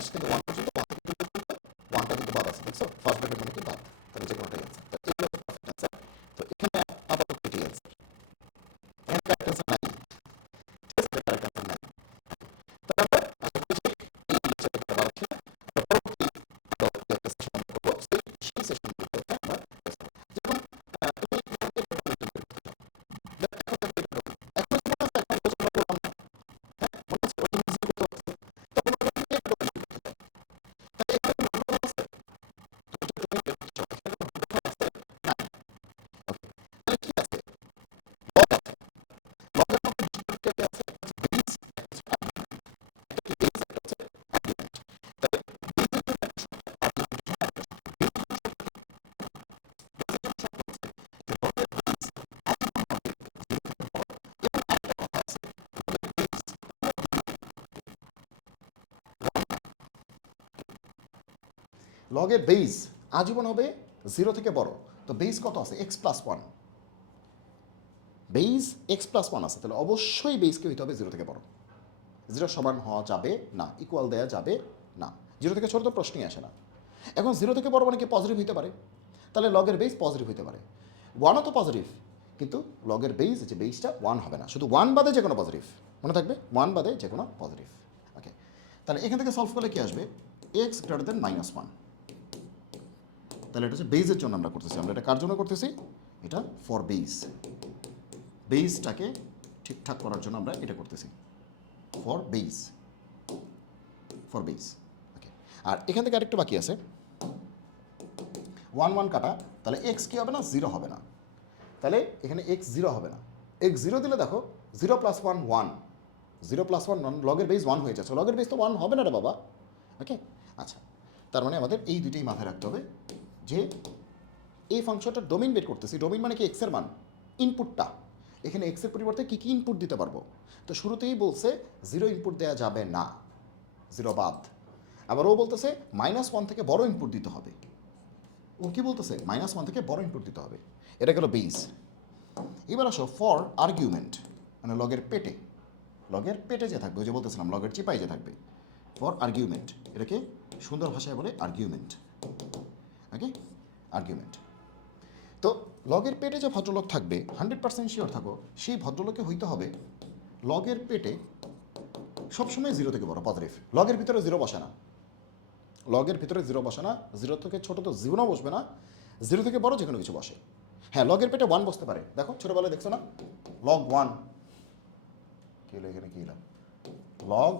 মাইনাস কিন্তু ওয়ান পর্যন্ত ওয়ানটা কিন্তু বাদ আছে, দেখছো ফার্স্ট ব্র্যাকেট মানে কি বাদ, তাহলে যে কোনোটাই অ্যান্সার। তো এগুলো পারফেক্ট অ্যান্সার। তো এখানে আপাতত এটাই অ্যান্সার, এখানে কারেক্ট অ্যান্সার নাই, ঠিক আছে, কারেক্ট অ্যান্সার নাই। তবে আমরা আশা করছি এই লেকচারটা ভালো ছিল। আমরা পরবর্তী আরো একটা সেশন আমরা করবো, সেই সেশনগুলোতে আমরা যেমন তুমি এখন কি মনে আছে, এখন প্রশ্ন করলাম না, হ্যাঁ মনে আছে ওটা ইজি করতে পারছো, তখন ওটা তুমি একটা করতে পারো, তাহলে এখানে কোনো ভুল আছে, তুমি বের করতে চাও, এখানে কোনো ভুল আছে না, ওকে, তাহলে কি আছে, লগ আছে, লগের মধ্যে দুটো আছে, বেস একটা হচ্ছে আর্গুমেন্ট, এটা কি বেস একটা হচ্ছে আর্গুমেন্ট, তাহলে বেসের জন্য একটা শর্ত, আর্গুমেন্টের জন্য একটা শর্ত, বেসের জন্য শর্ত হচ্ছে, বেসের জন্য শর্ত হচ্ছে যে লগের বেস আর্গুমেন্ট হবে 0 থেকে বড়, এবং আরেকটা কথা আছে লগের বেস লগের বেস আজীবন হবে 0 থেকে বড়। তো বেস কত আছে, x plus one, base x plus one আছে, তাহলে অবশ্যই বেসকে হইতে হবে 0 থেকে বড়। 0 সমান হওয়া যাবে না, ইকুয়াল দেওয়া যাবে না, 0 থেকে ছোট তো প্রশ্নই আসে না। এখন 0 থেকে বড় মানে কি পজিটিভ হইতে পারে, তাহলে লগের বেস পজিটিভ হইতে পারে, ওয়ানও তো পজিটিভ, কিন্তু লগের বেস যে বেসটা ওয়ান হবে না, শুধু ওয়ান বাদে যে কোনো পজিটিভ, মনে থাকবে ওয়ান বাদে যে কোনো পজিটিভ। ওকে, তাহলে এখান থেকে সলভ করলে কি আসবে, x greater than minus one, তাহলে এটা হচ্ছে বেসের জন্য আমরা করতেছি, আমরা এটা কার জন্য করতেছি, এটা ফর বেস, বেসটাকে ঠিকঠাক করার জন্য আমরা এটা করতেছি, ফর বেস, ফর বেস। ওকে, আর এখান থেকে আরেকটা বাকি আছে, ওয়ান ওয়ান কাটা, তাহলে এক্স কী হবে না, 0 হবে না, তাহলে এখানে এক্স 0 হবে না, এক্স 0 দিলে দেখো 0 plus one one, 0 plus one one, লগের বেস 1 হয়ে যাচ্ছে, লগের বেস তো 1 হবে না রে বাবা। ওকে, আচ্ছা, তার মানে আমাদের এই দুইটাই মাথায় রাখতে হবে যে এই ফাংশনটার ডোমেইন বের করতেছি, ডোমেইন মানে কি এক্সের মান, ইনপুটটা, এখানে এক্সের পরিবর্তে কী কী ইনপুট দিতে পারবো, তো শুরুতেই বলছে 0 ইনপুট দেওয়া যাবে না, 0 বাদ, আবার ও বলতেছে -1 থেকে বড় ইনপুট দিতে হবে, ও কি বলতেছে -1 থেকে বড় ইনপুট দিতে হবে, এটা গেল বেস। এবার আসো ফর আর্গুমেন্ট, মানে লগের পেটে, লগের পেটে যে থাকবে, ওই যে বলতেছিলাম লগের চিপাই যে থাকবে, ফর আর্গুমেন্ট, এটাকে সুন্দর ভাষায় বলে আর্গুমেন্ট। ওকে, আর্গুমেন্ট। তো লগের পেটে যে ভদ্রলোক থাকবে 100% শিওর থাকো, সেই ভদ্রলোকে হইতে হবে লগের পেটে সবসময় 0 থেকে বড়, পজিটিভ, লগের ভিতরে 0 বসে না, লগের ভিতরে 0 বসে না, 0 থেকে ছোট তো জীবনও বসবে না, 0 থেকে বড় যে কোনো কিছু বসে। হ্যাঁ, লগের পেটে 1 বসতে পারে, দেখো ছোটোবেলায় দেখছো না, লগ 1, কী হলো এখানে, কী হলো, লগ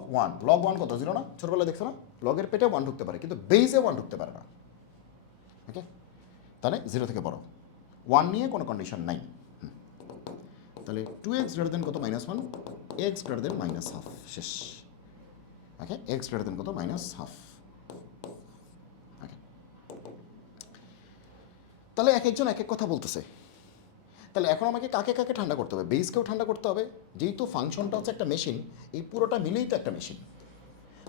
ওয়ান কত, 0 না, ছোটোবেলায় দেখছো না, লগের পেটে 1 ঢুকতে পারে, কিন্তু বেসে 1 ঢুকতে পারে না। ওকে, তাহলে 0 থেকে বড়, 1 নিয়ে কোনো কন্ডিশন নাই। তাহলে 2x গ্রেটার দেন কত, -1, x গ্রেটার দেন -1/2, শেষ। ওকে, x গ্রেটার দেন কত, -1/2। ওকে, তাহলে এক একজন এক এক কথা বলতেছে, তাহলে এখন আমাকে কাকে কাকে ঠান্ডা করতে হবে, বেসকেও ঠান্ডা করতে হবে, যেহেতু ফাংশনটা হচ্ছে একটা মেশিন, এই পুরোটা মিলেই তো একটা মেশিন,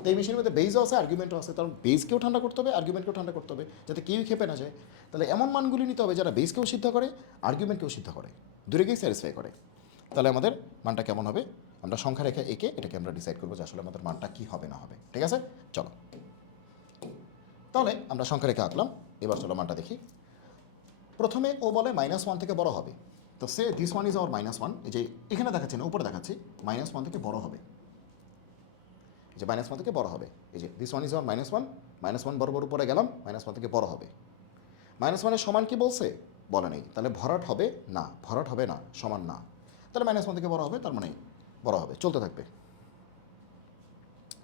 তো এই মেশিনের মধ্যে বেসও আছে আর্গুমেন্টও আছে, কারণ বেসকেও ঠান্ডা করতে হবে, আর্গুমেন্টকেও ঠান্ডা করতে হবে, যাতে কেউই খেপে না যায়। তাহলে এমন মানগুলি নিতে হবে যারা বেসকেও সিদ্ধ করে, আর্গুমেন্টকেও সিদ্ধ করে, দুটোকেই স্যাটিসফাই করে। তাহলে আমাদের মানটা কেমন হবে, আমরা সংখ্যা রেখে এঁকে এটাকে আমরা ডিসাইড করবো যে আসলে আমাদের মানটা কী হবে না হবে, ঠিক আছে। চলো, তাহলে আমরা সংখ্যা রেখে আঁকলাম, এবার চলো মানটা দেখি। প্রথমে ও বলে -1 থেকে বড় হবে, তো say this one is our -1, এই যে এখানে দেখাচ্ছি না, উপরে দেখাচ্ছি, -1 থেকে বড় হবে, যে -1 থেকে বড় হবে, এই যে দিস ওয়ান ইজ আওয়ার -1 বরাবর উপরে গেলাম, -1 থেকে বড় হবে, -1 সমান কি বলছে, বলে নেই, তাহলে ভরাট হবে না, ভরাট হবে না, সমান না, তাহলে -1 থেকে বড় হবে, তার মানে বড় হবে, চলতে থাকবে,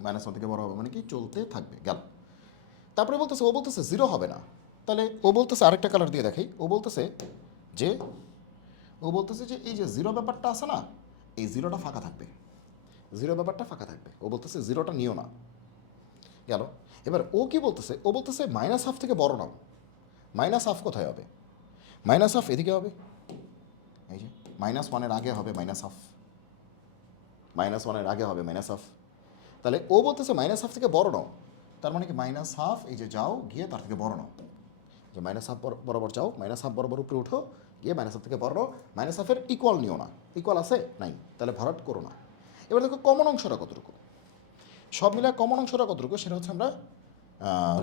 -1 থেকে বড় হবে মানে কি চলতে থাকবে, গেল। তারপরে বলতেছে, ও বলতেছে 0 হবে না, তাহলে ও বলতেছে আরেকটা কালার দিয়ে দেখাই, ও বলতেছে যে এই যে 0 ব্যাপারটা আছে না, এই 0টা ফাঁকা থাকবে, 0 ব্যাপারটা ফাঁকা থাকবে, ও বলতেছে 0টা নিও না, গেল। এবার ও কি বলতেছে, ও বলতেছে -1/2 থেকে বড় নাও, -1/2 কোথায় হবে, -1/2 এদিকে হবে, এই যে -1 আগে হবে -1/2, -1 আগে হবে -1/2, তাহলে ও বলতেছে -1/2 থেকে বড় নাও, তার মানে কি -1/2, এই যে যাও গিয়ে তার থেকে বড় নাও, যে -1/2 বরাবর যাও, -1/2 বরাবর উপরে উঠো, গিয়ে -1/2 থেকে বড় নাও, -1/2 ইকুয়াল নিও না, ইকুয়াল আছে নাই, তাহলে ভরাট করো না। এবার দেখো কমন অংশটা কতটুকু, সব মিলে কমন অংশটা কতটুকু সেটা হচ্ছে আমরা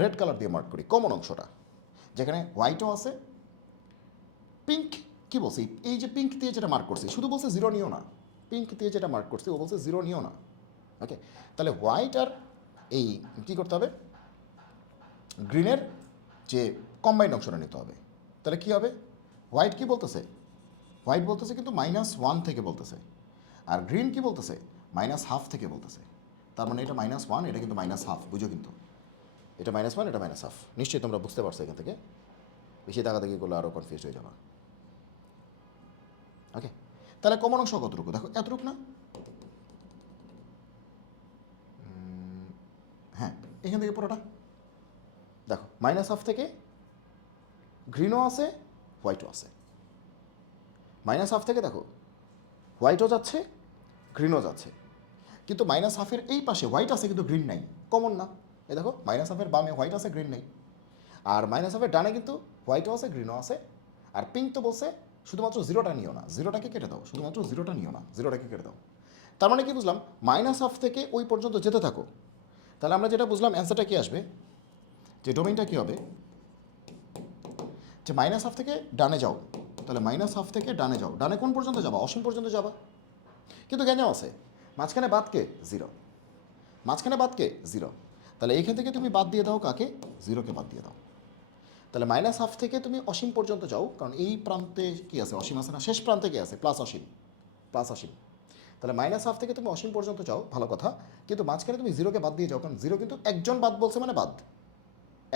রেড কালার দিয়ে মার্ক করি কমন অংশটা, যেখানে হোয়াইটও আছে, পিঙ্ক কী বলছি, এই যে পিঙ্ক দিয়ে যেটা মার্ক করছি শুধু বলছে জিরো নিও না, পিঙ্ক দিয়ে যেটা মার্ক করছি ও বলছে জিরো নিও না। ওকে, তাহলে হোয়াইট আর এই কী করতে হবে, গ্রিনের যে কম্বাইন্ড অংশটা নিতে হবে। তাহলে কী হবে, হোয়াইট কী বলতেছে, হোয়াইট বলতেছে কিন্তু -1 থেকে বলতেছে, আর গ্রিন কি বলতেছে -1/2 থেকে বলতেছে। তার মানে এটা -1, এটা কিন্তু -1/2, বুঝো কিন্তু এটা -1, এটা -1/2। নিশ্চয়ই তোমরা বুঝতে পারছো এখান থেকে, বেশি তাকাতাকি করলে আরও কনফিউজ হয়ে যাবা। ওকে, তাহলে কমন অংশ কতটুকু দেখো, এতটুকু না, হ্যাঁ এখান থেকে পুরোটা দেখো, -1/2 থেকে গ্রিনও আছে হোয়াইটও আছে, -1/2 থেকে দেখো হোয়াইটও যাচ্ছে গ্রিনও যাচ্ছে, কিন্তু -1/2 এই পাশে হোয়াইট আছে কিন্তু গ্রিন নাই, কমন না। এ দেখো -1/2 বামে হোয়াইট আছে গ্রিন নেই, আর -1/2 ডানে কিন্তু হোয়াইটও আছে গ্রিনও আছে, আর পিঙ্ক তো বলছে শুধুমাত্র জিরোটা নিও না, জিরোটাকে কেটে দাও, শুধুমাত্র জিরোটা নিও না, জিরোটাকে কেটে দাও। তার মানে কি বুঝলাম, -1/2 থেকে ওই পর্যন্ত যেতে থাকো। তাহলে আমরা যেটা বুঝলাম অ্যান্সারটা কি আসবে, যে ডোমেইনটা কী হবে, যে -1/2 থেকে ডানে যাও, তাহলে -1/2 থেকে ডানে যাও, ডানে কোন পর্যন্ত যাবা, অসীম পর্যন্ত যাবা, কিন্তু গ্যাঞ্জাম আছে, মাঝখানে বাদকে জিরো, মাঝখানে বাদকে জিরো, তাহলে এইখান থেকে তুমি বাদ দিয়ে দাও কাকে, জিরোকে বাদ দিয়ে দাও। তাহলে -1/2 থেকে তুমি অসীম পর্যন্ত যাও, কারণ এই প্রান্তে কি আছে, অসীম আছে না, শেষ প্রান্তে কি আছে, +অসীম, +অসীম। তাহলে -1/2 থেকে তুমি অসীম পর্যন্ত যাও, ভালো কথা, কিন্তু মাঝখানে তুমি জিরোকে বাদ দিয়ে যাও, কারণ জিরো কিন্তু একজন বাদ বলছে মানে বাদ,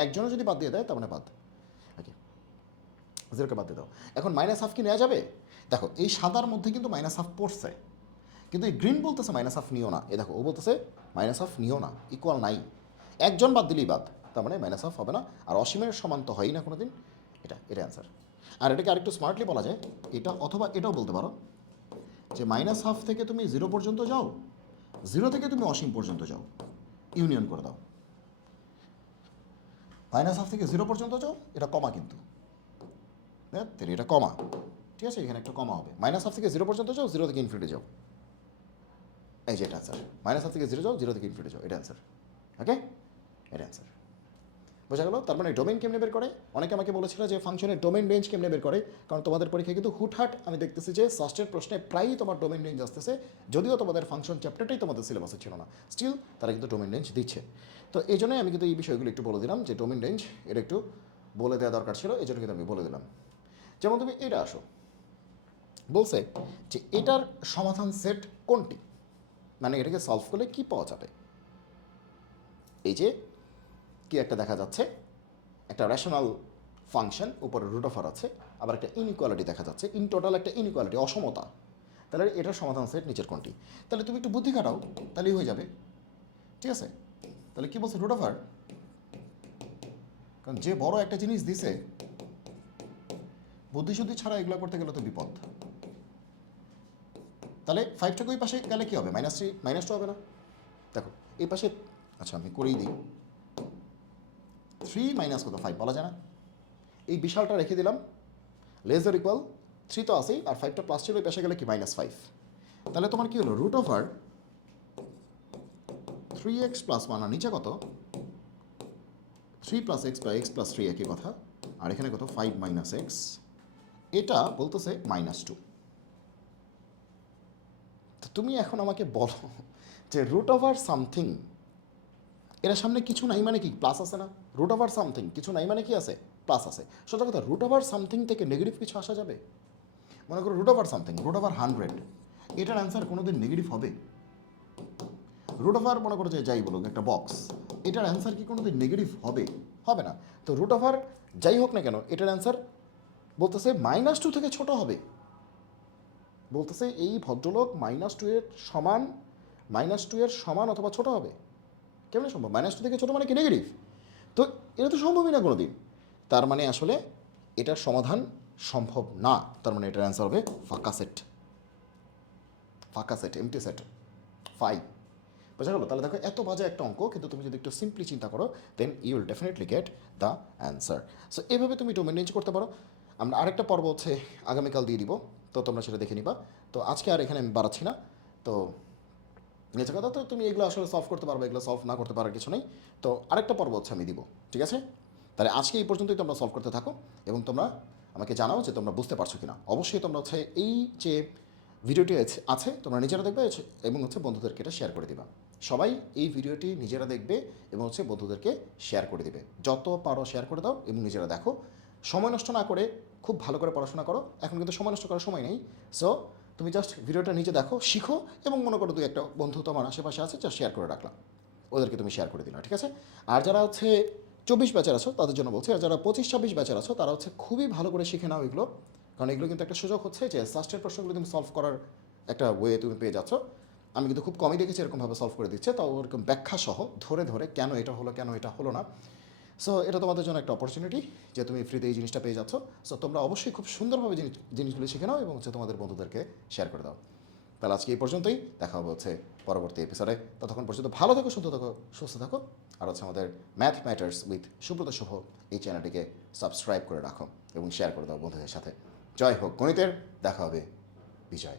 একজনও যদি বাদ দিয়ে দেয় তার মানে বাদ। ওকে, জিরোকে বাদ দিয়ে দাও। এখন -1/2 কি নেওয়া যাবে, দেখো এই সাদার মধ্যে কিন্তু -1/2 পড়ছে, কিন্তু এই গ্রিন বলতেছে -1/2 নিও না, এ দেখো ও বলতেছে -1/2 নিও না, ইকুয়াল নাই, একজন বাদ দিলেই বাদ, তার মানে -1/2 হবে না, আর অসীমের সমান তো হয়ই না কোনো দিন, এটা অ্যান্সার। আর এটাকে আরেকটু স্মার্টলি বলা যায়, এটা অথবা এটাও বলতে পারো যে -1/2 থেকে তুমি জিরো পর্যন্ত যাও, জিরো থেকে তুমি অসীম পর্যন্ত যাও, ইউনিয়ন করে দাও। -1/2 থেকে জিরো পর্যন্ত যাও, এটা কমা কিন্তু, তাহলে এটা কমা, ঠিক আছে, এখানে একটা কমা হবে, -1/2 থেকে জিরো পর্যন্ত যাও, জিরো থেকে ইনফিনিটি যাও, এই যে এটা অ্যান্সার, -1/2 থেকে জিরো যাও, জিরো থেকে ইনফিনিটি যাও, এটা অ্যান্সার। ওকে, এটা অ্যান্সার, বোঝা গেল। তার মানে ডোমেইন কেমনে বের করে, অনেকে আমাকে বলেছিল যে ফাংশনের ডোমেইন রেঞ্জ কেমনে বের করে, কারণ তোমাদের পরীক্ষায় কিন্তু হুটহাট আমি দেখতেছি যে ষষ্ঠের প্রশ্নে প্রায়ই তোমার ডোমেইন রেঞ্জ আসতেছে, যদিও তোমাদের ফাংশন চ্যাপ্টারটাই তোমাদের সিলেবাসে ছিল না, স্টিল তারা কিন্তু ডোমেইন রেঞ্জ দিচ্ছে। তো এই জন্যই আমি কিন্তু এই বিষয়গুলো একটু বলে দিলাম, যে ডোমেইন রেঞ্জ এটা একটু বলে দেওয়া দরকার ছিল, এই জন্য কিন্তু আমি বলে দিলাম। যেমন তুমি এটা আসো, বলছে যে এটার সমাধান সেট কোনটি, মানে এটাকে সলভ করলে কি পাওয়া যাবে, এই যে কি একটা দেখা যাচ্ছে, একটা রেশনাল ফাংশন, উপরে √r আছে, আবার একটা ইনইকুয়ালিটি দেখা যাচ্ছে, ইন টোটাল একটা ইনইকুয়ালিটি, অসমতা, তাহলে এটার সমাধান সেট নিচের কোনটি, তাহলে তুমি একটু বুদ্ধি খাটাও, তাহলেই হয়ে যাবে, ঠিক আছে। তাহলে কি বলছে √r, কারণ যে বড় একটা জিনিস দিছে, বুদ্ধিশুদ্ধি ছাড়া এগুলো করতে গেলে তো বিপদ। তাহলে 5টাকে ওই পাশে গেলে কী হবে, -3 -2 হবে না, দেখো এই পাশে, আচ্ছা আমি করেই দিই, 3 মাইনাস কত 5 বলা যায় না, এই বিশালটা রেখে দিলাম, লেস অর ইকুয়াল 3 তো আসেই, আর 5টা প্লাস ছিল, ওই পাশে গেলে কি -5, তাহলে তোমার কি হলো √r 3x + 1, আর নিচে কত 3 + x বা x + 3 একই কথা, আর এখানে কত 5 - x, এটা বলতেছে -2। তো তুমি এখন আমাকে বলো যে √r সামথিং, এর সামনে কিছু নাই মানে কি প্লাস আছে না, √r সামথিং কিছু নাই মানে কি আছে, প্লাস আছে, সোজা কথা √r সামথিং থেকে নেগেটিভ কিছু আসা যাবে, মনে করো √r সামথিং, √r 100, এটার অ্যান্সার কোনোদিন নেগেটিভ হবে, √r মনে করো যে যাই বলুক একটা বক্স, এটার অ্যান্সার কি কোনোদিন নেগেটিভ হবে, হবে না। তো √r যাই হোক না কেন, এটার অ্যান্সার বলতেছে -2 থেকে ছোট হবে, বলতেছে এই ভদ্রলোক -2 এর সমান, -2 এর সমান অথবা ছোট হবে, কেমন সম্ভব, -2 থেকে ছোটো মানে কি নেগেটিভ, তো এটা তো সম্ভবই না কোনো দিন, তার মানে আসলে এটার সমাধান সম্ভব না, তার মানে এটার অ্যান্সার হবে ফাঁকা সেট, ফাঁকা সেট, এমটি সেট, 5, বোঝা গেল। তাহলে দেখো এত বাজে একটা অঙ্ক, কিন্তু তুমি যদি একটু সিম্পলি চিন্তা করো, then you will definitely get the answer. So এইভাবে তুমি ডোমেন রেঞ্জ করতে পারো। আমরা আরেকটা পর্ব হচ্ছে আগামীকাল দিয়ে দিব, তো তোমরা সেটা দেখে নিবা। তো আজকে আর এখানে আমি বাড়াচ্ছি না, তো নিচে কথা তো তুমি এগুলো আসলে সলভ করতে পারবে, এগুলো সলভ না করতে পারার কিছু নেই। তো আরেকটা পর্ব হচ্ছে আমি দিব, ঠিক আছে? তাহলে আজকে এই পর্যন্তই তোমরা সলভ করতে থাকো এবং তোমরা আমাকে জানাও যে তোমরা বুঝতে পারছো কিনা। অবশ্যই তোমরা হচ্ছে এই যে ভিডিওটি আছে তোমরা নিজেরা দেখবে এবং হচ্ছে বন্ধুদেরকে এটা শেয়ার করে দিবা। সবাই এই ভিডিওটি নিজেরা দেখবে এবং হচ্ছে বন্ধুদেরকে শেয়ার করে দিবে। যত পারো শেয়ার করে দাও এবং নিজেরা দেখো। সময় নষ্ট না করে খুব ভালো করে পড়াশোনা করো। এখন কিন্তু সময় নষ্ট করার সময় নেই। সো তুমি জাস্ট ভিডিওটা নিজে দেখো, শিখো এবং মনে করো দুই একটা বন্ধু তোমার আশেপাশে আছে যা শেয়ার করে রাখলাম, ওদেরকে তুমি শেয়ার করে দিলা, ঠিক আছে? আর যারা হচ্ছে 24 ব্যাচের আছো তাদের জন্য বলছি, আর যারা 25-26 ব্যাচের আছো তারা হচ্ছে খুবই ভালো করে শিখে নাও এগুলো। কারণ এগুলো কিন্তু একটা সুযোগ হচ্ছে যে সাস্টের প্রশ্নগুলো তুমি সলভ করার একটা ওয়ে তুমি পেয়ে যাচ্ছ। আমি কিন্তু খুব কমই দেখেছি এরকমভাবে সলভ করে দিচ্ছে, তাও ওরকম ব্যাখ্যা সহ ধরে ধরে কেন এটা হলো না। সো এটা তোমাদের জন্য একটা অপরচুনিটি যে তুমি ফ্রিতে এই জিনিসটা পেয়ে যাচ্ছ। সো তোমরা অবশ্যই খুব সুন্দরভাবে জিনিসগুলো শিখে নাও এবং হচ্ছে তোমাদের বন্ধুদেরকে শেয়ার করে দাও। তাহলে আজকে এই পর্যন্তই, দেখা হবে হচ্ছে পরবর্তী এপিসোডে। ততক্ষণ পর্যন্ত ভালো থাকো, সুস্থ থাকো। আর হচ্ছে আমাদের ম্যাথ ম্যাটার্স উইথ সুব্রত শুভ এই চ্যানেলটিকে সাবস্ক্রাইব করে রাখো এবং শেয়ার করে দাও বন্ধুদের সাথে। জয় হোক গণিতের, দেখা হবে বিজয়।